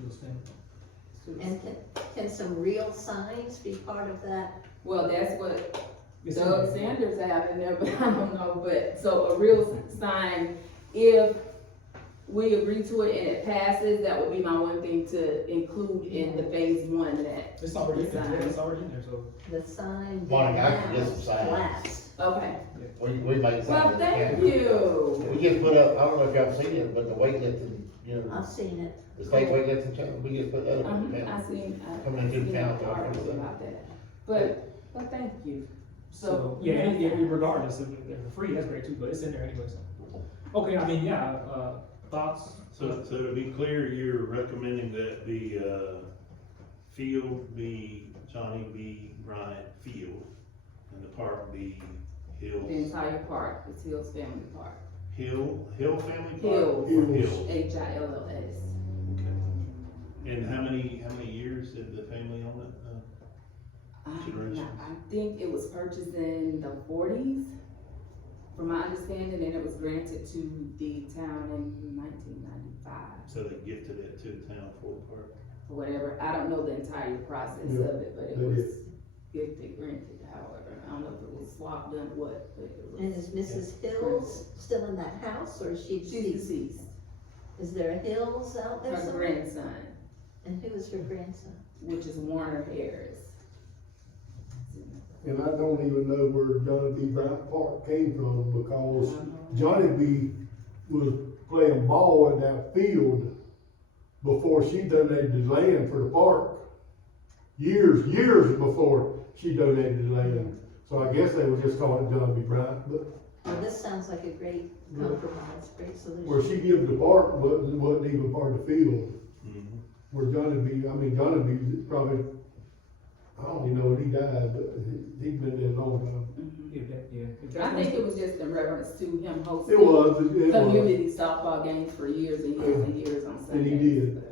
Hills Family. And can some real signs be part of that? Well, that's what It's in Doug there. Sanders have in there, but I don't know, but, so a real sign, if we agree to it and it passes, that would be my one thing to include in the phase one that. It's already in there, yeah, it's already in there, so. The sign. Monica, I can get some signs. Collapsed. Okay, We make well, signs. thank you. We just put up, I don't know if y'all seen it, but the weightlifting, you know, I've seen it. the state weightlifting challenge, we just put that up in the I county. seen, Coming into seen town, an article about that, but thank you. So, yeah, and regardless, if they're free, that's great too, but it's in there anyway, so. Okay, I mean, yeah, thoughts? So to be clear, you're recommending that the, field be Johnny B. Bryant Field, and the park be The Hills, entire park, it's Hills Family Park, Hill Family Park? Hills. Or Hills. Hills? HILLS. Okay. And how many years did the family own it? Generations. I think it was purchased in the forties, from my understanding, and it was granted to the town in 1995. So they gifted it to the town for the park? Or whatever, I don't know the entire process Yeah, of it, but it they was gifted, granted, however, I don't know if it was swapped, done what, but it And was. is Mrs. Hills still in that house, or is she She's deceased? deceased, Is there a Hills out there her somewhere? grandson, And who is her grandson? which is Warner Harris. And I don't even know where Johnny B. Bryant Park came from, because Johnny B. was playing ball in that field before she donated the land for the park. Years before she donated the land. So I guess they would just call it Johnny B. Bryant, but Well, this sounds like a great compromise, great solution. where she gave the park wasn't even part of the field. Mm-hmm. Where Johnny B. probably, I don't even know when he died, but he's been there a long time. If that, yeah. If I that's think it was just in reference to him hosting. It was. Community softball games for years and years and years on And he Sundays. did.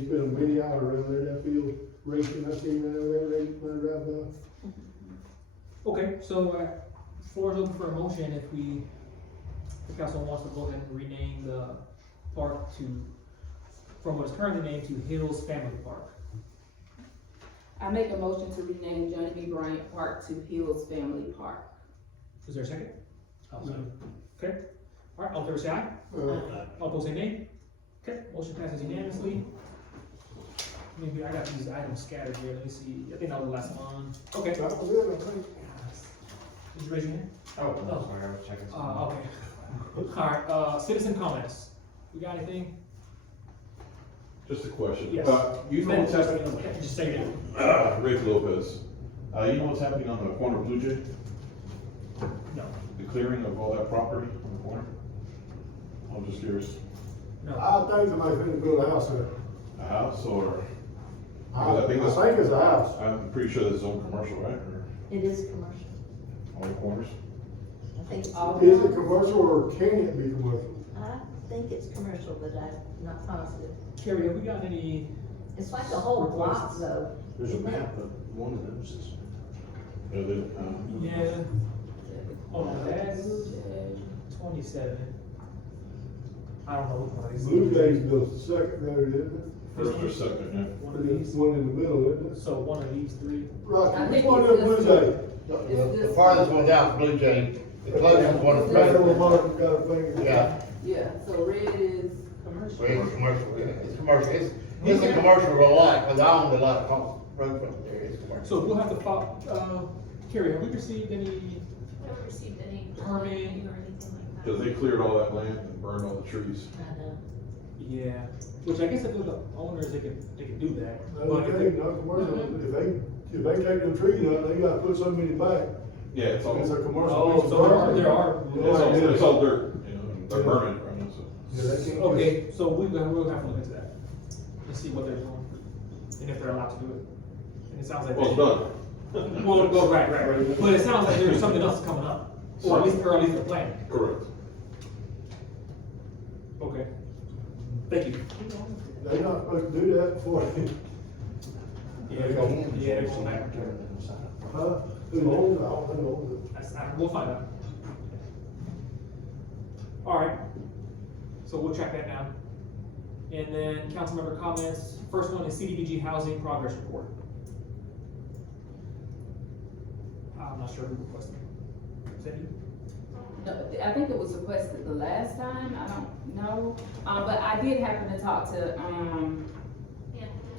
He spent many hours around there, that field, racing, I seen him around there, racing, when I drive by. Okay, so, floor is open for a motion if the council wants to go ahead and rename the park from what is currently named to Hills Family Park. I make a motion to rename Johnny B. Bryant Park to Hills Family Park. Is there a second? I'll say. Okay, all right, all in favor say aye. All opposed say nay. Okay, motion passes unanimously. Maybe I got these items scattered here, let me see, I think that was the last one. Okay. That was it, I think. Did you raise your hand? Oh, no, sorry, I was checking. Okay. Alright, citizen comments. You got anything? Just a question. Yes. You know what's happening, Okay, just say it. Rick Lopez, you know what's happening on the corner of Blue Jay? No, The clearing of all that property on the corner? I'm just curious, no. I think somebody finna build a house there. a house or, I I think think that's- it's a house. I'm pretty sure this is all commercial, right? Or It is commercial. all the corners? I think it's. All- Is it commercial or can it be commercial? I think it's commercial, but I'm not positive. Carrie, have we got any, It's like a whole block Requests. though. There's a map of one of those is. yeah, oh, that's 27. I don't know which one of these. Blue Jays built the second road, isn't First or second, yeah. One of it? There's these, one in the middle, isn't it? so one of these three. Rocky, I which think one it's is Blue this Jay? The farthest one down, Blue Jay, the closest one is Right over Red. Mark, got a finger. Yeah, Yeah, so red is commercial. so it's commercial, yeah, it's commercial, it's a commercial lot, because I own a lot of road front there, it's commercial. So we'll have to Carrie, have we received any, I haven't received any Permit. or anything like that. Cause they cleared all that land and burned all the trees. I know. yeah, which I guess if they're the owners, they can do that. But if Okay, they- not commercial, if they take them trees out, they gotta put so many back. Yeah, it's all, It's a commercial. Oh, piece of so there property. are. it's all dirt, you know, and they're burning it right now, so. Yeah, they can't just- Okay, so we'll have to look into that and see what they're doing and if they're allowed to do it. And it sounds like. Well, it's done. Well, right. But it sounds like there's something else coming up, or at least they're planning. Correct. Okay. Thank you. They not supposed to do that before. Yeah, there's some back. Huh? Who owns it? I don't think who owns it. We'll find out. All right. So we'll track that down. And then council member comments. First one is CDBG housing progress report. I'm not sure who requested it. Is that you? No, I think it was requested the last time, I don't know, but I did happen to talk to,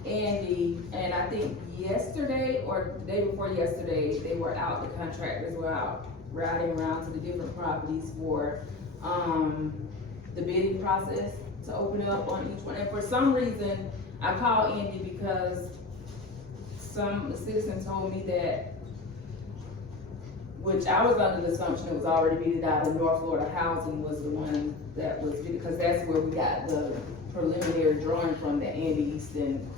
Andy, and I think yesterday or the day before yesterday, they were out, the contractors were out routing around to the different properties for, the bidding process to open up on each one. And for some reason, I called Andy because some citizen told me that, which I was under the assumption it was already bidded out, and North Florida Housing was the one that was, because that's where we got the preliminary drawing from that Andy Easton,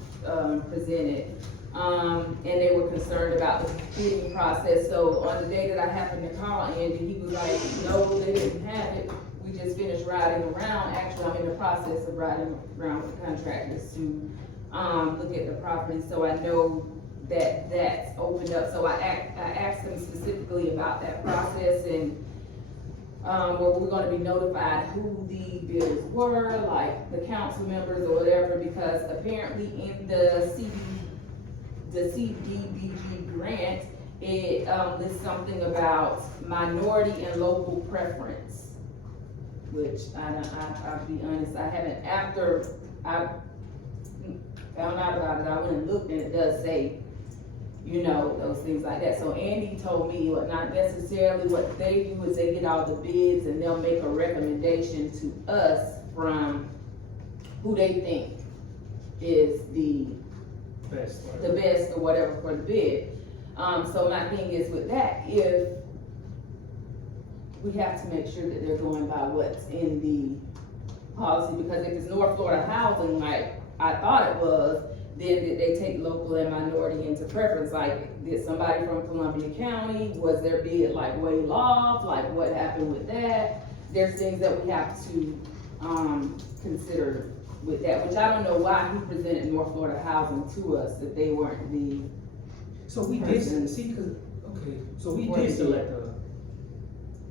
presented. And they were concerned about the bidding process, so on the day that I happened to call Andy, he was like, no, they didn't have it. We just finished riding around, actually, I'm in the process of riding around with the contractors to, look at the property, so I know that that's opened up. So I asked them specifically about that process and, were we gonna be notified who the bidders were, like the council members or whatever, because apparently in the CDBG grant, it, lists something about minority and local preference, which I'll be honest, I haven't, after I found out about it, I went and looked and it does say, you know, those things like that. So Andy told me, what not necessarily what they do is they get all the bids and they'll make a recommendation to us from who they think is the Best. or whatever for the bid. So my thing is with that, if we have to make sure that they're going by what's in the policy, because if it's North Florida Housing, like I thought it was, then did they take local and minority into preference? Like, did somebody from Columbia County, was their bid like way off? Like, what happened with that? There's things that we have to, consider with that, which I don't know why he presented North Florida Housing to us, if they weren't the. So we did, see, cause, okay, so we did select a,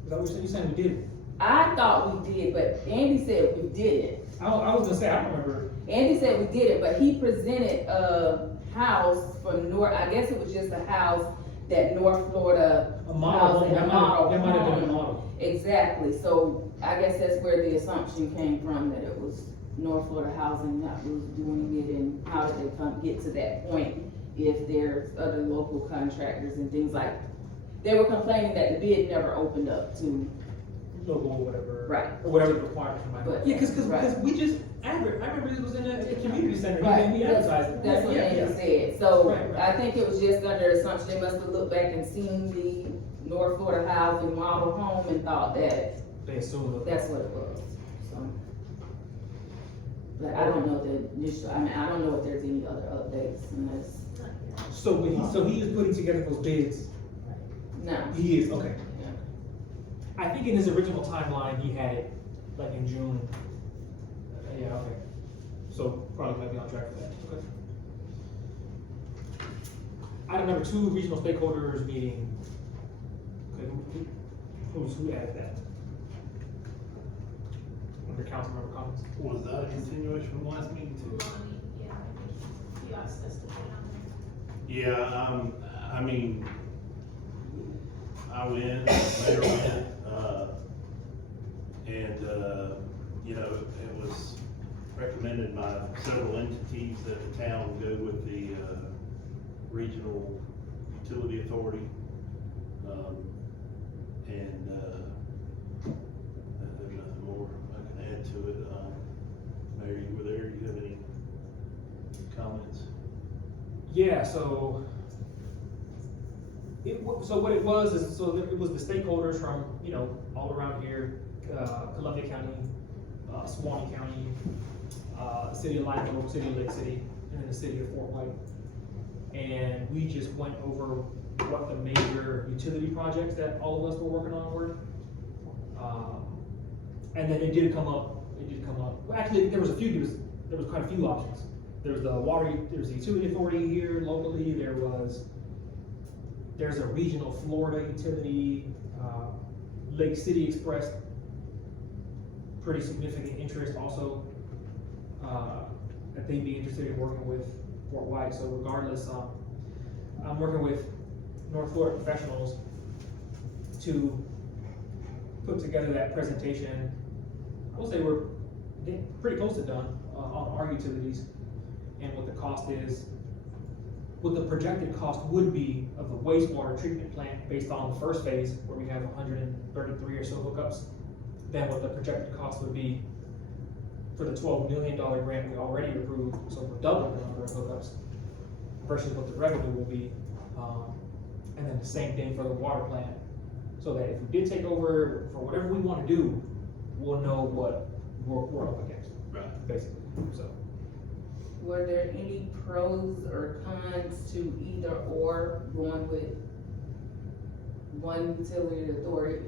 is that what you're saying we did? I thought we did, but Andy said we didn't. I was gonna say, I don't remember. Andy said we did it, but he presented a house from North, I guess it was just a house that North Florida. A model, Housing, that might have been a model. Exactly, so I guess that's where the assumption came from, that it was North Florida Housing that was doing it, and how did they get to that point if there's other local contractors and things like, they were complaining that the bid never opened up to. Logo or whatever. Right. Or whatever the requirements might be. But- Yeah, cause right. we just, I remember it was in the community center, Right, and we advertised it. that's what Yeah, Andy yeah. said, so Right, right. I think it was just under assumption, they must have looked back and seen the North Florida Housing model home and thought that They assumed. that's what it was, so. But I don't know the initial, I mean, I don't know if there's any other updates unless, So he is putting together those bids. no. He is, okay. Yeah. I think in his original timeline, he had it like in June. Yeah, okay. So probably might be on track for that. Okay. Item number 2, regional stakeholders meeting. Okay, who added that? Under council member comments. Was that a continuation from last meeting too? Lonnie, yeah, I think you asked us to put it on there. Yeah, I mean, I went, Mayor went, and, you know, it was recommended by several entities that the town go with the, regional utility authority. And, there's nothing more I can add to it. Mayor, you were there, do you have any comments? Yeah, so so what it was is, so it was the stakeholders from, you know, all around here, Columbia County, Suwannee County, the city of Live Oak, city of Lake City, and then the city of Fort White. And we just went over what the major utility projects that all of us were working on were. And then it did come up, well, actually, there was quite a few options. There's the utility authority here locally, there's a regional Florida utility, Lake City expressed pretty significant interest also, that they'd be interested in working with Fort White. So regardless, I'm working with North Florida professionals to put together that presentation. I will say we're getting pretty close to done, on our utilities and what the cost is, what the projected cost would be of the wastewater treatment plant based on the first phase, where we have 133 or so hookups, then what the projected cost would be for the $12 million grant we already approved, so we're doubling the number of hookups, versus what the revenue will be. And then the same thing for the water plant, so that if we did take over for whatever we wanna do, we'll know what we're up against, Right. basically, so. Were there any pros or cons to either or going with one utility authority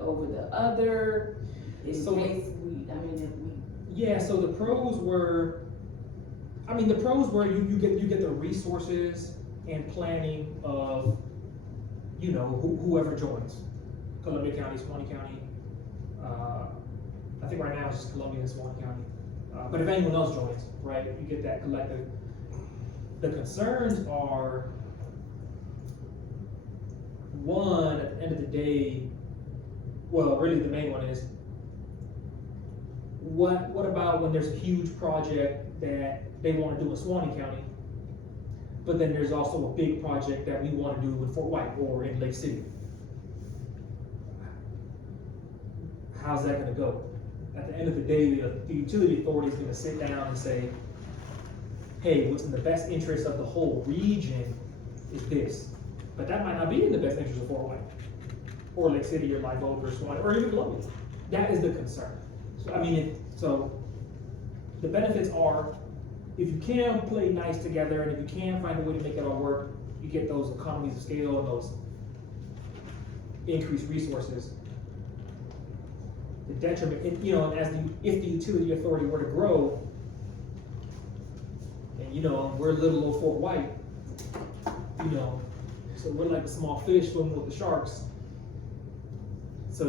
over the other? In So- case we, I mean, if we, Yeah, so the pros were, you get the resources and planning of, you know, whoever joins. Columbia County, Swanee County, I think right now it's just Columbia and Swanee County. But if anyone else joins, right, you get that collective. The concerns are, one, at the end of the day, well, really the main one is, what about when there's a huge project that they wanna do in Swanee County, but then there's also a big project that we wanna do in Fort White or in Lake City? How's that gonna go? At the end of the day, the utility authority is gonna sit down and say, hey, what's in the best interest of the whole region is this. But that might not be in the best interest of Fort White, or Lake City, or Live Oak, or Swanee, or even Columbia. That is the concern. So, I mean, so the benefits are, if you can play nice together, and if you can find a way to make it all work, you get those economies of scale and those increased resources. The detriment, if the utility authority were to grow, and we're little old Fort White, so we're like a small fish swimming with the sharks. So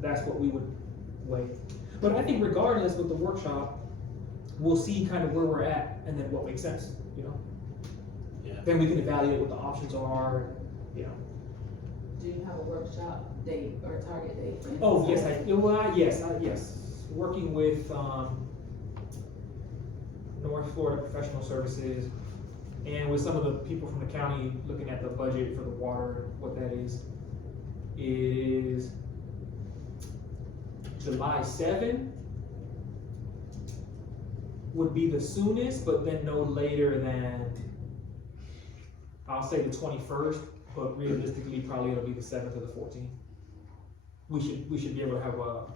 that's what we would weigh. But I think regardless with the workshop, we'll see kind of where we're at and then what makes sense, Yeah. Then we can evaluate what the options are, do you have a workshop date or target date? Oh, yes, working with, North Florida Professional Services, and with some of the people from the county looking at the budget for the water, what that is. It is July 7 would be the soonest, but then no later than, I'll say the 21st, but realistically, probably it'll be the 7th or the 14th. We should be able to have a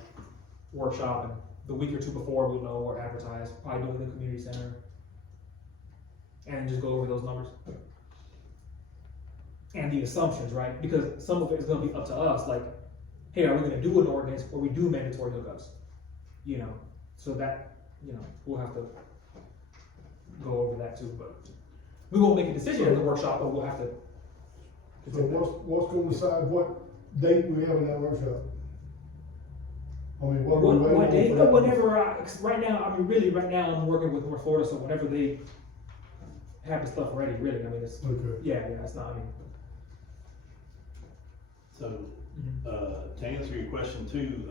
workshop, and the week or two before we'll know or advertise, probably do it in the community center, and just go over those numbers. And the assumptions, right? Because some of it is gonna be up to us, like, hey, are we gonna do an ordinance or we do mandatory hookups? So that, we'll have to go over that too, but we won't make a decision in the workshop, but we'll have to. So what's gonna decide what date we have in that workshop? I mean, what are we waiting What on day, for that? whenever, right now, I'm working with North Florida, so whenever they have the stuff ready, really, I mean, it's, Okay. yeah, it's not, So, to answer your question too,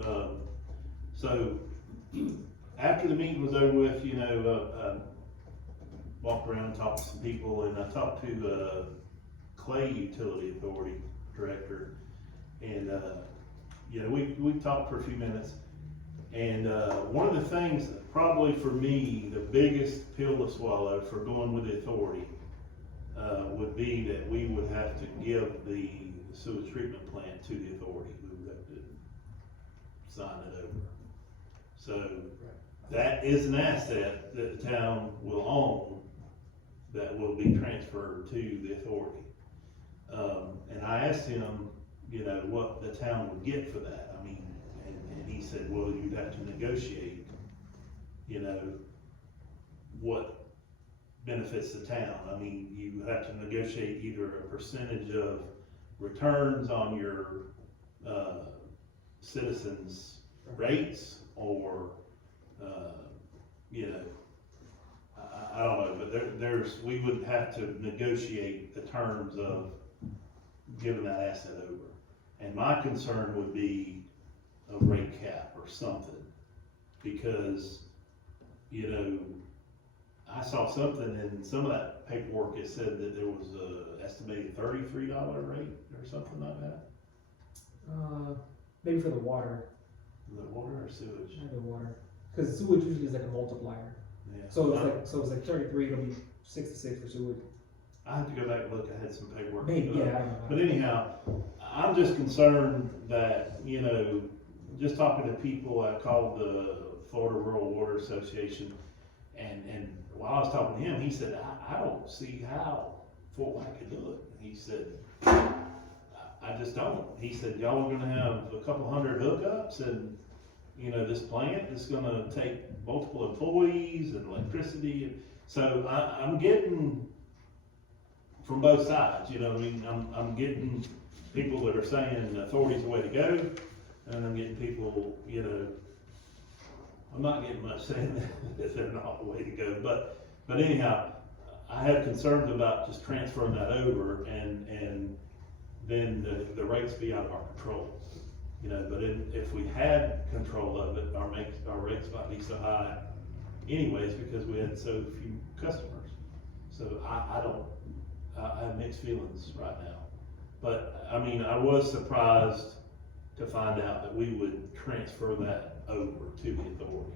so after the meeting was over with, walked around, talked to some people, and I talked to Clay Utility Authority Director, and we talked for a few minutes, and one of the things probably for me, the biggest pill to swallow for going with the authority would be that we would have to give the sewage treatment plant to the authority. We would have to sign it over. So that is an asset that the town will own that will be transferred to the authority. And I asked him, what the town would get for that. I mean, and he said, well, you'd have to negotiate, what benefits the town. I mean, you have to negotiate either a percentage of returns on your citizens' rates, or I don't know, but we would have to negotiate the terms of giving that asset over. And my concern would be a rate cap or something, because, you know, I saw something in some of that paperwork, it said that there was a estimated $33 rate or something like that. Maybe for the water, The water or sewage? maybe the water, cause sewage usually is like a multiplier. Yeah. So it's like 33, it'll be 66 for sewage. I have to go back and look, I had some paperwork. Maybe, yeah, I don't know. But anyhow, I'm just concerned that, you know, just talking to people, I called the Florida Rural Water Association, and while I was talking to him, he said, I don't see how Fort White could do it. He said, I just don't. He said, y'all are gonna have a couple hundred hookups, and, you know, this plant is gonna take multiple employees and electricity. So I'm getting from both sides, you know, I mean, I'm getting people that are saying authority's the way to go, and I'm getting people, you know, I'm not getting much saying that they're not the way to go, but anyhow, I have concerns about just transferring that over, and then the rates be out of our control, you know, but if we had control of it, our rates might be so high anyways, because we had so few customers. So I have mixed feelings right now. But, I mean, I was surprised to find out that we would transfer that over to the authority.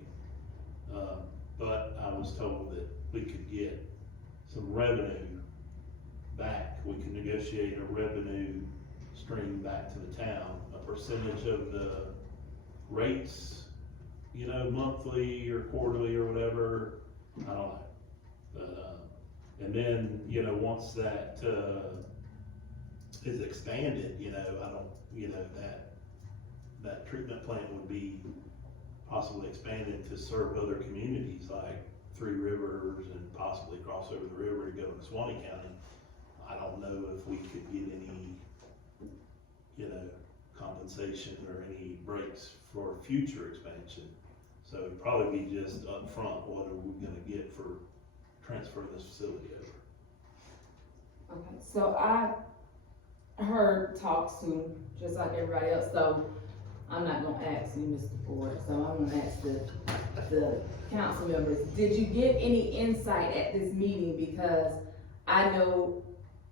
But I was told that we could get some revenue back. We could negotiate a revenue stream back to the town, a percentage of the rates, you know, monthly or quarterly or whatever, I don't know. But, and then, you know, once that, is expanded, you know, I don't, you know, that treatment plant would be possibly expanded to serve other communities like Three Rivers and possibly cross over the river to go to Suwannee County. I don't know if we could get any, you know, compensation or any breaks for future expansion. So it'd probably be just upfront, what are we gonna get for transferring this facility over? Okay, so I heard talks to, just like everybody else, so I'm not gonna ask you, Mr. Ford, so I'm gonna ask the council members, did you get any insight at this meeting? Because I know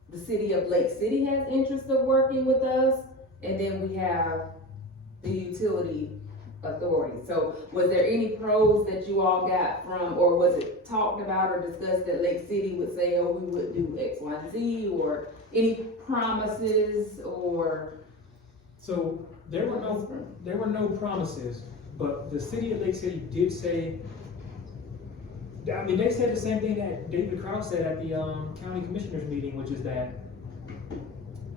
the city of Lake City has interest of working with us, and then we have the utility authority. So was there any pros that you all got from, or was it talked about or discussed that Lake City would say, oh, we would do X, Y, and Z, or any promises, or? So there were no promises, but the city of Lake City did say, I mean, they said the same thing that David Kraus said at the county commissioners meeting, which is that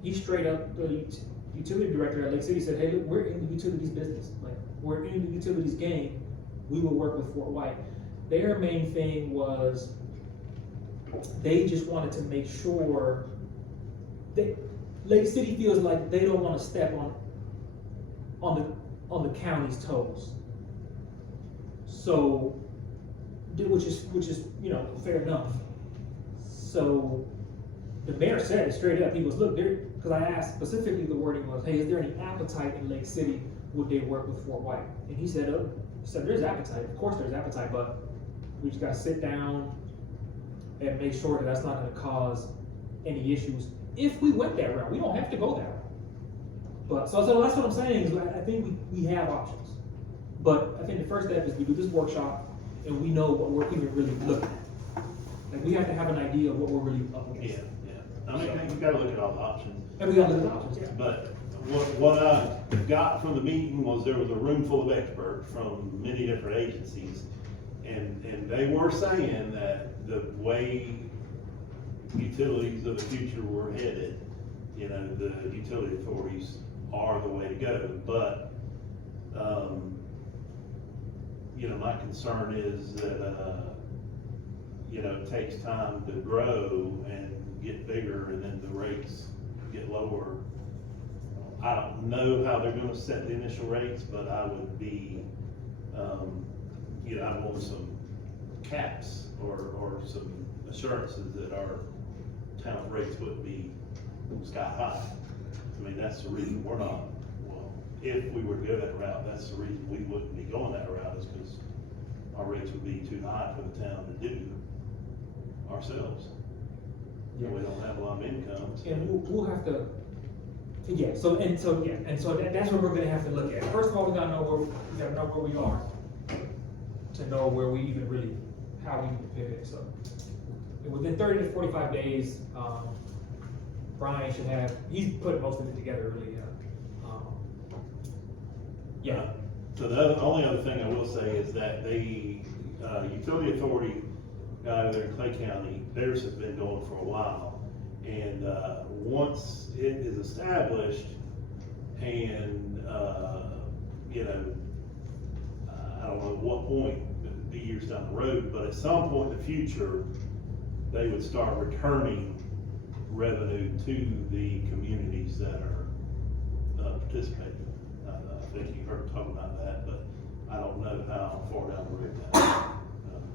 he straight up, the utility director at Lake City said, hey, look, we're in the utilities business. Like, we're in the utilities game. We will work with Fort White. Their main thing was they just wanted to make sure that Lake City feels like they don't want to step on the county's toes. So, which is you know, fair enough. So the mayor said it straight up. He goes, look, because I asked specifically, the wording was, hey, is there any appetite in Lake City? Would they work with Fort White? And he said, there's appetite. Of course there's appetite, but we just got to sit down and make sure that that's not going to cause any issues. If we went that route, we don't have to go that route. But so that's what I'm saying is I think we have options. But I think the first step is we do this workshop and we know what we're even really looking at. Like, we have to have an idea of what we're really up against. Yeah. I mean, you gotta look at all the options. And we gotta look at the options, yeah. But what I got from the meeting was there was a room full of experts from many different agencies. And they were saying that the way utilities of the future were headed, you know, the utility authorities are the way to go. But, you know, my concern is that, you know, it takes time to grow and get bigger, and then the rates get lower. I don't know how they're gonna set the initial rates, but I would be, you know, I want some caps or some assurances that our town rates would be sky high. I mean, that's the reason we're not, well, if we were to go that route, that's the reason we wouldn't be going that route, is because our rates would be too high for the town to do ourselves. And we don't have a lot of income. And we'll have to, that's what we're gonna have to look at. First of all, we gotta know where we are, to know where we even really, how we can pivot, so. And within 30 to 45 days, Brian should have, he's put most of it together really, yeah. So the only other thing I will say is that the, utility authority guy over there in Clay County, theirs have been going for a while. And, once it is established and, you know, I don't know at what point, it'd be years down the road, but at some point in the future, they would start returning revenue to the communities that are, participating. I think you heard talk about that, but I don't know how far down the road that is.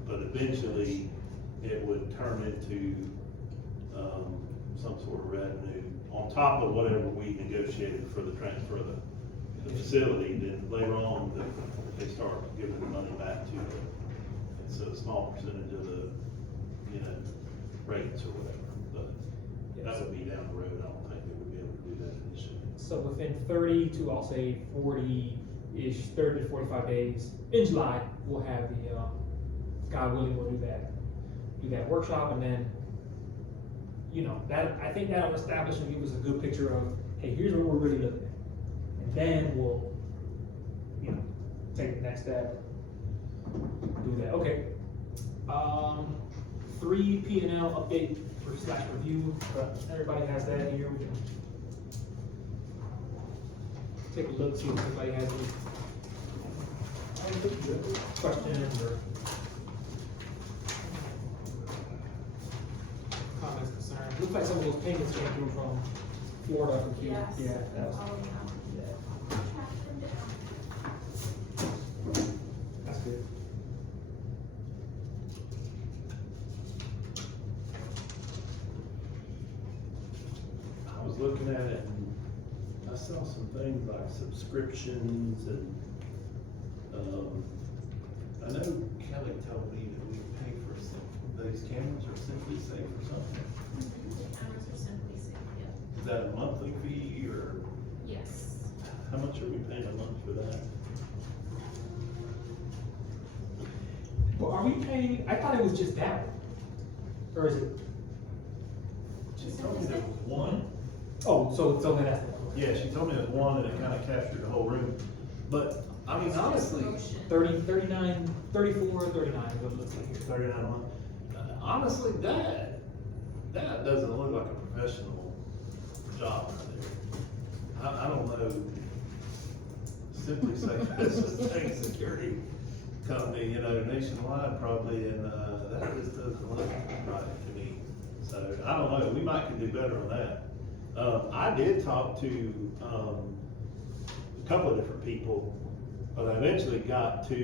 But eventually, it would turn into, some sort of revenue on top of whatever we negotiated for the transfer of the facility. Then later on, they start giving the money back to, it's a small percentage of the, you know, rates or whatever, but that would be down the road. I don't think they would be able to do that initially. So within 30 to, I'll say 40-ish, 30 to 45 days, in July, we'll have the, God willing, we'll do that workshop, and then, you know, I think that'll establish and give us a good picture of, hey, here's what we're really looking at. And then we'll, you know, take the next step, do that, okay. 3 P&L update or / review, everybody has that here, we can take a look, see if anybody has any questions or comments, concerns. Looks like some of those payments came through from Florida, from Q. Yes. Yeah, that was, Oh, yeah. that's good. I was looking at it and I saw some things like subscriptions and, I know Kelly told me that we pay for those cameras or Simply Safe or something. The cameras are Simply Safe, yeah. Is that a monthly fee or Yes. how much are we paying a month for that? But are we paying, I thought it was just that one. Or is it, She told me there was one. oh, so then that's the one. Yeah, she told me there was one and it kind of captured the whole room. But, I mean, honestly, Motion. 30, 39, 34, 39 is what it looks like here. 39 a month. Honestly, that doesn't look like a professional job right there. I don't know. Simply Safe has a thing security company, you know, nationwide probably, and, that just doesn't look right to me. So, I don't know, we might can do better on that. I did talk to, a couple of different people, but I eventually got to,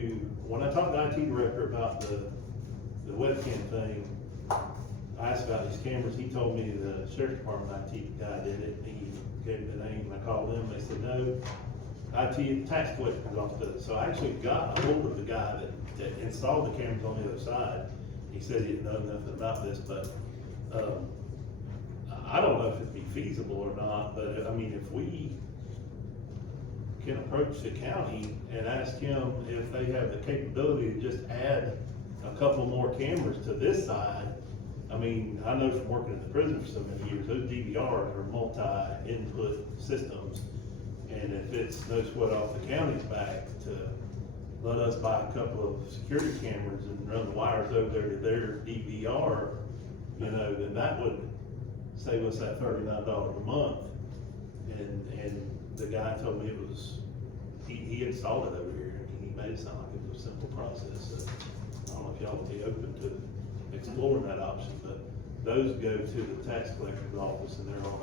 when I talked to the IT director about the webcam thing, I asked about these cameras, he told me the sheriff's department IT guy did it, he gave me the name, I called them, they said, no, IT tax collector's office does it. So I actually got a hold of the guy that installed the cameras on the other side. He said he didn't know nothing about this, but, I don't know if it'd be feasible or not, but I mean, if we can approach the county and ask him if they have the capability to just add a couple more cameras to this side. I mean, I know from working at the prison for so many years, those DVRs are multi-input systems. And if it's no sweat off the county's back to let us buy a couple of security cameras and run the wires over there to their DVR, you know, then that would save us that $39 a month. And the guy told me it was, he installed it over here, and he made it sound like it was a simple process. So I don't know if y'all would be open to exploring that option, but those go to the tax collector's office and they're on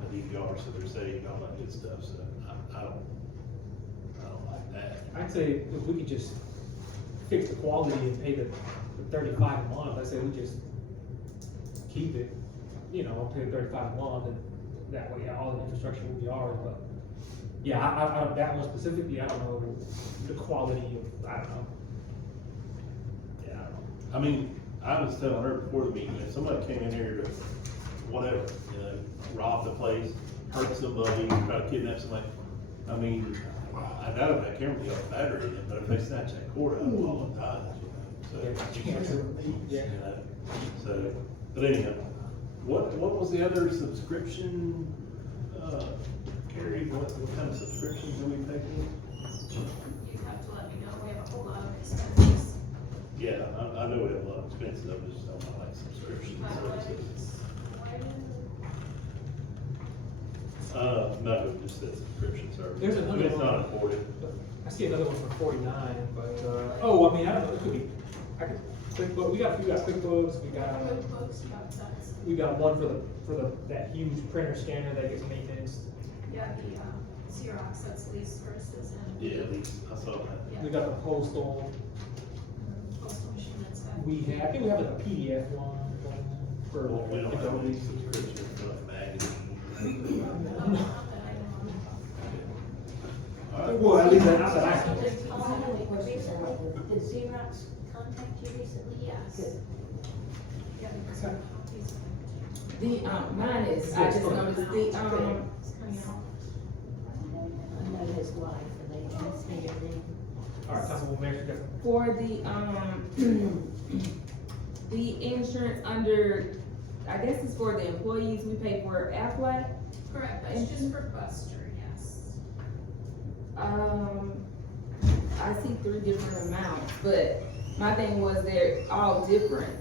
a DVR, so they're saved, all that good stuff, so I don't like that. I'd say if we could just fix the quality and pay the 35 a month, I say we just keep it, you know, pay 35 a month and that way, yeah, all the infrastructure will be ours, but, yeah, out of that one specifically, I don't know the quality of, I don't know. Yeah, I don't know. I mean, I was telling her before the meeting, if somebody came in here to, whatever, you know, rob the place, hurt somebody, try to kidnap somebody, I mean, I doubt if that camera will have battery in it, but if they snatch that cord out, all of them dies, you know, so. Yeah. You know, so, but anyhow, what was the other subscription, Carrie, what kind of subscriptions are we taking? You have to let me know, we have a whole lot of expenses. Yeah, I know we have a lot of expenses, I just don't know, like subscription services. No, just that subscription service. There's another It's one. not important. I see another one for 49, but, oh, I mean, I don't know, it could be, QuickBooks, we got QuickBooks, we got one for that huge printer scanner that gets maintenance. Yeah, the Xerox, that's lease versus and. Yeah, at least, I saw that. Yeah. We got the postal, Postal machine, that's that. I think we have like a PDF one for. Well, we don't have any subscription for like magazines. Not that I know of. All right. Well, at least that's what I. Did Xerox contact you recently? Yes. Good. Yeah, because we have copies of The, mine is, I just noticed the, it's coming out. I know his wife, and they asked me your name. All right, Councilwoman Mayor, you got something? for the, the insurance under, I guess it's for the employees, we pay for Aflac. Correct, that's just for Buster, yes. I see 3 different amounts, but my thing was they're all different.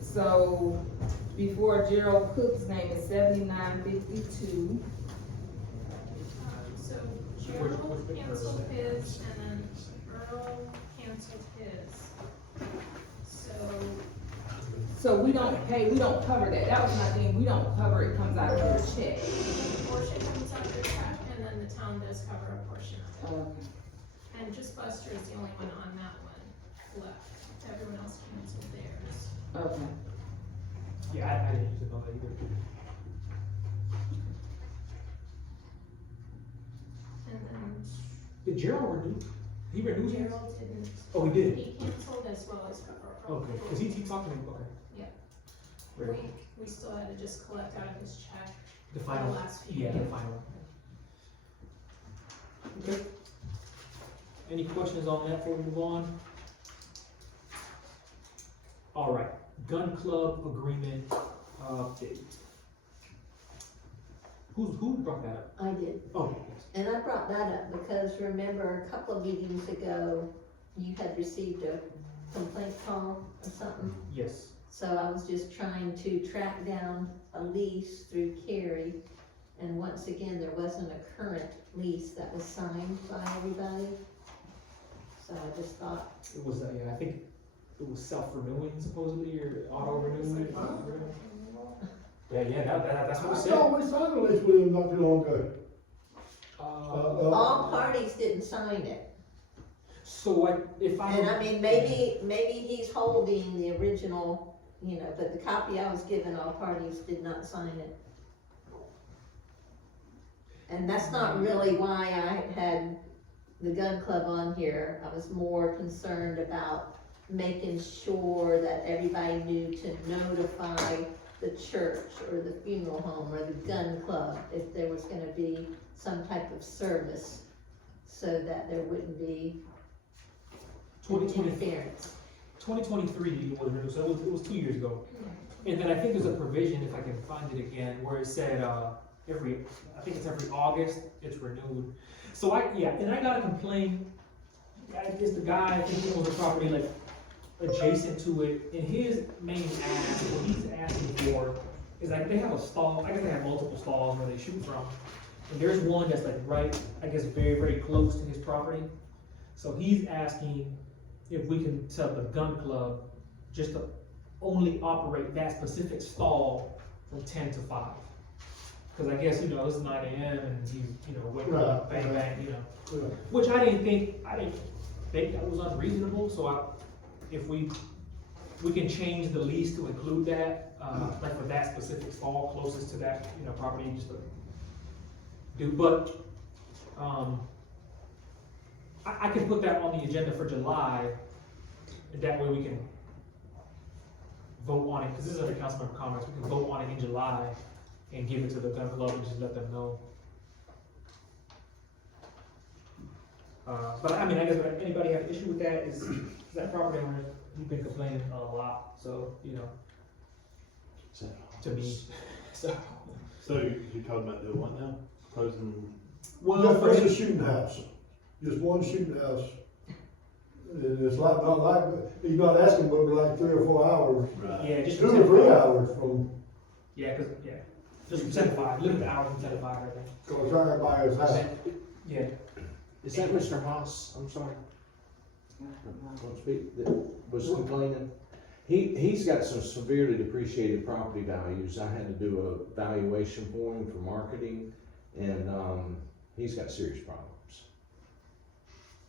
So before Gerald Cook's name is $79.52. So Gerald canceled his and then Earl canceled his. So we don't cover that. That was my thing. We don't cover it, comes out of your check. A portion comes out of the check and then the town does cover a portion of it. Okay. And just Buster is the only one on that one left. Everyone else canceled theirs. Okay. Yeah, I didn't use it on that either. And then Did Gerald renew? He renewed his? Gerald didn't. Oh, he did? He canceled as well as Earl. Okay, cause he talked to me, okay. Yeah. Very cool. We still had to just collect out of his check. The final, The last few. yeah, the final. Okay. Any questions on that before we move on? All right, gun club agreement update. Who brought that up? I did. Oh, And I brought that up because remember a couple of meetings ago, you had received a complaint call or something? yes. So I was just trying to track down a lease through Carrie. And once again, there wasn't a current lease that was signed by everybody. So I just thought, It was, yeah, I think it was self-renewing supposedly, or auto-renewing. Yeah, that's what it I said. thought we signed a lease with him not too long ago. all parties didn't sign it. So if I. And I mean, maybe he's holding the original, you know, but the copy I was given, all parties did not sign it. And that's not really why I had the gun club on here. I was more concerned about making sure that everybody knew to notify the church or the funeral home or the gun club if there was gonna be some type of service, so that there wouldn't be 2020 interference. 2023 was renewed, so it was 2 years ago. And then I think there's a provision, if I can find it again, where it said, I think it's every August, it's renewed. So I got a complaint, I guess the guy, I think he owns a property like adjacent to it, and his main ask, what he's asking for is like, they have a stall, I guess they have multiple stalls where they shoot from. And there's one that's like right, I guess very, very close to his property. So he's asking if we can tell the gun club just to only operate that specific stall from 10 to 5. Cause I guess, it's 9 AM and he's, waking up, Right, bang, right. bang, Yeah. which I didn't think that was unreasonable, so if we can change the lease to include that, like for that specific stall closest to that, property, just to do, but, I can put that on the agenda for July, and that way we can vote on it, because this is under council member comments, we can vote on it in July and give it to the gun club and just let them know. But I mean, I guess, if anybody have an issue with that, is that property owner, you've been complaining a lot, so, you know, to me, so. So you're talking about doing what now? Closing? Just for the shooting house, just one shooting house. And it's like, not like, he's not asking but like 3 or 4 hours, Right. Yeah, just 2 from or 3 10 to 5. hours from, Just from 10 to 5, limit the hours from 10 to 5, I think. cause right by his house. Yeah, Is that Mr. Haas? I'm sorry. Don't speak, that was complaining. He's got some severely depreciated property values. I had to do a valuation for him for marketing, and, he's got serious problems.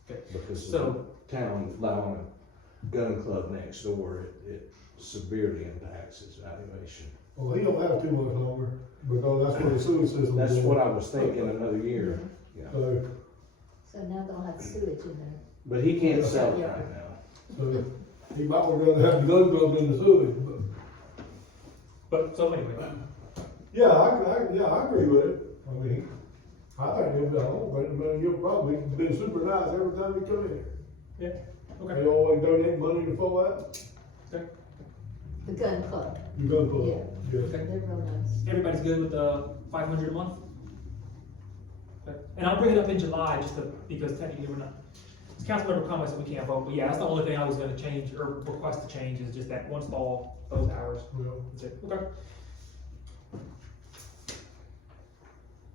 Okay, Because so- of the town allowing a gun club next door, it severely impacts his valuation. Well, he don't have too much longer, because that's where the sewer system is. That's what I was thinking, another year, yeah. So, So now they'll have sewage in there. But he can't sell it right now. so he might want to have the gun club in the sewage, but, but, so anyway, yeah, I agree with it. I mean, I think he'll be, but he'll probably been super nice every time he come in here. yeah, They okay. always donate money to for that, The gun club, the gun club. Yeah. Yeah. Okay. they're real nice. Everybody's good with the 500 a month? Okay. And I'll bring it up in July, just to, because technically we're not, it's council member comments and we can't vote, but yeah, that's the only thing I was gonna change, or request to change, is just that one stall, those hours, Well, that's it, okay.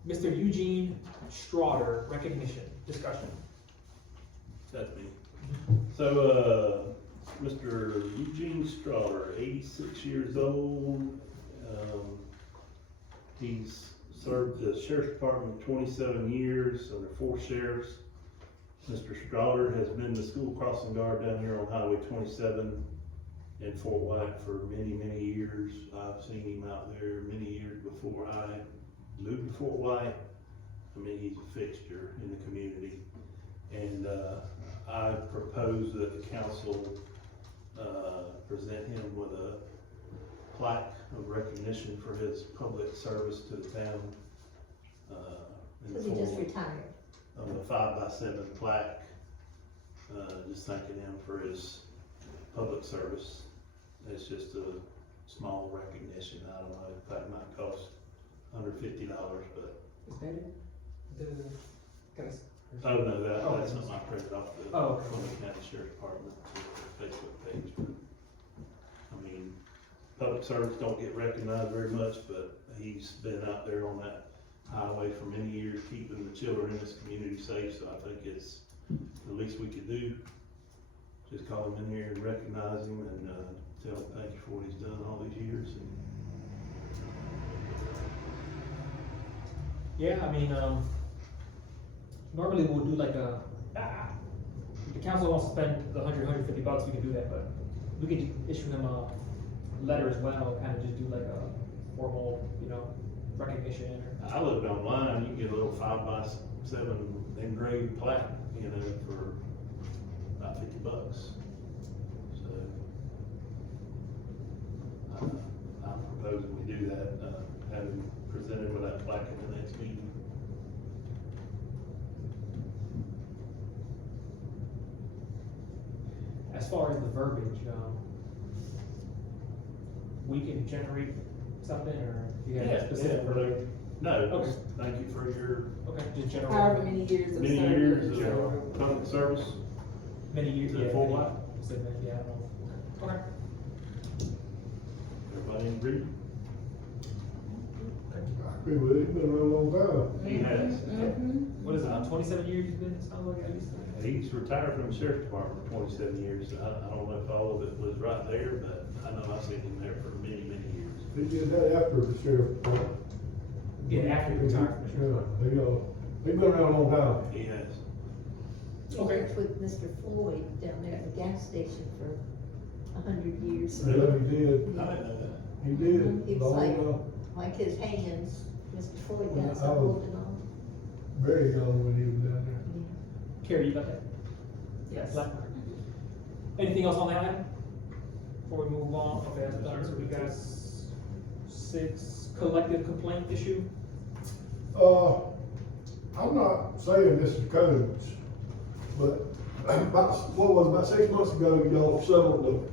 Mr. Eugene Strotter, recognition, discussion. That's me. So, Mr. Eugene Strotter, 86 years old. He's served the sheriff's department 27 years under 4 sheriffs. Mr. Strotter has been the school crossing guard down here on Highway 27 in Fort White for many, many years. I've seen him out there many years before I moved to Fort White. I mean, he's a fixture in the community. And, I propose that the council, present him with a plaque of recognition for his public service to the town. In the Cause he just form retired. of a 5x7 plaque, just thanking him for his public service. It's just a small recognition. I don't know, in fact, it might cost under $50, but, Is that it? Can I oh no, Oh. that's not my printed off the Oh, okay. Columbia County Sheriff's Department Facebook page. But, I mean, public service don't get recognized very much, but he's been out there on that highway for many years, keeping the children in this community safe, so I think it's the least we could do. Just call him in here and recognize him and, tell him thank you for what he's done all these years. And Yeah, I mean, normally we'll do like a, if the council wants to spend the $150, we can do that, but we could issue them a letter as well, kind of just do like a formal, you know, recognition. I looked online, you can get a little 5x7 engraved plaque, you know, for about $50. So, I'm proposing we do that, have him presented with that plaque in the next meeting. As far as the verbiage, we can generate something, or if you have a specific verbiage? No, Okay. thank you for your Okay, just general. However many years of many service. years of public service. Many years, Is it yeah. full many- life? said that, yeah, I don't know. Okay. Everybody agree? I agree with it, he's been around a long time. He has. Mm-hmm. What is it, 27 years he's been, sounds like at least? He's retired from the sheriff's department for 27 years. I don't know if all of it was right there, but I know I've seen him there for many, many years. He did that after the sheriff. Yeah, after he retired from the sheriff. Yeah, he's been around a long time. He has. He Okay. worked with Mr. Floyd down there at the gas station for 100 years. Yeah, he did, I didn't know that. he did. He was Long like- time. Like his hands, Mr. Floyd Well, got I some was- holding on. very young when he was down there. Carrie, you got that? Yes. Left. Anything else on that item? Before we move on, okay, that's done, so we got 6, collective complaint issue. I'm not saying this is codes, but about 6 months ago, y'all settled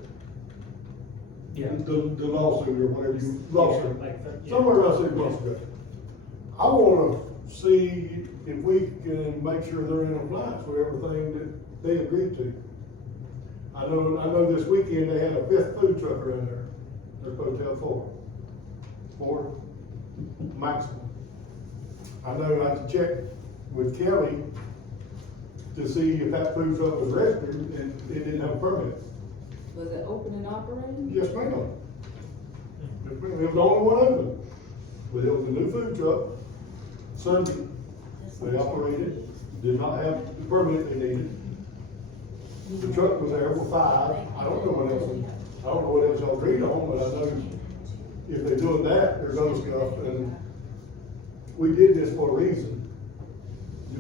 Yeah. the lawsuit or whatever you, lawsuit. Yeah, like the- yeah. Somewhere around 6 months ago. I wanna see if we can make sure they're in compliance with everything that they agreed to. I know this weekend they had a 5th food truck around there. They're supposed to have 4 maximum. I know I had to check with Kelly to see if that food truck was registered and it didn't have a permit. Was it open and operating? Yes, ma'am. Yes, ma'am. It was the only one open, but it was a new food truck, Sunday. They operated, did not have the permit they needed. The truck was there for 5. I don't know what else y'all agreed on, but I know if they're doing that, there's other stuff, and we did this for a reason.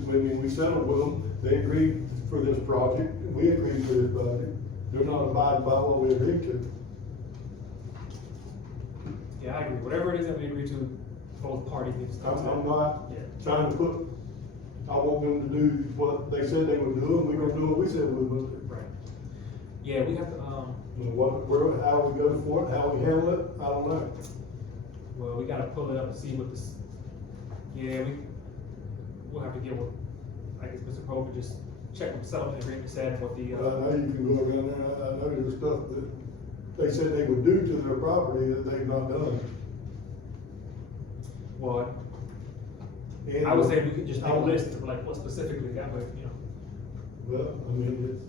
When we settled with them, they agreed for this project, and we agreed for this budget. They're not abiding by what we agreed to. Yeah, I agree, whatever it is that we agree to, both parties need to start. I'm not Yeah. trying to put, I want them to do what they said they would do, and we're gonna do what we said we would do. Right. Yeah, we have to, And how we go for it, how we handle it, I don't know. well, we gotta pull it up and see what this, yeah, we'll have to get with, I guess, Mr. Pope, and just check what the settlement agreement said, what the, But I know you can go around there, I know there's stuff that they said they would do to their property that they've not done. well, And- I would say we could just make a list of like what specifically that, but, you know. Well, I mean,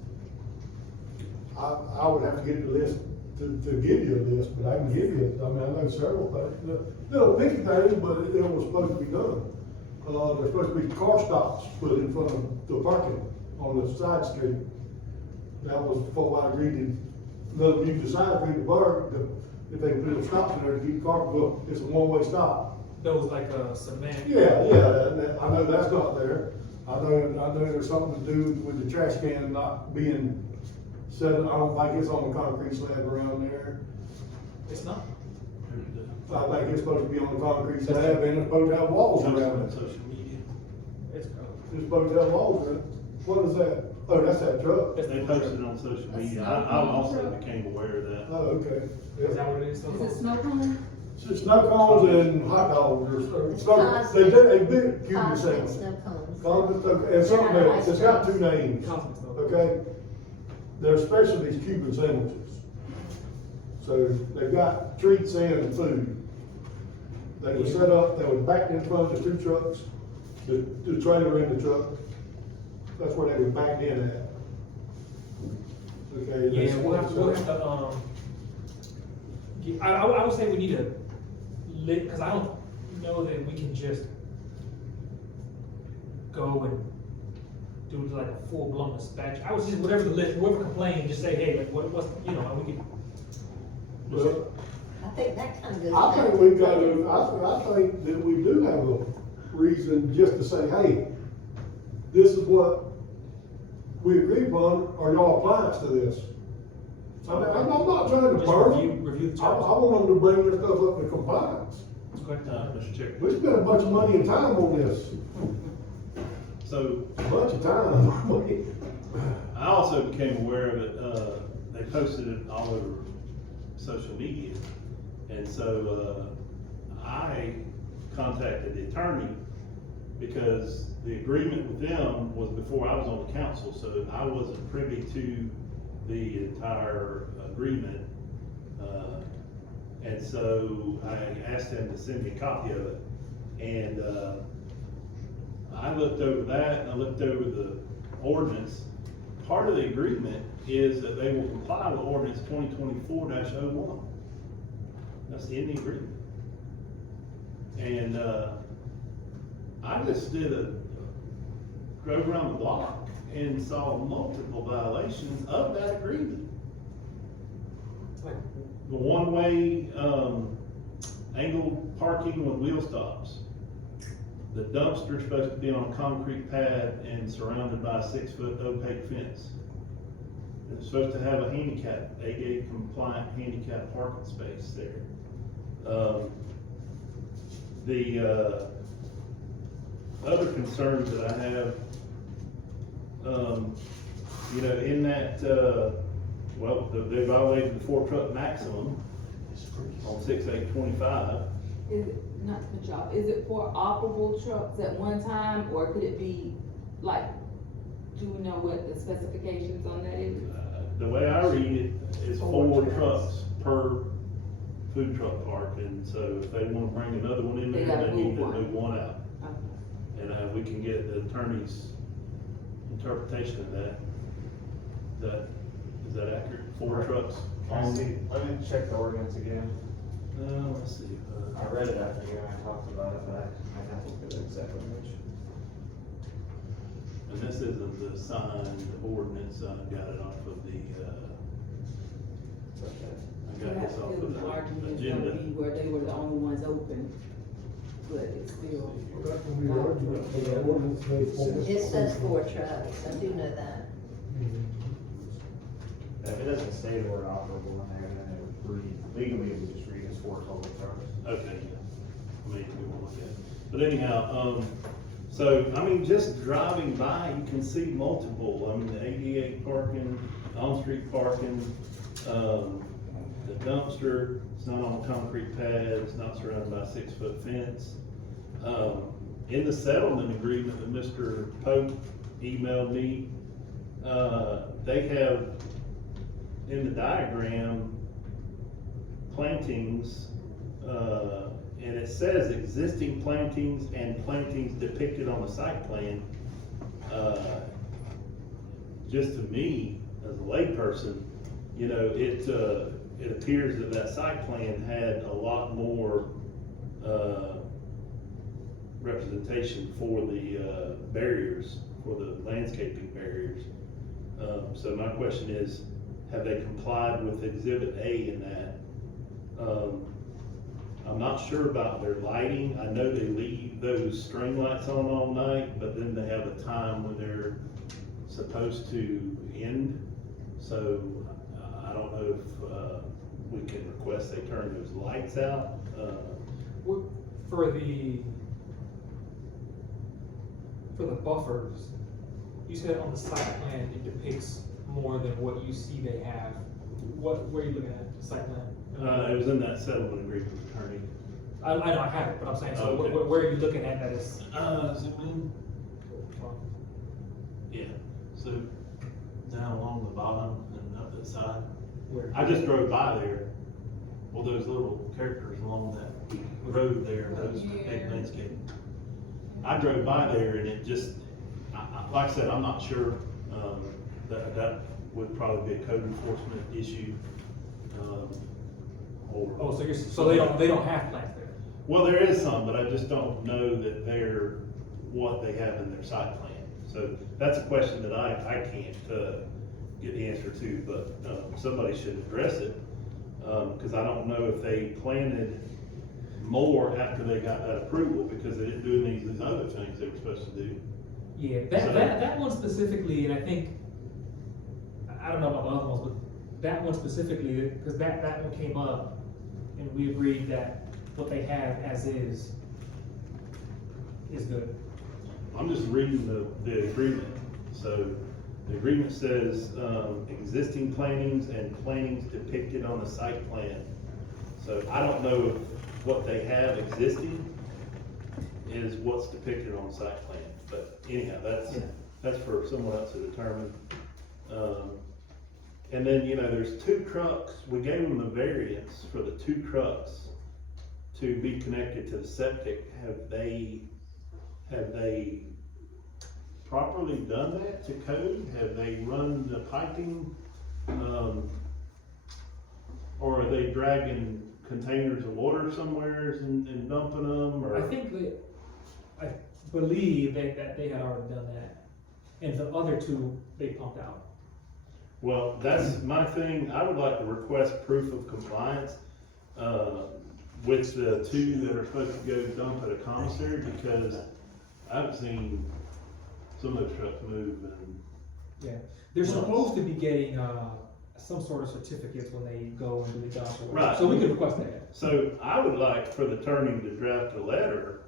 I would have to get the list to give you a list, but I can give you, I know several things. Little picky things, but it was supposed to be done. There's supposed to be car stops put in front of the parking on the side street. That was before I agreed to, let them use the side street to park, if they put the stops in there to keep cars, well, it's a one-way stop. Those like, cement. Yeah, I know that's not there. I know there's something to do with the trash can not being set, I don't think it's on the concrete slab around there. It's not. I think it's supposed to be on the concrete slab and it's supposed to have walls around it. Social media. It's, It's supposed to have walls around it. What is that? Oh, that's that truck. They posted on social media, I also became aware of that. Oh, okay. is that what it is? Is it snow cone? It's snow cones and hot dogs or snow, they big Cuban sandwich. Snow cones. Condiment, and something else, it's got 2 names. Cosmic snow. Okay? They're specialties Cuban sandwiches. So they've got treats and food. They were set up, they were backed in front of the 2 trucks, the trailer in the truck. That's where they were backed in at. Okay? Yeah, we'll have to, I would say we need to cause I don't know that we can just go and do like a full-blown inspection. I was just, whatever the list, whoever complained, just say, hey, like, what's, you know, we can. Well, I think that kind of goes. I think back we to- gotta, I think that we do have a reason just to say, hey, this is what we agreed upon, are y'all applying to this? I mean, I'm not trying to Just burn review the I terms. want them to bring their stuff up to compliance. Okay. Mr. Chair. We spent a bunch of money and time on this, So, a bunch of time. I also became aware of it, they posted it all over social media. And so, I contacted the attorney because the agreement with them was before I was on the council, so I wasn't privy to the entire agreement. And so I asked them to send me a copy of it. And, I looked over that and I looked over the ordinance. Part of the agreement is that they will comply with ordinance 2024-01. That's in the agreement. And, I just did drove around the block and saw multiple violations of that agreement. Like, The one-way, angled parking with wheel stops. The dumpster's supposed to be on a concrete pad and surrounded by a 6-foot opaque fence. It's supposed to have a handicap, ADA compliant handicap parking space there. The other concerns that I have, you know, in that, well, they violated the 4-truck maximum on 6/8/25. Is it, not to cut you off, is it for operable trucks at one time, or could it be, like, do we know what the specifications on that is? The way I read it, it's 4 trucks per food truck park, and so if they wanna bring another one in They there, gotta they need to move one. move one out. Okay. And, we can get the attorney's interpretation of that. Is that accurate? 4 trucks? I see, let me check the ordinance again. Let's see. I read it after you and I talked about it, but I have to look at exactly which. And this isn't the signed ordinance, I got it off of the, I got this off of The the argument is agenda. gonna be where they were the only ones open, but it's still. That can be the argument for the ordinance made for. It says 4 trucks, I do know that. If it doesn't say the word operable in there, then it would read, legally it would just read as 4 total trucks. Okay, yeah, maybe we won't look at it. But anyhow, so, I mean, just driving by, you can see multiple, I mean, the 88 parking, on-street parking, the dumpster, it's not on a concrete pad, it's not surrounded by a 6-foot fence. In the settlement agreement that Mr. Pope emailed me, they have in the diagram plantings, and it says existing plantings and plantings depicted on the site plan. Just to me, as a layperson, you know, it appears that that site plan had a lot more, representation for the, barriers, for the landscaping barriers. So my question is, have they complied with Exhibit A in that? I'm not sure about their lighting. I know they leave those string lights on all night, but then they have a time when they're supposed to end. So I don't know if, we can request they turn those lights out. For the buffers, you said on the site plan, it depicts more than what you see they have. Where are you looking at, the site plan? It was in that settlement agreement, attorney. I know I have it, but I'm saying, so Okay. where are you looking at that is? Zoom in. Yeah, so down along the bottom and up that side. Where? I just drove by there. Well, those little characters along that road there, those big Yeah. landscape. I drove by there and it just, like I said, I'm not sure, that would probably be a code enforcement issue. Oh, so they don't have plants there? Well, there is some, but I just don't know that they're what they have in their site plan. So that's a question that I can't, get the answer to, but, somebody should address it. Cause I don't know if they planted more after they got that approval, because they didn't do these other things they were supposed to do. Yeah, So- that one specifically, and I think, I don't know about the other ones, but that one specifically, because that one came up, and we agreed that what they have as is good. I'm just reading the agreement. So the agreement says, existing plantings and plantings depicted on the site plan. So I don't know if what they have existing is what's depicted on the site plan, but anyhow, that's for someone else to determine. And then, you know, there's 2 trucks, we gave them the variance for the 2 trucks to be connected to the septic. Have they properly done that to code? Have they run the piping? Or are they dragging containers of water somewhere and dumping them, or? I think I believe that they had already done that, and the other 2, they pumped out. Well, that's my thing. I would like to request proof of compliance, with the 2 that are supposed to go dump at a commissary, because I haven't seen some of those trucks move and, Yeah, they're supposed to be getting, some sort of certificates when they go and do the job. Right. So we could request that. so I would like for the attorney to draft a letter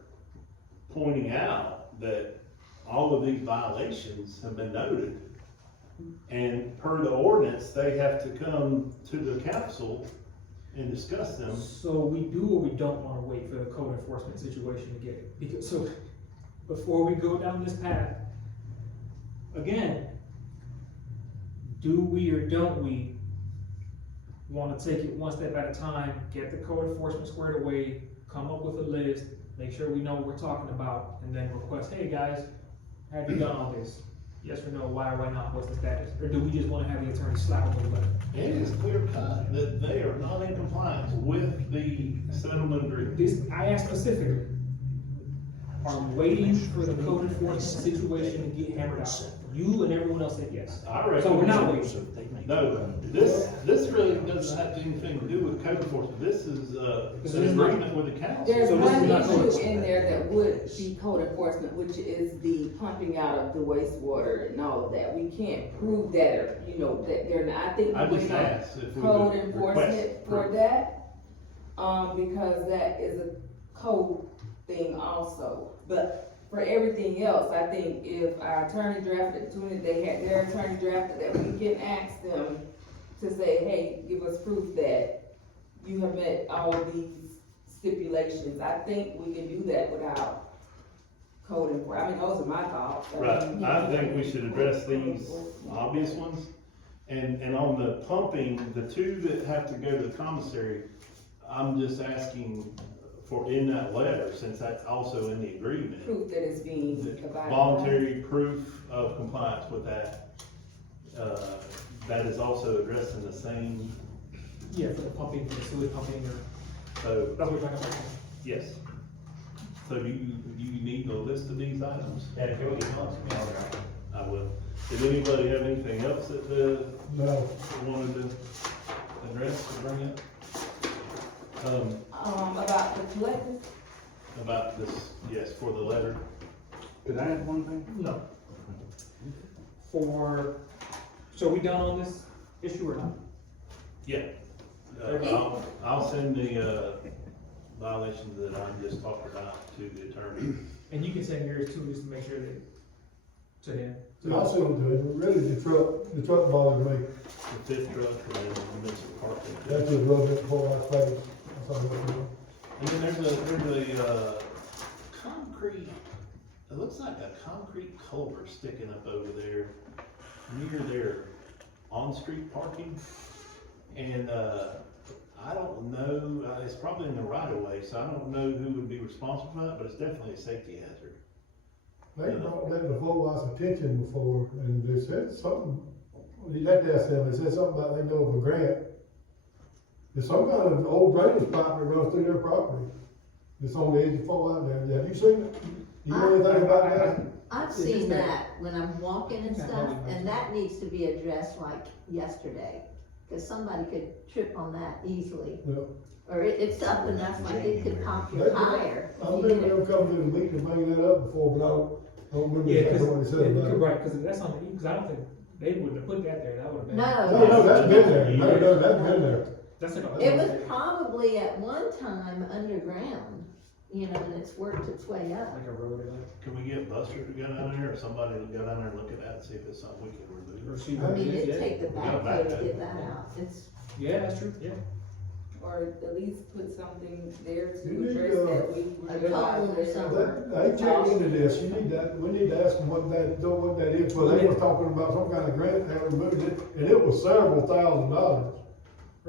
pointing out that all of these violations have been noted. And per the ordinance, they have to come to the council and discuss them. So we do or we don't wanna wait for the code enforcement situation to get it? Because, so, before we go down this path, again, do we or don't we wanna take it one step at a time, get the code enforcement squared away, come up with a list, make sure we know what we're talking about, and then request, hey guys, have you done all this? Yes or no, why or why not, what's the status? Or do we just wanna have the attorney slap them with a letter? It is clear cut that they are not in compliance with the settlement agreement. This, I asked specifically, are we waiting for the code enforcement situation to get hammered out? You and everyone else said yes. I reckon. So we're not waiting. No, this really doesn't have anything to do with code enforcement, this is, an agreement with the council. There's So this is one not code issue in enforcement. there that would be code enforcement, which is the pumping out of the wastewater and all of that. We can't prove that, or, you know, that they're not, I think I we just would asked if we code would enforcement request. for that, because that is a code thing also. But for everything else, I think if our attorney drafted, they had their attorney drafted, that we can ask them to say, hey, give us proof that you have met all of these stipulations. I think we can do that without code enforcement. I mean, those are my thoughts. Right, I think we should address these obvious ones, and on the pumping, the two that have to go to the commissary, I'm just asking for in that letter, since that's also in the agreement. Proof that it's being abided by. Voluntary proof of compliance with that, that is also addressed in the same, Yeah, for the pumping, for the sewage pumping, or, so, that's what we're talking about. yes. So do you need a list of these items? Yeah, if you'll get most, I will. Did anybody have anything else that, No, wanted to address or bring up? About the collectors, About this, yes, for the letter. Could I add one thing? No. So are we done on this issue or not? Yeah. I'll send the, violations that I just talked about to the attorney. And you can send yours too, just to make sure that, to them. see, I still do it, really, the truck bothers me, The fifth truck and then the municipal parking. that's just rub it before I face. That's all I'm doing. And then there's a concrete, it looks like a concrete culvert sticking up over there near their on-street parking. And, I don't know, it's probably in the right of way, so I don't know who would be responsible for that, but it's definitely a safety hazard. They brought that before us attention before, and they said something, you have to ask them, they said something about they know of a grant. There's some kind of old drainage pipe that runs through their property. It's on the edge of 4 out there, have you seen it? You know anything about that? I've seen that when I'm walking and stuff, and that needs to be addressed like yesterday. Cause somebody could trip on that easily, Yeah. or it's up enough like it could pop your tire. I remember them coming to the meeting and bringing that up before, but I don't remember Yeah, exactly what they said about it. right, cause that's on the, cause I don't think, they wouldn't have put that there, that would've been. No, that's been there, no, that's been there. That's like a. It was probably at one time underground, you know, and it's worked its way up. Like a road, like. Can we get Buster to go down there, or somebody to go down there and look at that and see if it's something we can remove? Or see I what mean, it is, it'd yeah. take the backhoe to get that out, it's, Yeah, that's true, yeah. or at least put something there You to need address to, that we a realize couple or there's something. I checked into this, we need to ask them what that is, well, they were talking about some kind of grant they removed it, and it was several $1,000s.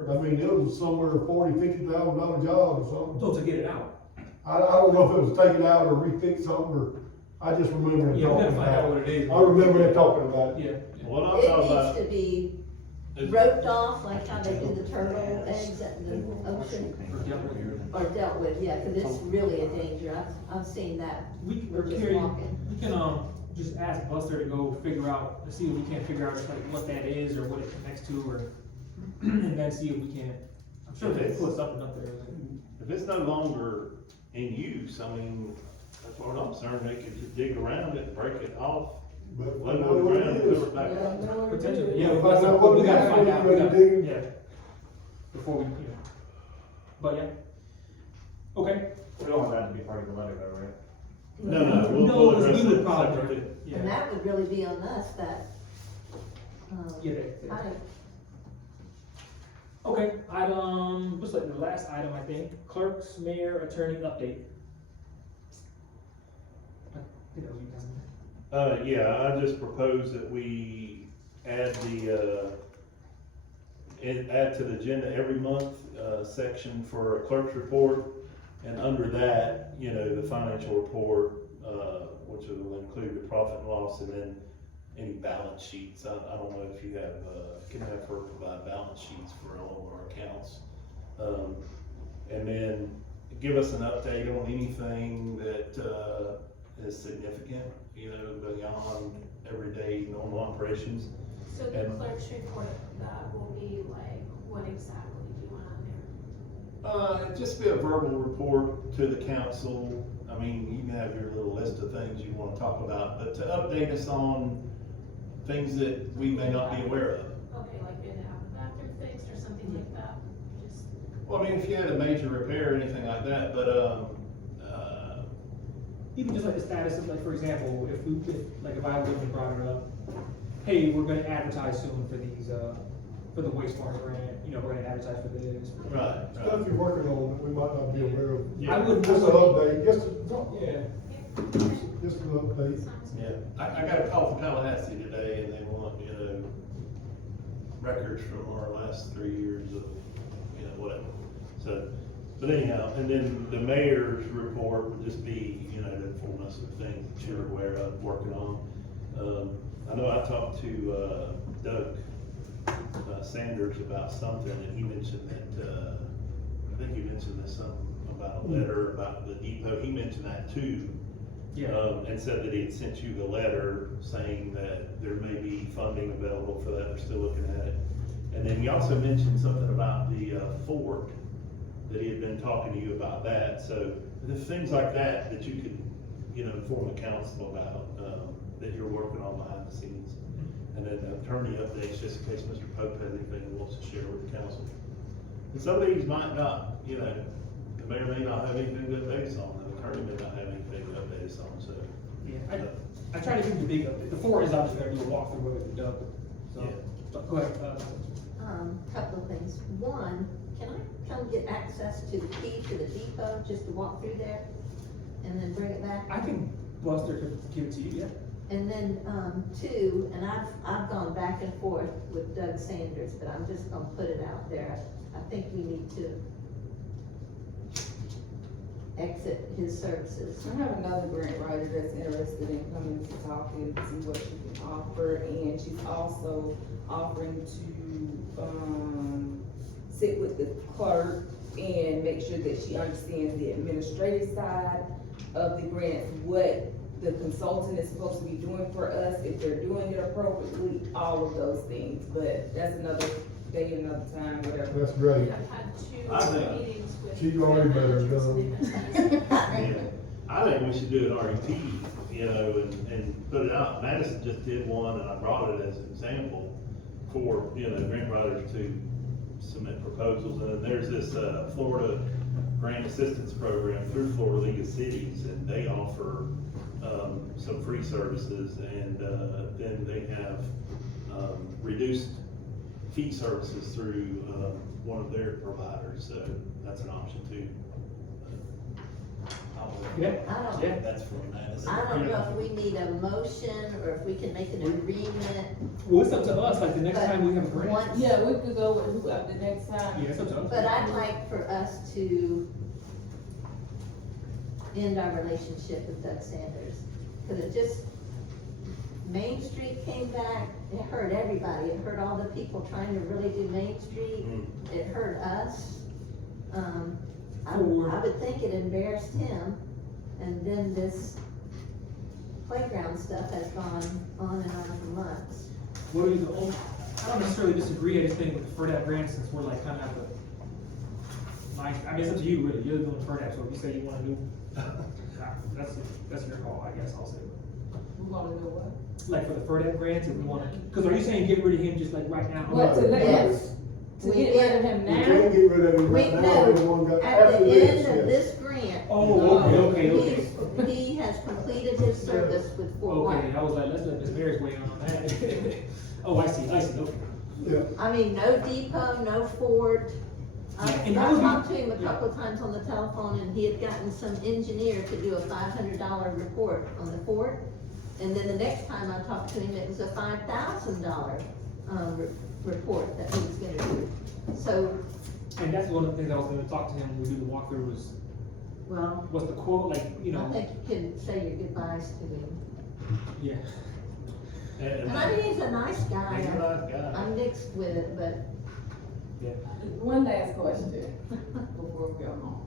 I mean, it was somewhere $40,000-$50,000 job or something. So to get it out. I don't know if it was taken out or refix something, or, I just remember them Yeah, we talking gotta find out about what it. it is. I remember them talking about it. Yeah. What I'm it talking about needs to be is, roped off, like how they do the turtle eggs at the ocean, or dealt with, yeah, cause it's really a danger, I've seen that. We, We're just Carrie, walking. we can, just ask Buster to go figure out, see if we can't figure out like what that is or what it connects to, or, and then see if we can, I'm sure they put something up there. if it's no longer in use, I mean, as far as I'm concerned, they could just dig around it, break it off, But let it find out go what around, it and is. cover it back up. Potentially, yeah, Find out what we it gotta is, find out, what we it gotta, is. yeah. Before we, but yeah. Okay. We don't want that to be part of the letter though, right? No, No, we'll because address we would it probably, separately. And yeah, that would really be on us, that, yeah, kind of, okay, item, what's like the last item, I think, clerk's, mayor, attorney update. I think that was you guys. Yeah, I just propose that we add add to the agenda every month, section for a clerk's report. And under that, you know, the financial report, which will include the profit and loss, and then any balance sheets. I don't know if you have, can have her provide balance sheets for all of our accounts. And then give us an update on anything that, is significant, you know, beyond everyday normal operations. So the And- clerk's report, that will be like, what exactly do you want on there? Just be a verbal report to the council. I mean, you can have your little list of things you wanna talk about, but to update us on things that we may not be aware of. Okay, like in have the bathroom fixed or something like that, just, Well, I mean, if you had a major repair or anything like that, but, Even just like the status of, like, for example, if I would have brought it up, hey, we're gonna advertise soon for these, for the wastewater grant, you know, we're gonna advertise for this. right, Stuff right. you're working on that we might not be aware of. I would. Just an update, Yeah, just an update. sounds Yeah, good. I got a call from Tallahassee today and they want, you know, records from our last 3 years of, you know, whatever. So, but anyhow, and then the mayor's report would just be, you know, to inform us of things that you're aware of, working on. I know I talked to, Doug Sanders about something, and he mentioned that, I think he mentioned this something about a letter about the depot, he mentioned that too. yeah. And said that he had sent you the letter saying that there may be funding available for that, they're still looking at it. And then he also mentioned something about the, fort, that he had been talking to you about that, so there's things like that that you could, you know, inform the council about, that you're working on behind the scenes. And then the attorney updates, just in case Mr. Pope has anything he wants to share with the council. And some of these might not, you know, the mayor may not have anything to update us on, the attorney may not have anything to update us on, so. Yeah, I try to keep the big update. The four is obviously gonna do a walkthrough with it, Doug, so, Yeah. but go ahead, couple of things. One, can I come get access to the key to the depot, just to walk through there? And then bring it back? I think Buster could give it to you, yeah. And then, two, and I've gone back and forth with Doug Sanders, but I'm just gonna put it out there. I think we need to exit his services. I have another grant writer that's interested in coming to talk and see what she can offer, and she's also offering to, sit with the clerk and make sure that she understands the administrative side of the grants, what the consultant is supposed to be doing for us, if they're doing it appropriately, all of those things, but that's another day, another time, whatever. That's great. I've had I think- two meetings with. She's already better done. Yeah, I think we should do an REP, you know, and put it out. Madison just did one, and I brought it as an example for, you know, grant writers to submit proposals. And then there's this, Florida Grant Assistance Program through Florida League of Cities, and they offer, some free services, and, then they have, reduced fee services through, one of their providers, so that's an option too. Yeah, I don't, yeah. That's from Madison. I don't know if we need a motion or if we can make an agreement, Well, it's up to us, like the next but time we have a grant. once. Yeah, we could go with whoever the next time. Yeah, it's up to us. But I'd like for us to end our relationship with Doug Sanders, cause it just, Main Street came back, it hurt everybody, it hurt all the people trying to really do Main Street, it hurt us. I would think it embarrassed him, and then this playground stuff has gone on and on for months. What are I don't necessarily disagree, I just think for that grant, since we're like kind of at the nice, I mean, it's up to you, really, you're doing the FERDAP, so if you say you wanna do, that's your call, I guess, I'll say. We wanna know what? Like for the FERDAP grants, if we wanna, cause are you saying get rid of him just like right now? What, to let, Yes. to get rid of him We now? can't get rid of him Wait, right now, no, the one got, at after the this, end of yes. this grant. Oh, okay. He has completed his service with Fort Okay, White. I was like, let's let Ms. Mary's weigh in on that. Oh, I see, okay. Yeah, I mean, no depot, no Ford. I Yeah, and that would be- talked to him a yeah. couple of times on the telephone, and he had gotten some engineer to do a $500 report on the Ford. And then the next time I talked to him, it was a $5,000, report that he was gonna do. So, And that's one of the things I was gonna talk to him when we do the walkthrough was, well, what's the quote, like, you I know, think you can say your goodbyes to him. yeah. And I mean, he's a nice guy. He's a nice guy. I'm mixed with it, but One last question before we go home.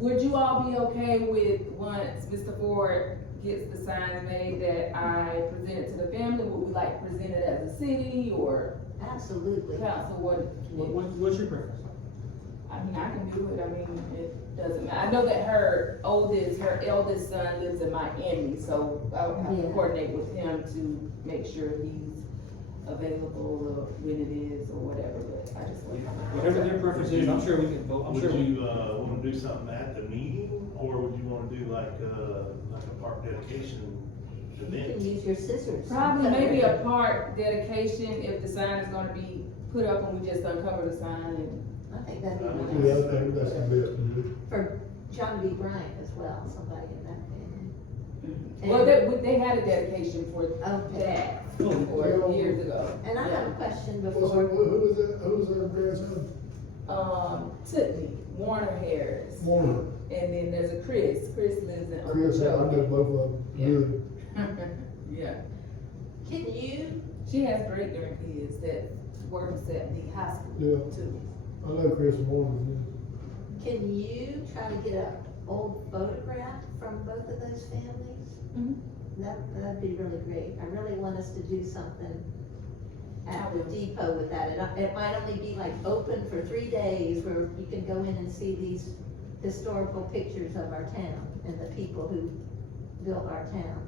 Would you all be okay with, once Mr. Ford gets the signs made, that I present it to the family? Would we like to present it as a city or absolutely. council? What's your preference? I mean, I can do it, I mean, it doesn't matter. I know that her eldest son lives in Miami, so I would have to Yeah. coordinate with him to make sure he's available or when it is or whatever, but I just want. Whatever their preference is, I'm sure we can vote, I'm Would sure we. you, wanna do something at the meeting, or would you wanna do like a park dedication You event? can use your scissors. Probably maybe a park dedication if the sign is gonna be put up and we just uncover the sign and. I think that'd yeah, be I nice. think that's the best to do. For John B. Bryant as well, somebody in that family. Well, they had a dedication for Okay. that, or years ago. And I have a question Who before, was that, who was that grandson? Tiffany, Warner Harris, Warner, and then there's a Chris lives in. Chris, I know both of them, Yeah. good. Yeah, can you, she has great grandkids that works at the high school Yeah. too. I know Chris and Warner, can you try to get an old photograph from both of those families? Mhm. That'd be really great. I really want us to do something at I the will. depot with that. It might only be like open for 3 days where you can go in and see these historical pictures of our town and the people who built our town.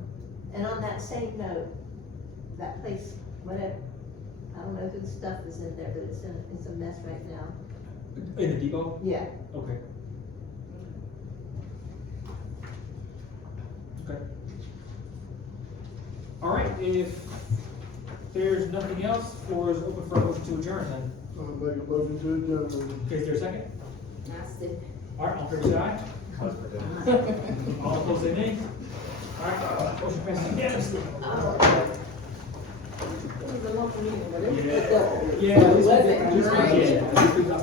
And on that same note, that place, whatever, I don't know whose stuff is in there, but it's a mess right now. In the depot? Yeah, Okay. Okay. All right, if there's nothing else, floor is open for a motion to adjourn then. I'll make a motion to adjourn. Okay, is there a second? That's it. All right, all in favor say aye. All opposed say nay. All right, motion passes unanimously. It was a local meeting, but it was. Yeah, at least we Was did- it? at least we did- yeah, at least we got-